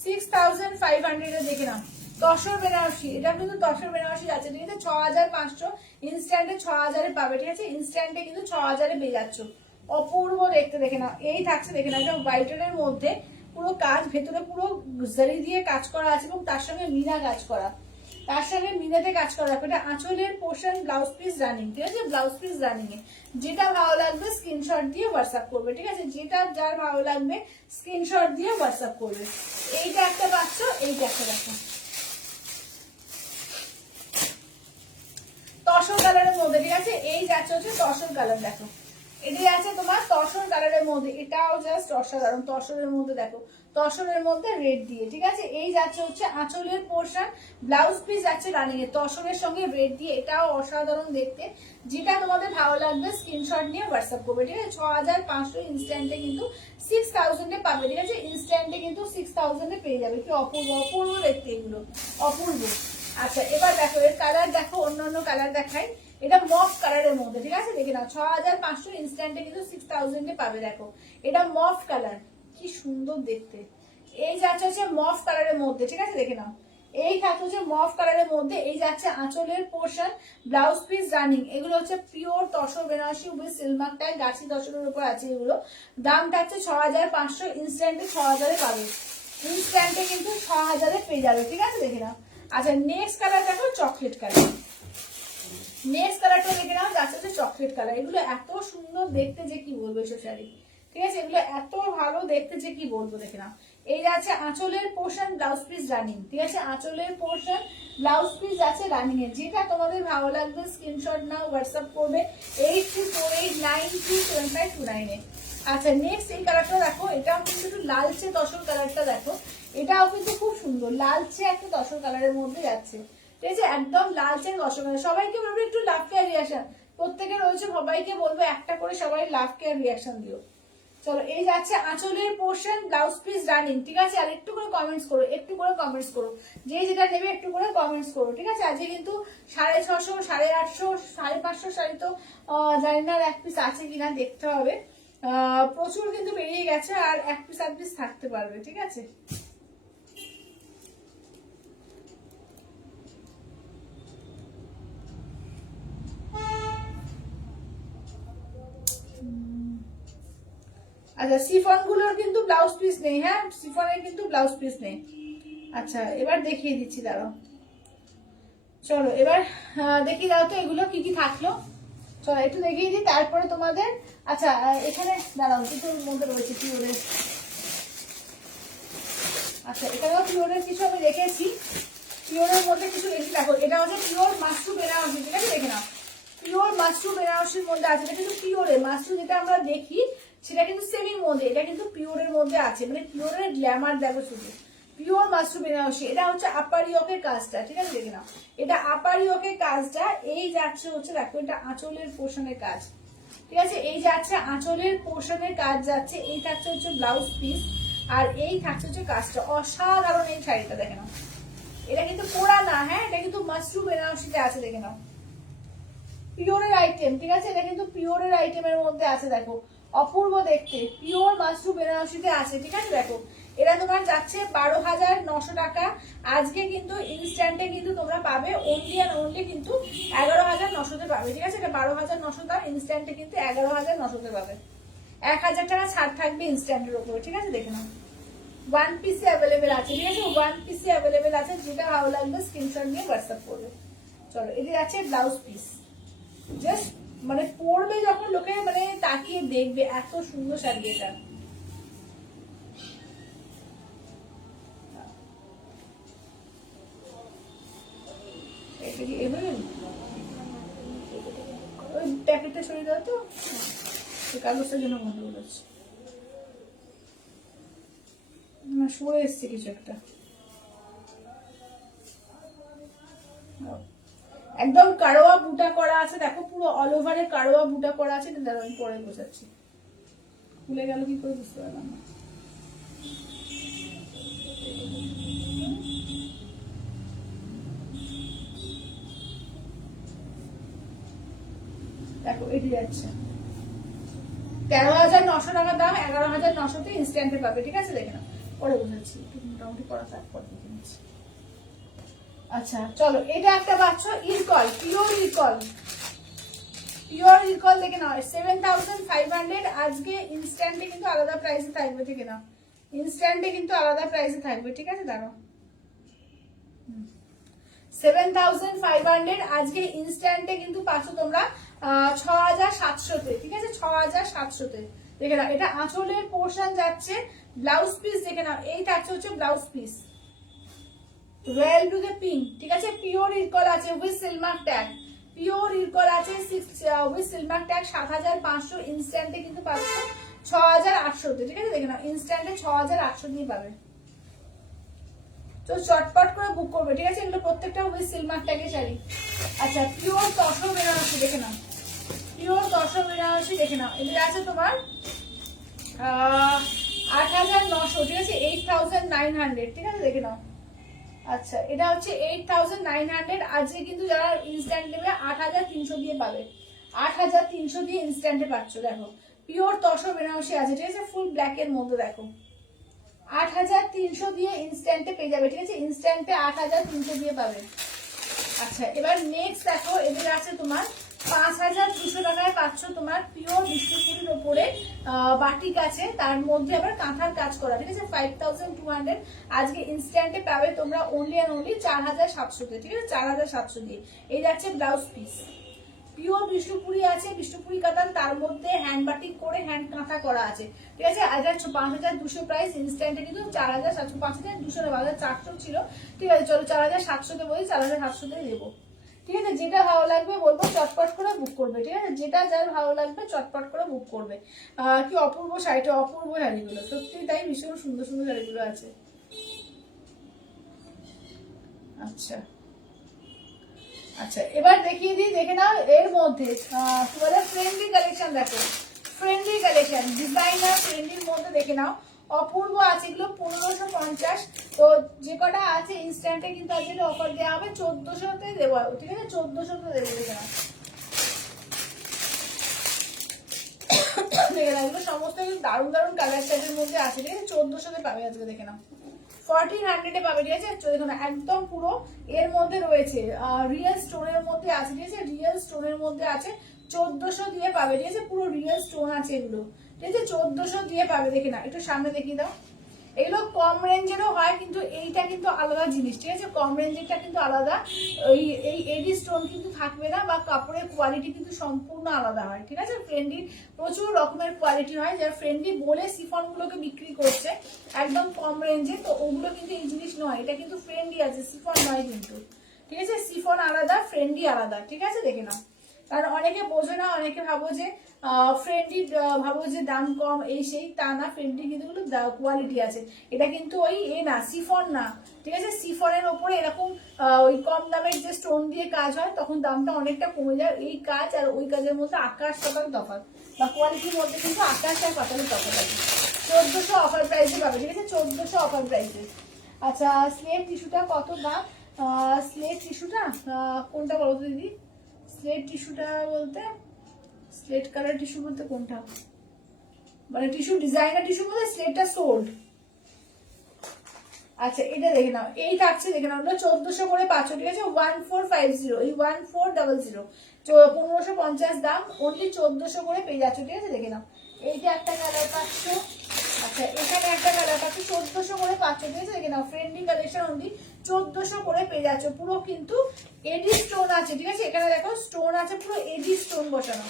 6500 এ, দেখে নাও, তসর বেনারসি, এটা কিন্তু তসর বেনারসি যাচ্ছে, ঠিক আছে, 6500 ইনস্ট্যান্টে 6000 এ পাবে, ঠিক আছে, ইনস্ট্যান্টে কিন্তু 6000 এ পেয়ে যাচ্ছ, অপূর্ব দেখতে, দেখে নাও। এই থাকছে দেখে নাও, এটা হোয়াইটের মধ্যে পুরো কাজ, ভেতরে পুরো জারি দিয়ে কাজ করা আছে, এবং তার সঙ্গে মিনা কাজ করা, তার সঙ্গে মিনাতে কাজ করা, এটা আঁচলের পোর্শন, ব্লাউজ পিস রানিং, ঠিক আছে, ব্লাউজ পিস রানিং এ। যেটা ভালো লাগবে স্ক্রিনশট দিয়ে হোয়াটসঅ্যাপ করবে, ঠিক আছে, যেটা যার ভালো লাগবে স্ক্রিনশট দিয়ে হোয়াটসঅ্যাপ করবে। এইটা একটা পাচ্ছ, এইটা একটা দেখো তসর কালারের মধ্যে, ঠিক আছে, এই যাচ্ছে হচ্ছে তসর কালার, দেখো এটি আছে তোমার তসর কালারের মধ্যে, এটাও জাস্ট অসাধারণ, তসরের মধ্যে দেখো, তসরের মধ্যে রেড দিয়ে, ঠিক আছে, এই যাচ্ছে হচ্ছে আঁচলের পোর্শন, ব্লাউজ পিস যাচ্ছে রানিং এ, তসরের সঙ্গে রেড দিয়ে, এটাও অসাধারণ দেখতে, যেটা তোমাদের ভালো লাগবে স্ক্রিনশট নিয়ে হোয়াটসঅ্যাপ করবে, ঠিক আছে, 6500 ইনস্ট্যান্টে কিন্তু 6000 এ পাবে, ঠিক আছে, ইনস্ট্যান্টে কিন্তু 6000 এ পেয়ে যাবে। কি অপূর্ব, অপূর্ব দেখতে এগুলো, অপূর্ব। আচ্ছা এবার দেখো এর কালার দেখো, অন্যান্য কালার দেখাই, এটা মফ কালারের মধ্যে, ঠিক আছে দেখে নাও 6500 ইনস্ট্যান্টে কিন্তু 6000 পাবে। দেখো এটা মফ কালার, কি সুন্দর দেখতে। এই যাচ্ছে হচ্ছে মফ কালারের মধ্যে, ঠিক আছে দেখে নাও। এই থাকছে হচ্ছে মফ কালারের মধ্যে, এই যাচ্ছে আঁচলের পোর্শন, ব্লাউজ পিস রানিং। এগুলো হচ্ছে পিওর তসর বেনারসি উইথ সিলমাক টাই, গাছি তসরের উপর আছে এগুলো। দাম থাকছে 6500, ইনস্ট্যান্টে 6000 পাবে, ইনস্ট্যান্টে কিন্তু 6000 পেয়ে যাবে, ঠিক আছে দেখে নাও। আচ্ছা নেক্সট কালার দেখো চকলেট কালার, নেক্সট কালারটা দেখে নাও, যাচ্ছে হচ্ছে চকলেট কালার। এগুলো এত সুন্দর দেখতে যে কি বলবো এসব শাড়ি, ঠিক আছে এগুলো এত ভালো দেখতে যে কি বলবো দেখে নাও। এই যাচ্ছে আঁচলের পোর্শন, ব্লাউজ পিস রানিং, ঠিক আছে আঁচলের পোর্শন, ব্লাউজ পিস যাচ্ছে রানিং এর। যেটা তোমাদের ভালো লাগবে স্ক্রিনশট নাও, হোয়াটসঅ্যাপ করবে 8348937529 এ। আচ্ছা নেক্সট এই কালারটা দেখো, এটাও কিন্তু একটু লালচে তসর কালারটা দেখো, এটাও কিন্তু খুব সুন্দর, লালচে একটা তসর কালারের মধ্যে যাচ্ছে, ঠিক আছে একদম লালচে তসর কালার। সবাইকে বলবো একটু লাভ কেয়ার রিয়াকশন, প্রত্যেকে রয়েছে সবাইকে বলবো একটা করে সবাই লাভ কেয়ার রিয়াকশন দিও। চলো এই যাচ্ছে আঁচলের পোর্শন, ব্লাউজ পিস রানিং, ঠিক আছে। আর একটু করে কমেন্টস করো, একটু করে কমেন্টস করো, যে যেটা নেবে একটু করে কমেন্টস করো, ঠিক আছে। আজকে কিন্তু 650, 850, 550 শাড়ি তো জানি না এক পিস আছে কিনা দেখতে হবে, প্রচুর কিন্তু বেরিয়ে গেছে, আর এক পিস এক পিস থাকতে পারবে, ঠিক আছে। আচ্ছা সিফন গুলোর কিন্তু ব্লাউজ পিস নেই, হ্যাঁ সিফনের কিন্তু ব্লাউজ পিস নেই। আচ্ছা এবার দেখিয়ে দিচ্ছি, দাঁড়াও চলো এবার দেখিয়ে দাও তো এগুলো কি কি থাকলো, চলো একটু দেখিয়ে দিই তারপরে তোমাদের। আচ্ছা এখানে দাঁড়াও দুটোর মধ্যে রয়েছে পিওরের, আচ্ছা এখানেও পিওরের কিছু আমি রেখেছি, পিওরের মধ্যে কিছু রেখে দেখো, এটা হচ্ছে পিওর মাশরুম বেনারসি, ঠিক আছে দেখে নাও পিওর মাশরুম বেনারসির মধ্যে আছে। এটা কিন্তু পিওরের মাশরুম যেটা আমরা দেখি সেটা কিন্তু সেমির মধ্যে, এটা কিন্তু পিওরের মধ্যে আছে, মানে পিওরের গ্ল্যামার দেখো শুধু, পিওর মাশরুম বেনারসি। এটা হচ্ছে আপার ইয়কের কাজটা, ঠিক আছে দেখে নাও এটা আপার ইয়কের কাজটা। এই যাচ্ছে হচ্ছে দেখো এটা আঁচলের পোর্শনের কাজ, ঠিক আছে এই যাচ্ছে আঁচলের পোর্শনের কাজ যাচ্ছে, এই থাকছে হচ্ছে ব্লাউজ পিস, আর এই থাকছে হচ্ছে কাজটা। অসাধারণ এই শাড়িটা দেখে নাও, এটা কিন্তু পোড়া না, হ্যাঁ এটা কিন্তু মাশরুম বেনারসিতে আছে দেখে নাও, পিওরের আইটেম, ঠিক আছে এটা কিন্তু পিওরের আইটেমের মধ্যে আছে। দেখো অপূর্ব দেখতে, পিওর মাশরুম বেনারসিতে আছে, ঠিক আছে দেখো এটা তোমার যাচ্ছে 12,900 টাকা। আজকে কিন্তু ইনস্ট্যান্টে কিন্তু তোমরা পাবে অনলি অ্যান্ড অনলি কিন্তু 11,900 পাবে, ঠিক আছে এটা 12,900 দাম, ইনস্ট্যান্টে কিন্তু 11,900 পাবে, 1000 টাকা ছাড় থাকবে ইনস্ট্যান্টের উপরে, ঠিক আছে দেখে নাও। ওয়ান পিসে অ্যাভেলেবেল আছে, ঠিক আছে ওয়ান পিসে অ্যাভেলেবেল আছে, যেটা ভালো লাগবে স্ক্রিনশট নিয়ে হোয়াটসঅ্যাপ করবে। চলো এটি আছে ব্লাউজ পিস, জাস্ট মানে পরবে যখন লোকে মানে তাকিয়ে দেখবে এত সুন্দর শাড়ি এটা। ওই প্যাকেটটা সরিয়ে দাও তো, কাগজটার জন্য বন্ধ করেছে না, সরে এসছে কিছু একটা, একদম কারোয়া বুটা করা আছে দেখো, পুরো অল ওভারে কারোয়া বুটা করা আছে। দাঁড়াও আমি পরে বোঝাচ্ছি, খুলে গেল কি করে বুঝতে পারলাম না। দেখো এটি যাচ্ছে 13,900 টাকা দাম, 11,900 ইনস্ট্যান্টে পাবে, ঠিক আছে দেখে নাও পরে বোঝাচ্ছি, মোটামুটি পড়া তারপর দেখে নিচ্ছি। আচ্ছা চলো এটা একটা পাচ্ছ ইরকল, পিওর ইরকল, পিওর ইরকল দেখে নাও 7,500 আজকে ইনস্ট্যান্টে কিন্তু আলাদা প্রাইসে থাকবে, ঠিক না ইনস্ট্যান্টে কিন্তু আলাদা প্রাইসে থাকবে, ঠিক আছে দাঁড়াও 7,500 আজকে ইনস্ট্যান্টে কিন্তু পাচ্ছ তোমরা 6,700-তে, ঠিক আছে 6,700-তে দেখে নাও। এটা আঁচলের পোর্শন যাচ্ছে, ব্লাউজ পিস দেখে নাও এই থাকছে হচ্ছে ব্লাউজ পিস রয়্যাল ব্লুতে পিঙ্ক, ঠিক আছে পিওর ইরকল আছে উইথ সিলমার্ক ট্যাগ, পিওর ইরকল আছে উইথ সিলমার্ক ট্যাগ 7,500 ইনস্ট্যান্টে কিন্তু পাচ্ছ 6,800-তে, ঠিক আছে দেখে নাও ইনস্ট্যান্টে 6,800 দিয়ে পাবে। তো চটপট করে বুক করবে, ঠিক আছে এগুলো প্রত্যেকটা উইথ সিলমার্ক ট্যাগের শাড়ি। আচ্ছা পিওর তসর বেনারসি দেখে নাও, পিওর তসর বেনারসি দেখে নাও, এটা আছে তোমার 8,900, ঠিক আছে 8,900, ঠিক আছে দেখে নাও আচ্ছা এটা হচ্ছে 8900, আজকে কিন্তু যারা ইনস্ট্যান্ট নেবে 8300 দিয়ে পাবে, 8300 দিয়ে ইনস্ট্যান্টে পাচ্ছ। দেখো পিওর তসর বেনারসি আছে, ঠিক আছে, ফুল ব্ল্যাক এর মধ্যে। দেখো 8300 দিয়ে ইনস্ট্যান্টে পেয়ে যাবে, ঠিক আছে, ইনস্ট্যান্টে 8300 দিয়ে পাবে। আচ্ছা এবার নেক্সট দেখো, এদের আছে তোমার 5200 টাকায় পাচ্ছ তোমার পিওর বিষ্ণুপুরির ওপরে বাটিক আছে, তার মধ্যে আবার কাঁথার কাজ করা, ঠিক আছে, 5200 আজকে ইনস্ট্যান্টে পাবে তোমরা অনলি অ্যান্ড অনলি 4700 তে, ঠিক আছে, 4700 দিয়ে। এই যাচ্ছে ব্লাউজ পিস, পিওর বিষ্ণুপুরি আছে, বিষ্ণুপুরি কাতান, তার মধ্যে হ্যান্ড বাটিক করে হ্যান্ড কাঁথা করা আছে, ঠিক আছে। 5200 প্রাইস, ইনস্ট্যান্টে কিন্তু 4700, 5200 না 5400 ছিল, ঠিক আছে। চলো 4700 তে বলি, 4700 তে দেবো, ঠিক আছে। যেটা ভালো লাগবে বলবো চটপট করে বুক করবে, ঠিক আছে, যেটা যার ভালো লাগবে চটপট করে বুক করবে। কি অপূর্ব শাড়িটা, অপূর্ব শাড়িগুলো, সত্যি তাই, ভীষণ সুন্দর সুন্দর শাড়িগুলো আছে। আচ্ছা আচ্ছা এবার দেখিয়ে দিই, দেখে নাও এর মধ্যে কি বলে ফ্রেন্ডলি কালেকশন। দেখো ফ্রেন্ডলি কালেকশন, ডিজাইনার ফ্রেন্ডলির মধ্যে দেখে নাও, অপূর্ব আছে এগুলো 1550। তো যে কটা আছে ইনস্ট্যান্টে কিন্তু আজকে অফার দেওয়া হবে 1400-তে দেবো, ঠিক আছে, 1400-তে দেবো। দেখে নাও, দেখে নাও এগুলো সমস্ত দারুণ দারুণ কালার সেটের মধ্যে আছে, ঠিক আছে, 1400-তে পাবে আজকে। দেখে নাও 1400-এ পাবে, ঠিক আছে। দেখুন একদম পুরো এর মধ্যে রয়েছে রিয়েল স্টোনের মধ্যে আছে, ঠিক আছে, রিয়েল স্টোনের মধ্যে আছে, 1400 দিয়ে পাবে, ঠিক আছে, পুরো রিয়েল স্টোন আছে এগুলো, ঠিক আছে, 1400 দিয়ে পাবে। দেখে না, একটু সামনে দেখিয়ে দাও। এগুলো কম রেঞ্জেরও হয়, কিন্তু এইটা কিন্তু আলাদা জিনিস, ঠিক আছে, কম রেঞ্জেরটা কিন্তু আলাদা। এই এডি স্টোন কিন্তু থাকবে না, বা কাপড়ের কোয়ালিটি কিন্তু সম্পূর্ণ আলাদা হয়, ঠিক আছে। ফ্রেন্ডলির প্রচুর রকমের কোয়ালিটি হয়, যারা ফ্রেন্ডলি বলে সিফন গুলোকে বিক্রি করছে একদম কম রেঞ্জে, তো ওগুলো কিন্তু এই জিনিস নয়, এটা কিন্তু ফ্রেন্ডলি আছে, সিফন নয় কিন্তু, ঠিক আছে, সিফন আলাদা, ফ্রেন্ডলি আলাদা, ঠিক আছে। দেখে নাও, কারণ অনেকে বোঝে না, অনেকে ভাবো যে ফ্রেন্ডলি, ভাবো যে দাম কম এই সেই, তা না, ফ্রেন্ডলি কিন্তু কোয়ালিটি আছে। এটা কিন্তু ওই না, সিফন না, ঠিক আছে, সিফনের ওপরে এরকম ওই কম দামের যে স্টোন দিয়ে কাজ হয় তখন দামটা অনেকটা কমে যায়। এই কাজ আর ওই কাজের মধ্যে আকাশ পাতাল তফাৎ, বা কোয়ালিটির মধ্যে কিন্তু আকাশ আর পাতালের তফাৎ আছে। 1400 অফার প্রাইসে পাবে, ঠিক আছে, 1400 অফার প্রাইসে। আচ্ছা স্লেট টিস্যুটা কত দাম? স্লেট টিস্যুটা কোনটা বলো তো দিদি? স্লেট টিস্যুটা বলতে, স্লেট কালার টিস্যু বলতে কোনটা, মানে টিস্যু ডিজাইনার টিস্যু বলতে স্লেটটা সোল্ড। আচ্ছা এটা দেখে নাও, এই থাকছে, দেখে নাও, 1400 করে পাচ্ছ, ঠিক আছে, 1450, এই 1400, 1550 দাম, অনলি 1400 করে পেয়ে যাচ্ছ, ঠিক আছে। দেখে নাও এইটা একটা কালার পাচ্ছ, আচ্ছা এখানে একটা কালার পাচ্ছ, 1400 করে পাচ্ছ, ঠিক আছে। দেখে নাও ফ্রেন্ডলি কালেকশন, অনলি 1400 করে পেয়ে যাচ্ছ, পুরো কিন্তু এডি স্টোন আছে, ঠিক আছে, এখানে দেখো স্টোন আছে, পুরো এডি স্টোন বসানো।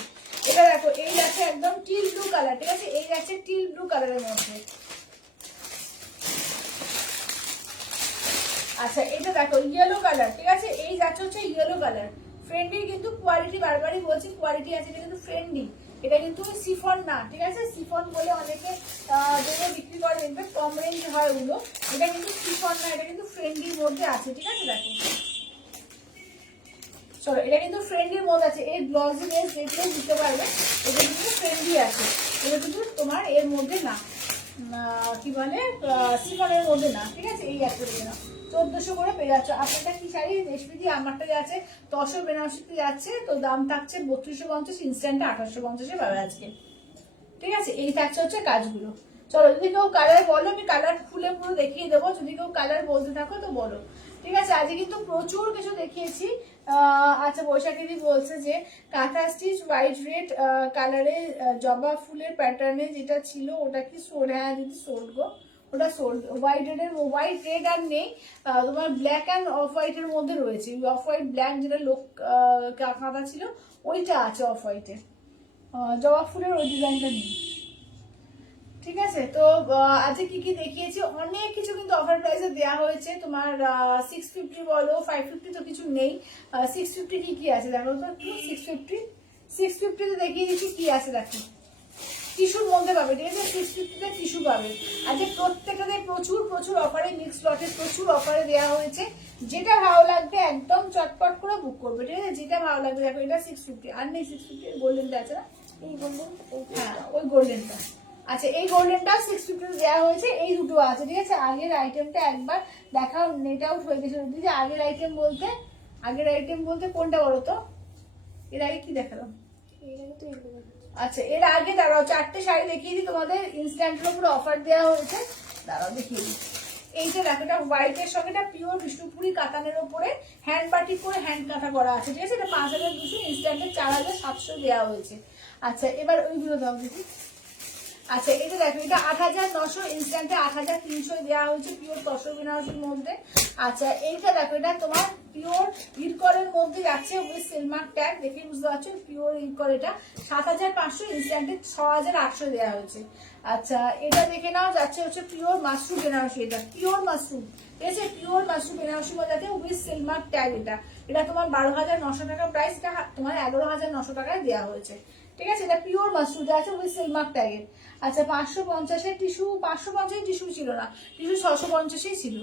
এটা দেখো এই আছে একদম টিল ব্লু কালার, ঠিক আছে, এই আছে টিল ব্লু কালারের মধ্যে। আচ্ছা এটা দেখো ইয়েলো কালার, ঠিক আছে, এই যাচ্ছে হচ্ছে ইয়েলো কালার, ফ্রেন্ডলি কিন্তু কোয়ালিটি, বারবারই বলছি কোয়ালিটি আছে, এটা কিন্তু ফ্রেন্ডলি, এটা কিন্তু সিফন না, ঠিক আছে, সিফন বলে অনেকে যেগুলো বিক্রি করে দেখবে কম রেঞ্জ হয় ওগুলো, এটা কিন্তু সিফন না, এটা কিন্তু ফ্রেন্ডলির মধ্যে আছে, ঠিক আছে। দেখো চলো এটা কিন্তু ফ্রেন্ডলির মধ্যে আছে, এই গ্লসি বেস যেগুলো দিতে পারবে এটা কিন্তু ফ্রেন্ডলি আছে, এটা কিন্তু তোমার এর মধ্যে না, কি বলে সিফনের মধ্যে না, ঠিক আছে। এই একটা দেখে নাও 1400 করে পেয়ে যাচ্ছ। আপনারটা কি শাড়ি রেশমিদি? আমারটা যাচ্ছে তসর বেনারসিতে যাচ্ছে, তো দাম থাকছে 3250, ইনস্ট্যান্টে 2850-এ পাবে আজকে, ঠিক আছে। এই থাকছে হচ্ছে কাজগুলো। চলো যদি কেউ কালার বলো, আমি কালার খুলে পুরো দেখিয়ে দেবো, যদি কেউ কালার বলতে থাকো তো বলো, ঠিক আছে। আজকে কিন্তু প্রচুর কিছু দেখিয়েছি। আচ্ছা বৈশাখী বলছে যে কাঁথা স্টিচ হোয়াইট রেড কালারে জবা ফুলের প্যাটার্নে যেটা ছিল ওটা কি সোল্ড? হ্যাঁ দিদি সোল্ড গো, ওটা সোল্ড। হোয়াইট রেড আর নেই, তোমার ব্ল্যাক অ্যান্ড অফ হোয়াইটের মধ্যে রয়েছে, অফ হোয়াইট ব্ল্যাক যেটা লোক কাঁথা ছিল ওইটা আছে অফ হোয়াইটে, জবা ফুলের ওই ডিজাইনটা নেই, ঠিক আছে। তো আজকে কি কি দেখিয়েছি, অনেক কিছু কিন্তু অফার প্রাইসে দেওয়া হয়েছে তোমার। 650 বলো, 550 তো কিছু নেই, 650 কি কি আছে দেখো তো একটু। 650 তে দেখিয়ে দিচ্ছি কি আছে, দেখো টিস্যুর মধ্যে পাবে, ঠিক আছে, 650-তে টিস্যু পাবে। আজকে প্রত্যেকটাতে প্রচুর প্রচুর অফারে, মিক্স লটে প্রচুর অফারে দেওয়া হয়েছে, যেটা ভালো লাগবে একদম চটপট করে বুক করবে, ঠিক আছে, যেটা ভালো লাগবে। দেখো এটা 650, আর নেই 650 গোল্ডেনটা আছে না, এই গোল্ডেন, হ্যাঁ ওই গোল্ডেনটা আচ্ছা এই গোল্ডেনটা 650 দেওয়া হয়েছে, এই দুটো আছে ঠিক আছে। আগের আইটেমটা একবার দেখাও, নেট আউট হয়ে গেছিল দিদি। আগের আইটেম বলতে কোনটা বলো তো? এর আগে কি দেখালাম? আচ্ছা এর আগে দাঁড়াও, 4টে শাড়ি দেখিয়ে দিই তোমাদের, ইনস্ট্যান্টের উপর অফার দেওয়া হয়েছে, দাঁড়াও দেখিয়ে দিই। এইটা দেখো, এটা হোয়াইটের সঙ্গে এটা পিওর বিষ্ণুপুরি কাতানের উপরে হ্যান্ড পার্টি করে হ্যান্ড কাঁথা করা আছে ঠিক আছে। এটা 5200, ইনস্ট্যান্টে 4700 দেওয়া হয়েছে। আচ্ছা এবার ওইগুলো দাও দেখি। আচ্ছা এটা দেখো, এটা 8900, ইনস্ট্যান্টে 8300 দেওয়া হয়েছে পিওর তসর বেনারসির মধ্যে। আচ্ছা এইটা দেখো, এটা তোমার পিওর ইরকলের মধ্যে যাচ্ছে উইথ সিলমার্ক ট্যাগ, দেখে বুঝতে পারছো পিওর ইরকল। এটা 7500, ইনস্ট্যান্টে 6800 দেওয়া হয়েছে। আচ্ছা এটা দেখে নাও, যাচ্ছে হচ্ছে পিওর মাশরুম বেনারসি, এটা পিওর মাশরুম ঠিক আছে, পিওর মাশরুম বেনারসি মধ্যে উইথ সিলমার্ক ট্যাগ। এটা তোমার 12900 টাকা প্রাইস, এটা তোমার 11900 টাকায় দেওয়া হয়েছে ঠিক আছে। এটা পিওর মাশরুম আছে উইথ সিলমার্ক ট্যাগের। আচ্ছা 550-এর টিস্যু, 550 টিস্যু ছিল না, টিস্যু 650-ই ছিল,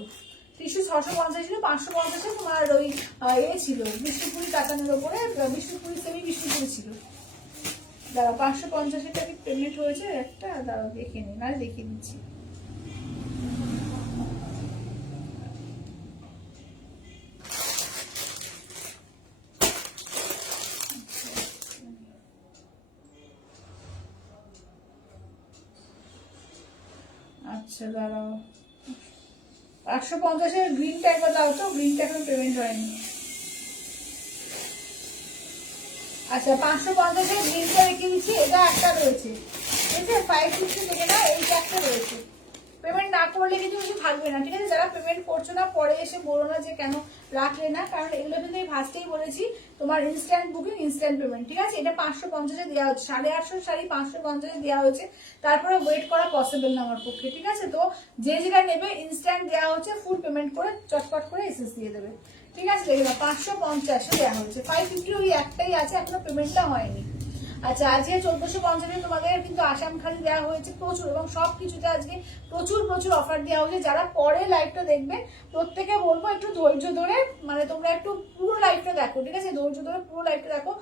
টিস্যু 650 ছিল, 550-এ তোমার ওই ছিল বিষ্ণুপুরি কাতানের ওপরে, বিষ্ণুপুরি সেমি বিষ্ণুপুরি ছিল। দাঁড়া 550-এর টাকা পেমেন্ট হয়েছে একটা, দাঁড়াও দেখে নি, না দেখিয়ে দিচ্ছি। আচ্ছা দাঁড়াও, 550-এর গ্রিনটা একবার দাও তো, গ্রিনটা এখন পেমেন্ট হয়নি। আচ্ছা 550-এর গ্রিনটা রেখে দিচ্ছি, এটা একটা রয়েছে ঠিক আছে। 550 থেকে না এইটা একটা রয়েছে, পেমেন্ট না করলে কিন্তু কিছু থাকবে না ঠিক আছে। যারা পেমেন্ট করছো না পরে এসে বলো না যে কেন রাখলে না, কারণ এগুলো কিন্তু আমি ফার্স্টেই বলেছি তোমার ইনস্ট্যান্ট বুকিং ইনস্ট্যান্ট পেমেন্ট ঠিক আছে। এটা 550-এ দেওয়া হচ্ছে, 850 শাড়ি 550-এ দেওয়া হয়েছে, তারপরে ওয়েট করা পসিবল না আমার পক্ষে ঠিক আছে। তো যে যেটা নেবে ইনস্ট্যান্ট দেওয়া হচ্ছে, ফুল পেমেন্ট করে চটপট করে এসএস দিয়ে দেবে ঠিক আছে। দেখে 550-এ দেওয়া হয়েছে, 550 ওই একটাই আছে, এখনো পেমেন্টটা হয়নি। আচ্ছা আজকে 1450-এ তোমাদের কিন্তু আসাম খালি দেওয়া হয়েছে প্রচুর, এবং সবকিছুতে আজকে প্রচুর প্রচুর অফার দেওয়া হয়েছে। যারা পরে লাইভটা দেখবে প্রত্যেকে বলবো একটু ধৈর্য ধরে, মানে তোমরা একটু পুরো লাইভটা দেখো ঠিক আছে, ধৈর্য ধরে পুরো লাইভটা দেখো।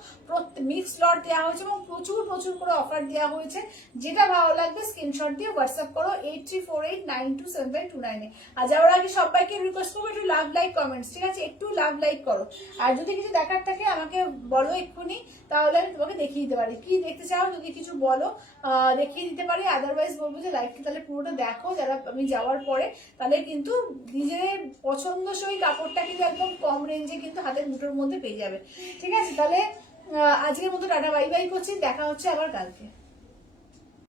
মিক্স লট দেওয়া হয়েছে এবং প্রচুর প্রচুর করে অফার দেওয়া হয়েছে। যেটা ভালো লাগবে স্ক্রিনশট দিয়ে হোয়াটসঅ্যাপ করো 8348927529-এ। আর যাওয়ার আগে সবাইকে রিকোয়েস্ট করবো একটু লাভ লাইক কমেন্টস ঠিক আছে, একটু লাভ লাইক করো। আর যদি কিছু দেখার থাকে আমাকে বলো এক্ষুনি, তাহলে আমি তোমাকে দেখিয়ে দিতে পারি কি দেখতে চাও, যদি কিছু বলো দেখিয়ে দিতে পারি। আদারওয়াইজ বলবো যে লাইভটা তাহলে পুরোটা দেখো যারা আমি যাওয়ার পরে, তাহলে কিন্তু নিজের পছন্দসই কাপড়টা কিন্তু একদম কম রেঞ্জে কিন্তু হাতের মুঠোর মধ্যে পেয়ে যাবে ঠিক আছে। তাহলে আজকের মতো টাটা বাই বাই করছি, দেখা হচ্ছে আবার কালকে।